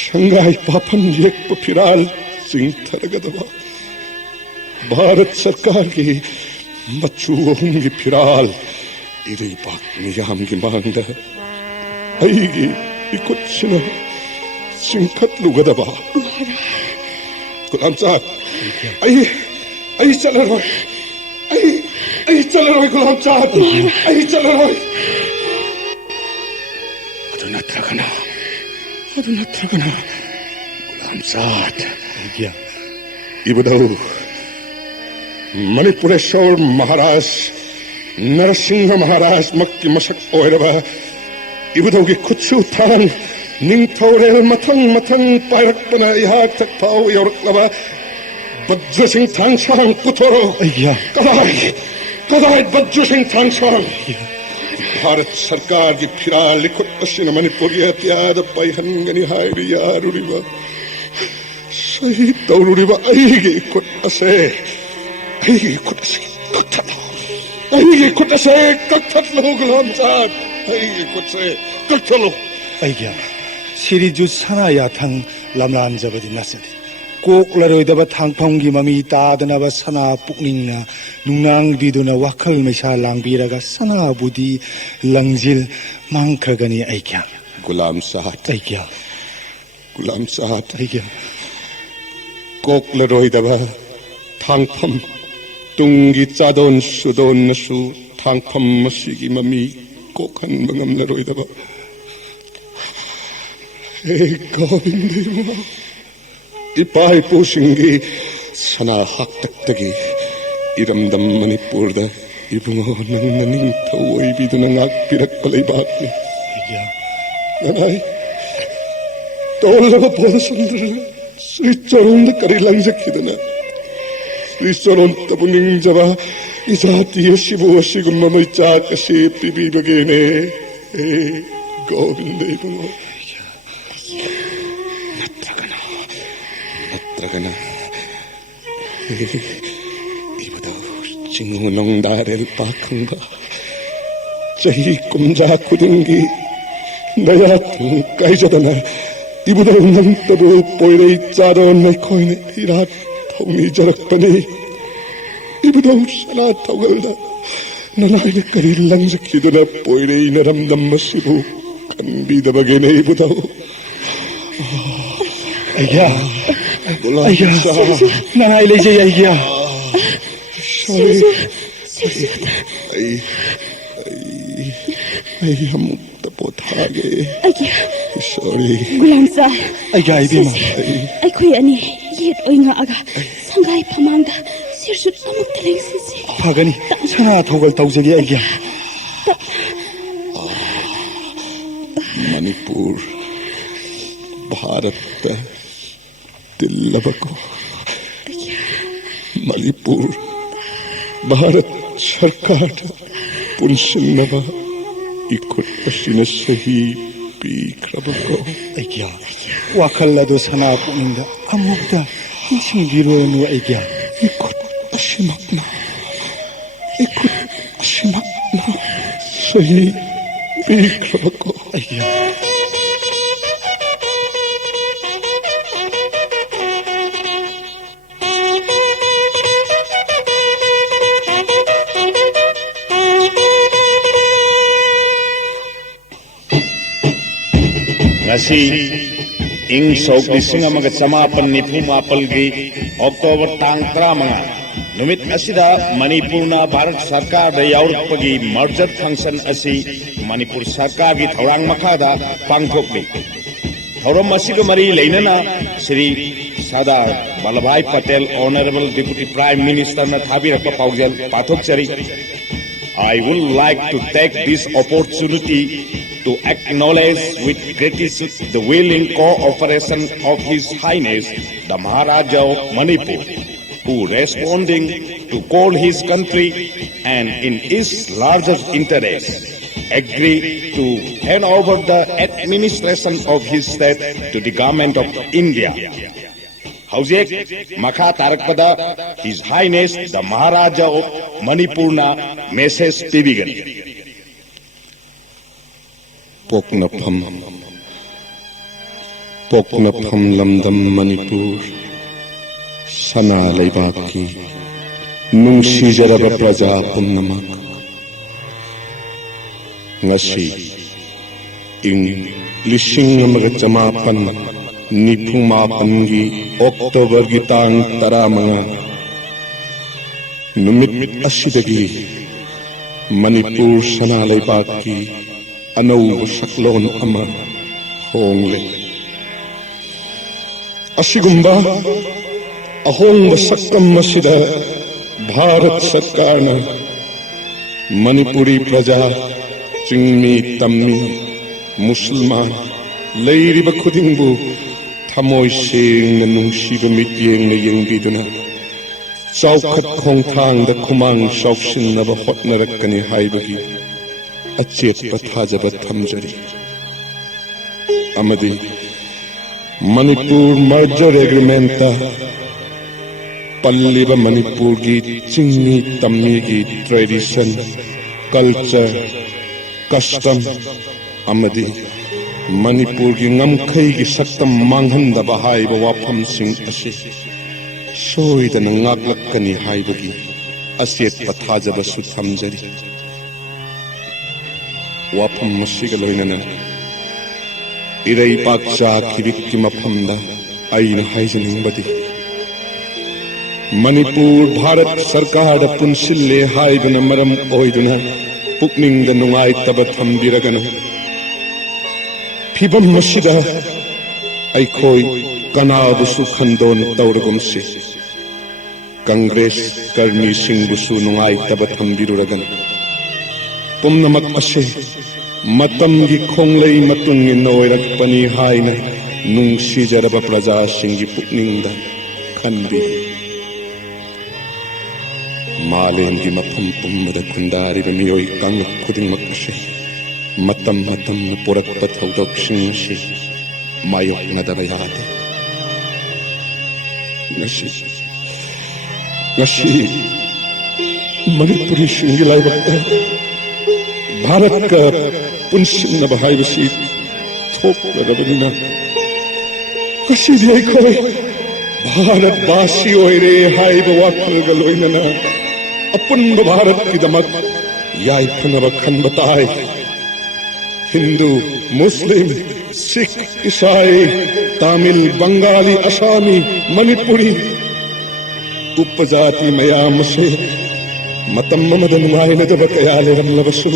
Shanghai papan yek papiral sing tharagadaba Bharat sarkar gi machuong gi piral iri pak niyam gi mangda ai gi ikutsina singkat lugadaba Gulam Saad ai chala roy Gulam Saad ai chala roy aduna tragana Gulam Saad क्या ibudau Manipureshwar Maharaj Narasingha Maharaj makki masak oiraba ibudau gi khutsu than ningthaurel mathang pairakpana iha tak pau yorklaba Bajra Singh Thangsang Putoro kadai Bajra Singh Thangsang Bharat Sarkar ki phira likhut asina Manipuriya tyada paihangani hairi yaruriba Shahid taururiba aigi ikut ase kathana ꯑꯩꯒꯤ ꯈꯨꯠ ꯑꯁꯦ ꯀꯛꯊꯠꯂꯨ ꯒꯨꯂꯥꯝꯖꯥꯠ ꯑꯩꯒꯤ ꯈꯨꯠꯁꯦ ꯀꯛꯊꯠꯂꯨ ꯑꯩꯒꯤ 시리주 산하야탕 람람자버디 나서디 꼭라로이다바 탕펑기 맘이 따드나바 사나 뿌닝나 눅낭비두나 와칼 메샤 랑비라가 사나 부디 랑질 망크가니 아이캬 ꯒꯨꯂꯥꯝꯖꯥꯠ 아이캬 ꯒꯨꯂꯥꯝꯖꯥꯠ 아이캬 ꯀꯣꯛꯂꯔꯣꯏꯗꯕ ꯊꯥꯡꯐꯝ ꯇꯨꯡꯒꯤ ꯆꯥꯗꯣꯟ ꯁꯨꯗꯣꯟꯅꯁꯨ ꯊꯥꯡꯐꯝ ꯑꯁꯤꯒꯤ ꯃꯃꯤ ꯀꯣꯛꯍꯟꯕ ꯉꯝꯂꯔꯣꯏꯗꯕ ꯍꯦ ꯒꯣꯕꯤꯟꯗ ꯏꯕꯨꯡꯉꯣ ꯏꯄꯥ ꯏꯄꯨꯁꯤꯡꯒꯤ ꯁꯅꯥ ꯍꯥꯛꯇꯛꯇꯒꯤ ꯏꯔꯝꯗꯝ ꯃꯅꯤꯄꯨꯔꯗ ꯏꯕꯨꯡꯉꯣ ꯅꯪꯅ ꯅꯤꯡꯊꯧ ꯑꯣꯏꯕꯤꯗꯨꯅ ꯉꯥꯛꯄꯤꯔꯛꯄ ꯂꯩꯕꯥꯛꯅꯤ ꯅꯅꯥꯏ ꯇꯣꯜꯂꯕ ꯄꯣꯟꯁꯨꯟꯗ꯭ꯔꯅ ಶ್ರೀ ಚರೋಂದ ಕರಿ ಲಂಜಕ್ಕಿದನ ಶ್ರೀ ಚರೋಂತಬು ನಿಂಜವ ಈ ಜಾತಿಯ ಶಿವು ಶಿಗುಮ್ಮ ಮೈಚಾಕಶಿ ಪಿಬಿಬಗೇನೆ ಹೇ ಗೋವಿಂದ ಇಬುಂಗೋ ನತ್ರಗನ ಇಬುದು ಜಿಂಗು ನೊಂದಾರೆಲ್ ಪಾಖಂಗ ಚಹಿ ಕುಂಜಾ ಕುದುಂಗಿ ನಯಾ ಕೈಜದನ 이보다 낭떠부 보이레 짜던 내 코인에 이라 통이 저럭더니 이보다 샤나 통을다 나라이가 거리 랑적히도나 보이레 이나람 담마시부 간비다바게네 이보다 아이야 아이야 나라이 레제 아이야 소리 아이 아무것도 못하게 Sorry. Gulamza. Ayga ibima. Aikoi ani yet oinga aga sangai phamangda sirsut amuk teleng sisi. Phagani sana thogal tawjagi ayga. Manipur Bharat Dillabako Manipur Bharat Sarkar Punsinnaba ikut asina sahi 비크라버거 애기야 와칼라도 사나 뿌는다 아무것도 힘심 위로는 애기야 이곳 아시막나 이곳 아시막나 서희 비크라버거 애기야 ngasi ing sok lising amaga chamapan nipu mapalgi October tang 15 numit asida Manipurna Bharat Sarkar da yaurpagi merger function asi Manipur Sarkar gi thorang makhada pangthokli thoram asiga mari leinana Shri Sardar Vallabhbhai Patel Honorable Deputy Prime Minister na thabirakpa paujel pathokchari I would like to take this opportunity to acknowledge with gratitude the willing cooperation of His Highness the Maharaja of Manipur, who responding to call his country and in his largest interest, agree to hand over the administration of his state to the government of India. Haujek Makha Tarakpada, His Highness the Maharaja of Manipurna message Pibigan. Poknapam lamdam Manipur Sana Leibaki Nungsijaraba Praja Pumnamak Ngasi Ing Lishing Amagachamapan Nipumapangi October Gitang Taramanga Numit Asidagi Manipur Sana Leibaki Anau saklon ama hongle Asigumba ahong basakam masida Bharat Sarkarna Manipuri Praja Chingmi Tammi Musulman Leiriba Khudingbu Thamoy Seng na nungsiba mityeng na yengbiduna Saukhat khongthang da khumang sauksin na ba hotnarakani haibagi Achet pathajabat thamjari Amadi Manipur merger agreement पल्लिबा Manipur की चिंगी तम्मी की tradition culture custom अमदी Manipur की ngमखै की सक्तम मांगहनदबा हाइबा वाफमसिंग असी सोइदन ngaklakani haibagi असेत पथाजबसु थमजरी वाफम मसिगा लोइनना Irai पाकचा खिबिकि मफमदा आइन हाइजनिंगबदी मणिपुर भारत सरकार पुनसिल्ले हाइदुना मरम ओइदुना पुकनिंगदा नुंगाइतबा थमबिरगना फिबम मसिदा अइखोइ कनाबुसु खंदोन तौरगुमसि कांग्रेस कर्मी सिंगबुसु नुंगाइतबा थमबिरुरगन पुमनमक असे मतमगी खोंगलई मतुंग नोइरकपनि हाइना नुंसिजरबा प्रजा सिंगी पुकनिंगदा खनबि मालेंगी मफम पुम्मदा खुंदारिबा मियोइ कांगक खुदिंगमक असे मतम मतम पुरकपा थौदोकसिंग असे मायोकनदबा यादे ngasi Manipuri singi laibakta Bharat ka punsinna bahaibasi thoklarabadina kasi diyay ko'y Bharat basi oire haiba wakalga loinana apun ba Bharat ki damak yai panaba khanbatay Hindu, Muslim, Sikh, Isai, Tamil, Bengali, Assami, Manipuri उपजाति मयाम से मतम मदन मायन दब कयाले रमलबसु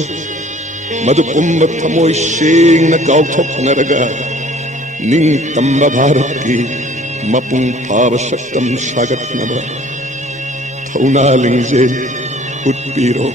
मधुकुंभ थमोय सेंग न गाउथक नरगा निंग तम्ब भारत की मपुंग फाव शक्तम सागत नबा थौना लिंजे उत्पीरो